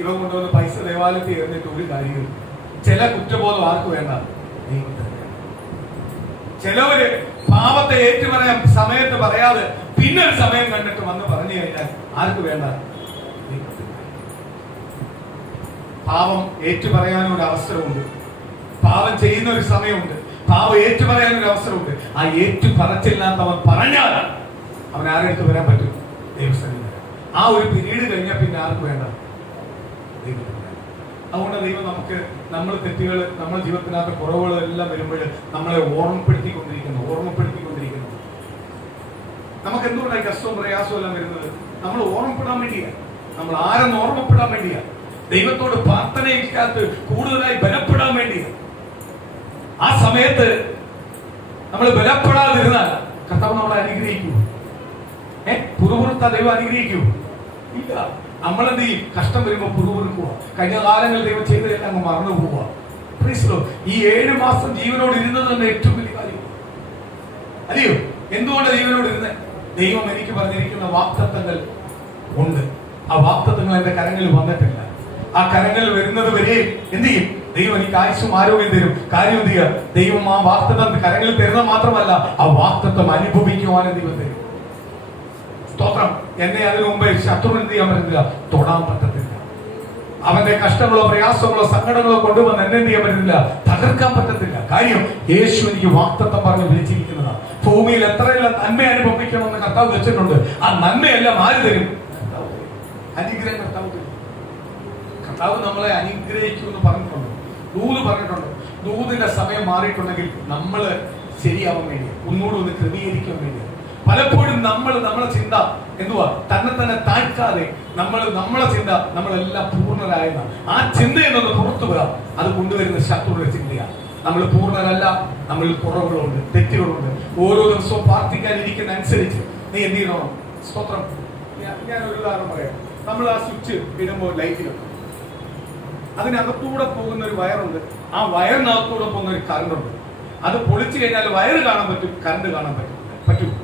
ഇവ കൊണ്ടുവന്ന് പൈസ ദേവാലയത്തിൽ എറിഞ്ഞിട്ട് ഒരു കാര്യവും. ചില കുറ്റബോധം ആർക്ക് വേണ്ട? ദൈവത്തിന്. ചിലവര് പാപത്തെ ഏറ്റുപറയാൻ സമയത്ത് പറയാതെ പിന്നെ ഒരു സമയം കണ്ടിട്ട് വന്ന് പറഞ്ഞു കഴിഞ്ഞാൽ ആർക്ക് വേണ്ട? പാപം ഏറ്റുപറയാനൊരു അവസരമുണ്ട്, പാപം ചെയ്യുന്ന ഒരു സമയമുണ്ട്, പാപം ഏറ്റുപറയാനൊരു അവസരമുണ്ട്. ആ ഏറ്റുപറച്ചില്ലാത്തവൻ പറഞ്ഞാൽ അവൻ ആരെടുത്ത് വരാൻ പറ്റും? ദൈവസന്നിധി. ആ ഒരു പിരീഡ് കഴിഞ്ഞാൽ പിന്നെ ആർക്ക് വേണ്ട? ദൈവത്തിന്. അതുകൊണ്ട് ദൈവം നമുക്ക് നമ്മൾ തെറ്റുകൾ, നമ്മുടെ ജീവിതത്തിനകത്ത് കുറവുകൾ എല്ലാം വരുമ്പോൾ നമ്മളെ ഓർമ്മപ്പെടുത്തിക്കൊണ്ടിരിക്കുന്നു. നമുക്ക് എന്തുകൊണ്ടായി കഷ്ടവും പ്രയാസവും എല്ലാം വരുന്നത്? നമ്മൾ ഓർമ്മപ്പെടാൻ വേണ്ടിയാണ്, നമ്മൾ ആരെന്ന് ഓർമ്മപ്പെടാൻ വേണ്ടിയാണ്, ദൈവത്തോട് പ്രാർത്ഥനയ്ക്കകത്ത് കൂടുതലായി ബലപ്പെടാൻ വേണ്ടിയാണ്. ആ സമയത്ത് നമ്മൾ ബലപ്പെടാതിരുന്നാൽ കർത്താവ് നമ്മളെ അനുഗ്രഹിക്കൂ? പുറപുറത്ത ദൈവം അനുഗ്രഹിക്കൂ? ഇല്ല. നമ്മളെന്ത് ചെയ്യും? കഷ്ടം വരുമ്പോൾ പുറപുറുക്കുക, കഴിഞ്ഞ കാലങ്ങളിൽ ദൈവം ചെയ്തതെല്ലാം അങ്ങ് മറന്നു പോവുക. ഈ 7 മാസം ജീവനോട് ഇരുന്നത് തന്നെ ഏറ്റവും വലിയ കാര്യമാണ്, അല്ലയോ? എന്തുകൊണ്ട് ജീവനോട് ഇരുന്നത്? ദൈവം എനിക്ക് പറഞ്ഞിരിക്കുന്ന വാഗ്ദത്തങ്ങൾ ഉണ്ട്. ആ വാഗ്ദത്തങ്ങൾ എന്റെ കരങ്ങളിൽ വന്നിട്ടില്ല. ആ കരങ്ങളിൽ വരുന്നത് വരെ എന്ത് ചെയ്യും? ദൈവം എനിക്ക് ആയുസ്സും ആരോഗ്യം തരും. കാര്യം എന്ത് ചെയ്യുക? ദൈവം ആ വാഗ്ദത്തം കരങ്ങളിൽ തരുന്നത് മാത്രമല്ല, ആ വാഗ്ദത്തം അനുഭവിക്കുവാനും ദൈവം തരും. സ്തോത്രം. എന്നെ അതിനു മുമ്പേ ശത്രു എന്ത് ചെയ്യാൻ പറ്റത്തില്ല? തൊടാൻ പറ്റത്തില്ല. അവന്റെ കഷ്ടങ്ങളോ പ്രയാസങ്ങളോ സങ്കടങ്ങളോ കൊണ്ടുവന്ന് എന്നെ എന്ത് ചെയ്യാൻ പറ്റത്തില്ല? തകർക്കാൻ പറ്റത്തില്ല. കാര്യം യേശു എനിക്ക് വാഗ്ദത്തം പറഞ്ഞ് വിളിച്ചിരിക്കുന്നതാണ്. ഭൂമിയിൽ എത്രയെല്ലാം നന്മ അനുഭവിക്കണമെന്ന് കർത്താവ് വെച്ചിട്ടുണ്ട്. ആ നന്മയെല്ലാം ആര് തരും? അനുഗ്രഹം കർത്താവ് തരും. കർത്താവ് നമ്മളെ അനുഗ്രഹിക്കുമെന്ന് പറഞ്ഞിട്ടുണ്ട്, ദൂത് പറഞ്ഞിട്ടുണ്ട്. ദൂതിന്റെ സമയം മാറിയിട്ടുണ്ടെങ്കിൽ നമ്മള് ശരിയാവാൻ വേണ്ടി, ഒന്നുകൂടെ ഒന്ന് ക്രമീകരിക്കാൻ വേണ്ടി പലപ്പോഴും നമ്മളെ ചിന്ത എന്തുവാ? തന്നെ താഴ്ത്താതെ നമ്മളെ ചിന്ത നമ്മളെല്ലാം പൂർണ്ണരായെന്നാണ്. ആ ചിന്ത എന്നൊന്ന് പുറത്തു വരാം. അത് കൊണ്ടുവരുന്ന ശത്രുവിന്റെ ചിന്തയാണ്. നമ്മൾ പൂർണ്ണരല്ല, നമ്മളിൽ കുറവുകളുണ്ട്, തെറ്റുകളുണ്ട്. ഓരോ ദിവസവും പ്രാർത്ഥിക്കാനിരിക്കുന്ന അനുസരിച്ച് നീ എന്ത് ചെയ്യണോ? സ്തോത്രം. ഞാനൊരു ഉദാഹരണം പറയാം. നമ്മൾ ആ സ്വിച്ച് ഇടുമ്പോൾ ലൈറ്റിലുണ്ട്, അതിനകത്തൂടെ പോകുന്ന ഒരു വയറുണ്ട്. ആ വയറിനകത്തൂടെ പോകുന്ന ഒരു കറണ്ട് ഉണ്ട്. അത് പൊളിച്ചു കഴിഞ്ഞാൽ വയറ് കാണാൻ പറ്റും, കറണ്ട് കാണാൻ പറ്റും.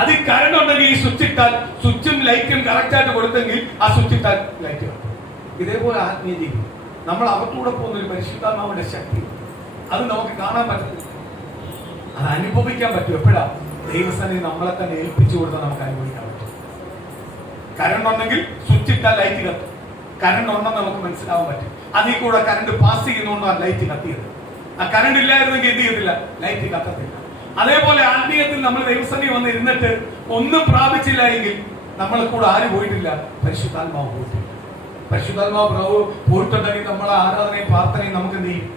അത് കറണ്ട് ഉണ്ടെങ്കിൽ ഈ സ്വിച്ച് ഇട്ടാൽ സ്വിച്ചും ലൈറ്റും കറക്റ്റ് ആയിട്ട് കൊടുത്തെങ്കിൽ ആ സ്വിച്ച് ഇട്ടാൽ ലൈറ്റ് കാണും. ഇതേപോലെ ആത്മീയ ജീവിതം, നമ്മൾ അകത്തൂടെ പോകുന്ന ഒരു പരിശുദ്ധാത്മാവിന്റെ ശക്തി, അത് നമുക്ക് കാണാൻ പറ്റത്തില്ല, അത് അനുഭവിക്കാൻ പറ്റും. എപ്പോഴാ? ദൈവസന്നിധി നമ്മളെ തന്നെ ഏൽപ്പിച്ചു കൊടുത്താൽ നമുക്ക് അനുഭവിക്കാൻ പറ്റും. കറണ്ട് ഉണ്ടെങ്കിൽ സ്വിച്ച് ഇട്ടാൽ ലൈറ്റ് കത്തും, കറണ്ട് ഉണ്ടെന്ന് നമുക്ക് മനസ്സിലാവാൻ പറ്റും. അതിൽ കൂടെ കറണ്ട് പാസ് ചെയ്യുന്നതുകൊണ്ടാണ് ലൈറ്റ് കത്തിയത്. ആ കറണ്ട് ഇല്ലായിരുന്നെങ്കിൽ എന്ത് ചെയ്യത്തില്ല? ലൈറ്റ് കത്തത്തില്ല. അതേപോലെ ആത്മീയത്തിൽ നമ്മൾ ദൈവസന്നിധി വന്ന് ഇരുന്നിട്ട് ഒന്നും പ്രാപിച്ചില്ല എങ്കിൽ നമ്മളെ കൂടെ ആര് പോയിട്ടില്ല? പരിശുദ്ധാത്മാവ് പോയിട്ടില്ല. പരിശുദ്ധാത്മാവ് പ്രഭു പോയിട്ടുണ്ടെങ്കിൽ നമ്മളെ ആരാധനയും പ്രാർത്ഥനയും നമുക്ക് എന്ത് ചെയ്യും?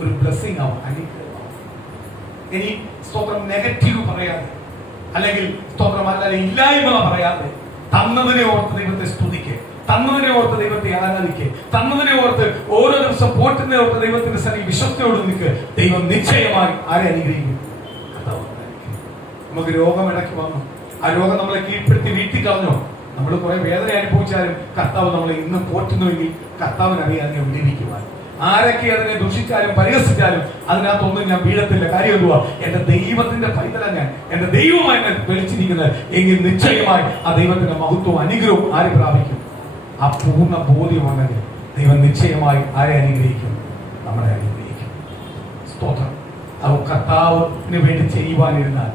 ഒരു ബ്ലെസ്സിങ് ആവും, അനുഗ്രഹമാവും. ഇനി സ്തോത്രം നെഗറ്റീവ് പറയാതെ, അല്ലെങ്കിൽ സ്തോത്രം അല്ലാതെ ഇല്ലായ്മ പറയാതെ, തന്നതിനെ ഓർത്ത് ദൈവത്തെ സ്തുതിക്ക്, തന്നതിനെ ഓർത്ത് ദൈവത്തെ ആരാധിക്ക്, തന്നതിനെ ഓർത്ത് ഓരോ ദിവസം പോറ്റുന്നതിനെ ഓർത്ത് ദൈവത്തിന്റെ സരി വിശ്വസ്തയോട് നിൽക്ക്. ദൈവം നിശ്ചയമായി ആരെ അനുഗ്രഹിക്കും? നമുക്ക് രോഗം ഇടയ്ക്ക് വന്നു, ആ രോഗം നമ്മളെ കീഴ്പ്പെടുത്തി വീട്ടിൽ കളഞ്ഞോ? നമ്മൾ കുറെ വേദന അനുഭവിച്ചാലും കർത്താവ് നമ്മളെ ഇന്നും പോറ്റുന്നുവെങ്കിൽ കർത്താവിനറിയാം അതിനെ വിടിവിക്കുവാൻ. ആരൊക്കെ അതിനെ ദുഷിച്ചാലും പരിഹസിച്ചാലും അതിനകത്തൊന്നും ഞാൻ വീഴത്തില്ല. കാര്യം എന്തുവാ? എന്റെ ദൈവത്തിന്റെ പൈതലാണ് ഞാൻ, എന്റെ ദൈവമായി എന്നെ വിളിച്ചിരിക്കുന്നത് എങ്കിൽ നിശ്ചയമായി ആ ദൈവത്തിന്റെ മഹത്വവും അനുഗ്രഹവും ആര് പ്രാപിക്കും? ആ പൂർണ്ണ ബോധ്യമാണെങ്കിൽ ദൈവം നിശ്ചയമായി ആരെ അനുഗ്രഹിക്കും? നമ്മളെ അനുഗ്രഹിക്കും. സ്തോത്രം. അത് കർത്താവിന് വേണ്ടി ചെയ്യുവാനിരുന്നാൽ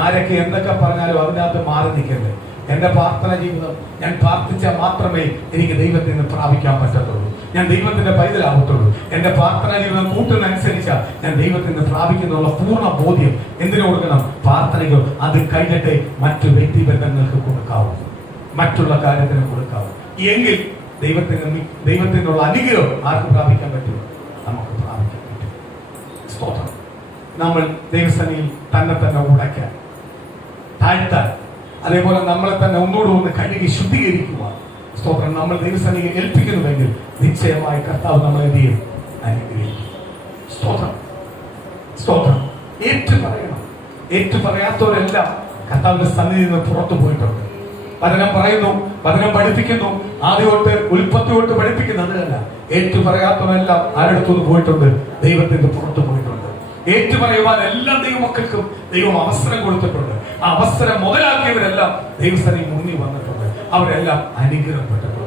ആരൊക്കെ എന്തൊക്കെ പറഞ്ഞാലും അതിനകത്ത് മാറി നിൽക്കരുത്. എന്റെ പ്രാർത്ഥന ജീവിതം ഞാൻ പ്രാർത്ഥിച്ചാൽ മാത്രമേ എനിക്ക് ദൈവത്തിൽ നിന്ന് പ്രാപിക്കാൻ പറ്റത്തുള്ളൂ, ഞാൻ ദൈവത്തിന്റെ പൈതലാവത്തുള്ളൂ. എന്റെ പ്രാർത്ഥന ജീവിതം കൂട്ടുന്നതനുസരിച്ചാൽ ഞാൻ ദൈവത്തിൽ നിന്ന് പ്രാപിക്കുന്നുള്ള പൂർണ്ണ ബോധ്യം എന്തിനു കൊടുക്കണം? പ്രാർത്ഥനയ്ക്ക്. അത് കഴിഞ്ഞിട്ട് മറ്റു വ്യക്തിബന്ധങ്ങൾക്ക് കൊടുക്കാവൂ, മറ്റുള്ള കാര്യത്തിന് കൊടുക്കാവൂ. എങ്കിൽ ദൈവത്തിനുള്ള അനുഗ്രഹം ആർക്ക് പ്രാപിക്കാൻ പറ്റും? നമുക്ക് പ്രാപിക്കാൻ പറ്റും. സ്തോത്രം. നമ്മൾ ദൈവസന്നിധിയിൽ തന്നെ ഉടയ്ക്കാൻ, താഴ്ത്താൻ, അതേപോലെ നമ്മളെ തന്നെ ഒന്നുകൂടെ ഒന്ന് കഴുകി ശുദ്ധീകരിക്കുവാൻ സ്തോത്രം നമ്മൾ ദൈവസന്നിധിയിൽ ഏൽപ്പിക്കുന്നുവെങ്കിൽ നിശ്ചയമായി കർത്താവ് നമ്മളെ എന്ത് ചെയ്യും? അനുഗ്രഹിക്കും. സ്തോത്രം. സ്തോത്രം. ഏറ്റുപറയണം. ഏറ്റുപറയാത്തവരെല്ലാം കർത്താവിന്റെ സന്നിധിയിൽ നിന്ന് പുറത്തു പോയിട്ടുണ്ട്. വചനം പറയുന്നു, വചനം പഠിപ്പിക്കുന്നു, ആദ്യമൊട്ട് ഉൽപ്പത്തി തൊട്ട് പഠിപ്പിക്കുന്നതല്ല. ഏറ്റുപറയാത്തവരെല്ലാം ആരെടുത്തുനിന്ന് പോയിട്ടുണ്ട്? ദൈവത്തിന്റെ പുറത്തു പോയിട്ടുണ്ട്. ഏറ്റുപറയുവാൻ എല്ലാ ദൈവമക്കൾക്കും ദൈവം അവസരം കൊടുത്തിട്ടുണ്ട്. ആ അവസരം മുതലാക്കിയവരെല്ലാം ദൈവസന്നിധിയിൽ മുന്നിൽ വന്നിട്ടുണ്ട്. അവരെല്ലാം അനുഗ്രഹപ്പെട്ടിട്ടുണ്ട്.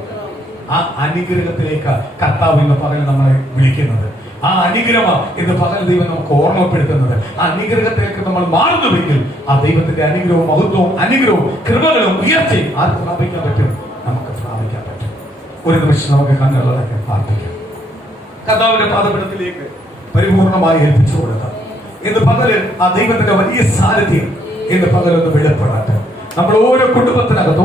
ആ അനുഗ്രഹത്തിലേക്ക് കർത്താവ് ഇന്ന് പകൽ നമ്മളെ വിളിക്കുന്നത്. ആ അനുഗ്രഹം ഇന്ന് പകൽ ദൈവം നമുക്ക് ഓർമ്മപ്പെടുത്തുന്നത്. ആ അനുഗ്രഹത്തിലേക്ക് നമ്മൾ മാറുന്നുവെങ്കിൽ ആ ദൈവത്തിന്റെ അനുഗ്രഹവും മഹത്വവും അനുഗ്രഹവും കൃപകളും ഉയർച്ചയും ആർക്ക് പ്രാപിക്കാൻ പറ്റും? നമുക്ക് പ്രാപിക്കാൻ പറ്റും. ഒരു നിമിഷം നമുക്ക് കണ്ണുകളൊക്കെ പ്രാർത്ഥിക്കാം. കർത്താവിന്റെ പാദപീഠത്തിലേക്ക് പരിപൂർണമായി ഏൽപ്പിച്ചു കൊടുക്കാം. ഇന്ന് പകല് ആ ദൈവത്തിന്റെ വലിയ സാന്നിധ്യം ഇന്ന് പകലൊന്ന് വെളിപ്പെടട്ടെ. നമ്മൾ ഓരോ കുടുംബത്തിനകത്ത്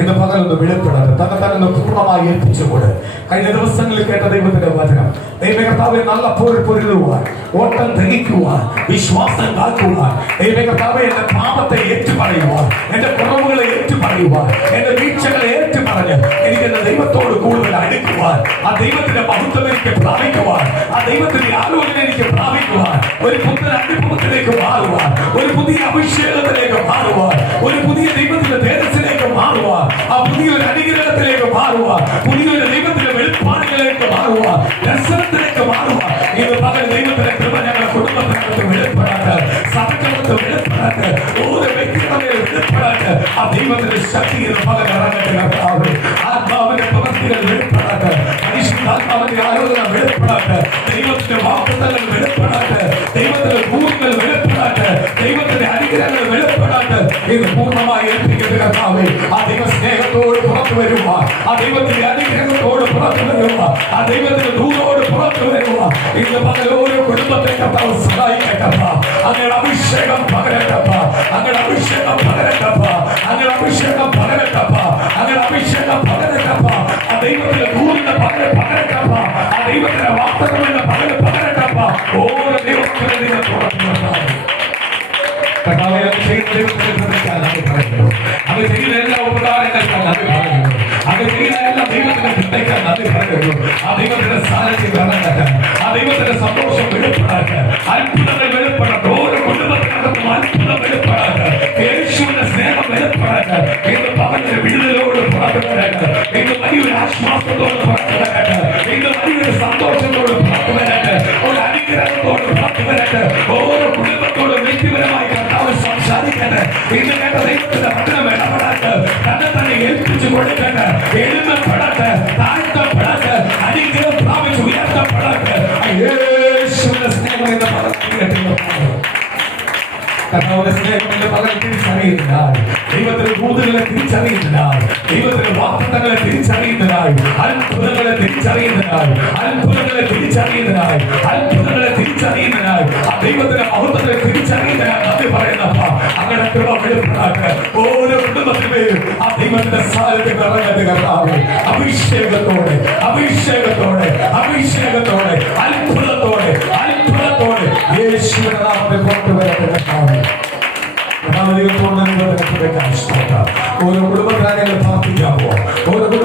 ഇന്ന് പകലൊന്ന് വെളിപ്പെടട്ടെ. തന്നെ പൂർണ്ണമായി ഏൽപ്പിച്ചുകൊണ്ട് കഴിഞ്ഞ ദിവസങ്ങളിൽ കേട്ട ദൈവത്തിന്റെ വചനം, ദൈവകർത്താവെ നല്ല പൊരുതുവാൻ, ഓട്ടം തികയ്ക്കുവാൻ, വിശ്വാസം കാക്കുവാൻ, ദൈവകർത്താവെ എന്റെ പാപത്തെ ഏറ്റുപറയുവാൻ, എന്റെ കുറവുകളെ ഏറ്റുപറയുവാൻ, എന്റെ വീഴ്ചകളെ ഏറ്റുപറഞ്ഞ് എനിക്ക് എന്റെ ദൈവത്തോട് കൂടുതൽ അടുക്കുവാൻ, ആ ദൈവത്തിന്റെ മഹത്വം എനിക്ക് പ്രാപിക്കുവാൻ, ആ ദൈവത്തിന്റെ ആലോചന എനിക്ക് പ്രാപിക്കുവാൻ, ഒരു പുതിയ അനുഭവത്തിലേക്ക് മാറുവാൻ, ഒരു പുതിയ അഭിഷേകത്തിലേക്ക് മാറുവാൻ, ഒരു പുതിയ ദൈവത്തിന്റെ തേജസ്സിലേക്ക് മാറുവാൻ, ആ പുതിയൊരു അനുഗ്രഹത്തിലേക്ക് മാറുവാൻ, പുതിയൊരു ദൈവത്തിന്റെ വെളിപ്പാടുകളിലേക്ക് മാറുവാൻ, ദർശനത്തിലേക്ക് മാറുവാൻ. ഇത് പകൽ ദൈവത്തിന്റെ കൃപ ഞങ്ങളുടെ കുടുംബത്തിനകത്ത് വെളിപ്പെടാട്ട്, സഭയ്ക്കകത്ത് വെളിപ്പെടാട്ട്, ഓരോ വ്യക്തികളെ വെളിപ്പെടാട്ട്. ആ ദൈവത്തിന്റെ ശക്തി ഇത് പകൽ ഇറങ്ങട്ടെ കർത്താവേ. ആത്മാവിന്റെ പ്രവൃത്തികൾ വെളിപ്പെടാട്ട്, പരിശുദ്ധാത്മാവിന്റെ ആലോചന വെളിപ്പെടാട്ട്, ദൈവത്തിന്റെ വാഗ്ദത്തങ്ങൾ വെളിപ്പെടാട്ട്, ദൈവത്തിന്റെ ഭൂമികൾ വെളിപ്പെടാട്ട്, ദൈവത്തിന്റെ അനുഗ്രഹങ്ങൾ വെളിപ്പെടാട്ട്. ഇത് പൂർണ്ണമായി ഏൽപ്പിക്കട്ടെ കർത്താവേ. ആ ദൈവ സ്നേഹത്തോട് പുറത്തു വരുവാൻ, ആ ദൈവത്തിന്റെ അനുഗ്രഹത്തോട് പുറത്തു വരുവാൻ, ആ ദൈവത്തിന്റെ ദൂരോട് പുറത്തു വരുവാൻ ഇന്ന് പകൽ ഓരോ കുടുംബത്തെ കർത്താവ് സഹായിക്കട്ടപ്പ. അങ്ങയുടെ അഭിഷേകം പകരട്ടപ്പ, അങ്ങയുടെ അഭിഷേകം പകരട്ടപ്പ, അങ്ങയുടെ അഭിഷേകം പകരട്ടപ്പ, അങ്ങയുടെ അഭിഷേകം പകരട്ടപ്പ. ആ ദൈവത്തിന്റെ ദൂരിന്റെ പകരട്ടപ്പ, ആ ദൈവത്തിന്റെ വാർത്തകളുടെ പകരട്ടപ്പ. ഓരോ ദൈവത്തിനെ നിങ്ങൾ തുറന്നു കർത്താവേ, അങ്ങ് ചെയ്യുന്ന എല്ലാ ഉപകാരങ്ങൾക്കും നന്ദി പറയുന്നു. അങ്ങ് ചെയ്യുന്ന എല്ലാ ദൈവത്തിന്റെ ചിന്തയ്ക്ക് നന്ദി പറയുന്നു. ആ ദൈവത്തിന്റെ സാന്നിധ്യം ഇറങ്ങട്ടെ, ആ ദൈവത്തിന്റെ സന്തോഷം വെളിപ്പെടാട്ട്, അത്ഭുതങ്ങൾ വെളിപ്പെടട്ടെ. ഓരോ കുടുംബത്തിനകത്തും അത്ഭുതം വെളിപ്പെടാട്ട്, യേശുവിന്റെ സ്നേഹം വെളിപ്പെടാട്ട്. ഇന്ന് പകലിന്റെ വിടുതലോട് പുറത്തു വരട്ടെ, ഇന്ന് വലിയൊരു ആശ്വാസത്തോട് പുറത്തു വരട്ടെ, ഇന്ന് വലിയൊരു സന്തോഷത്തോട് പുറത്തു വരട്ടെ, ഒരു അനുഗ്രഹത്തോട് പുറത്തു വരട്ടെ. ഓരോ കുടുംബത്തോടും വ്യക്തിപരമായി കർത്താവ് സംസാരിക്കട്ടെ. ഇന്ന് കേട്ട ദൈവത്തിന്റെ വചനം ഇടപെടാട്ട്, തന്നെ ഏൽപ്പിച്ചു കൊടുക്കട്ടെ, എഴുതപ്പെടട്ടെ, താഴ്ത്തപ്പെടട്ടെ, അനുഗ്രഹം പ്രാപിച്ച് ഉയർത്തപ്പെടട്ടെ. യേശുവിന്റെ സ്നേഹം എന്ന് പറഞ്ഞു കർത്താവിന്റെ സ്നേഹം എന്റെ പകൽ തിരിച്ചറിയുന്നതിനാൽ, ദൈവത്തിന്റെ ദൂതകളെ തിരിച്ചറിയുന്നതിനാൽ, ദൈവത്തിന്റെ വാഗ്ദത്തങ്ങളെ തിരിച്ചറിയുന്നതിനായി, അത്ഭുതങ്ങളെ തിരിച്ചറിയുന്നതിനായി, അത്ഭുതങ്ങളെ തിരിച്ചറിയുന്നതിനായി, അത്ഭുതങ്ങളെ തിരിച്ചറിയുന്നതിനായി, ആ ദൈവത്തിന്റെ മഹത്വത്തെ തിരിച്ചറിയുന്നതിനായി നന്ദി പറയുന്നപ്പ. അങ്ങനെ കൃപ വെളിപ്പെടാട്ട് ഓരോ കുടുംബത്തിലും ആ ദൈവത്തിന്റെ സാന്നിധ്യം ഇറങ്ങുന്ന കർത്താവേ, അഭിഷേകത്തോടെ അഭിഷേകത്തോടെ അഭിഷേകത്തോടെ അത്ഭുതത്തോടെ അത്ഭുതത്തോടെ യേശുവിന്റെ നാമത്തിൽ കൊണ്ടുവരട്ടെ കർത്താവേ. ഓരോ കുടുംബത്തിനായി പ്രാർത്ഥിക്കാമോ? ഓരോ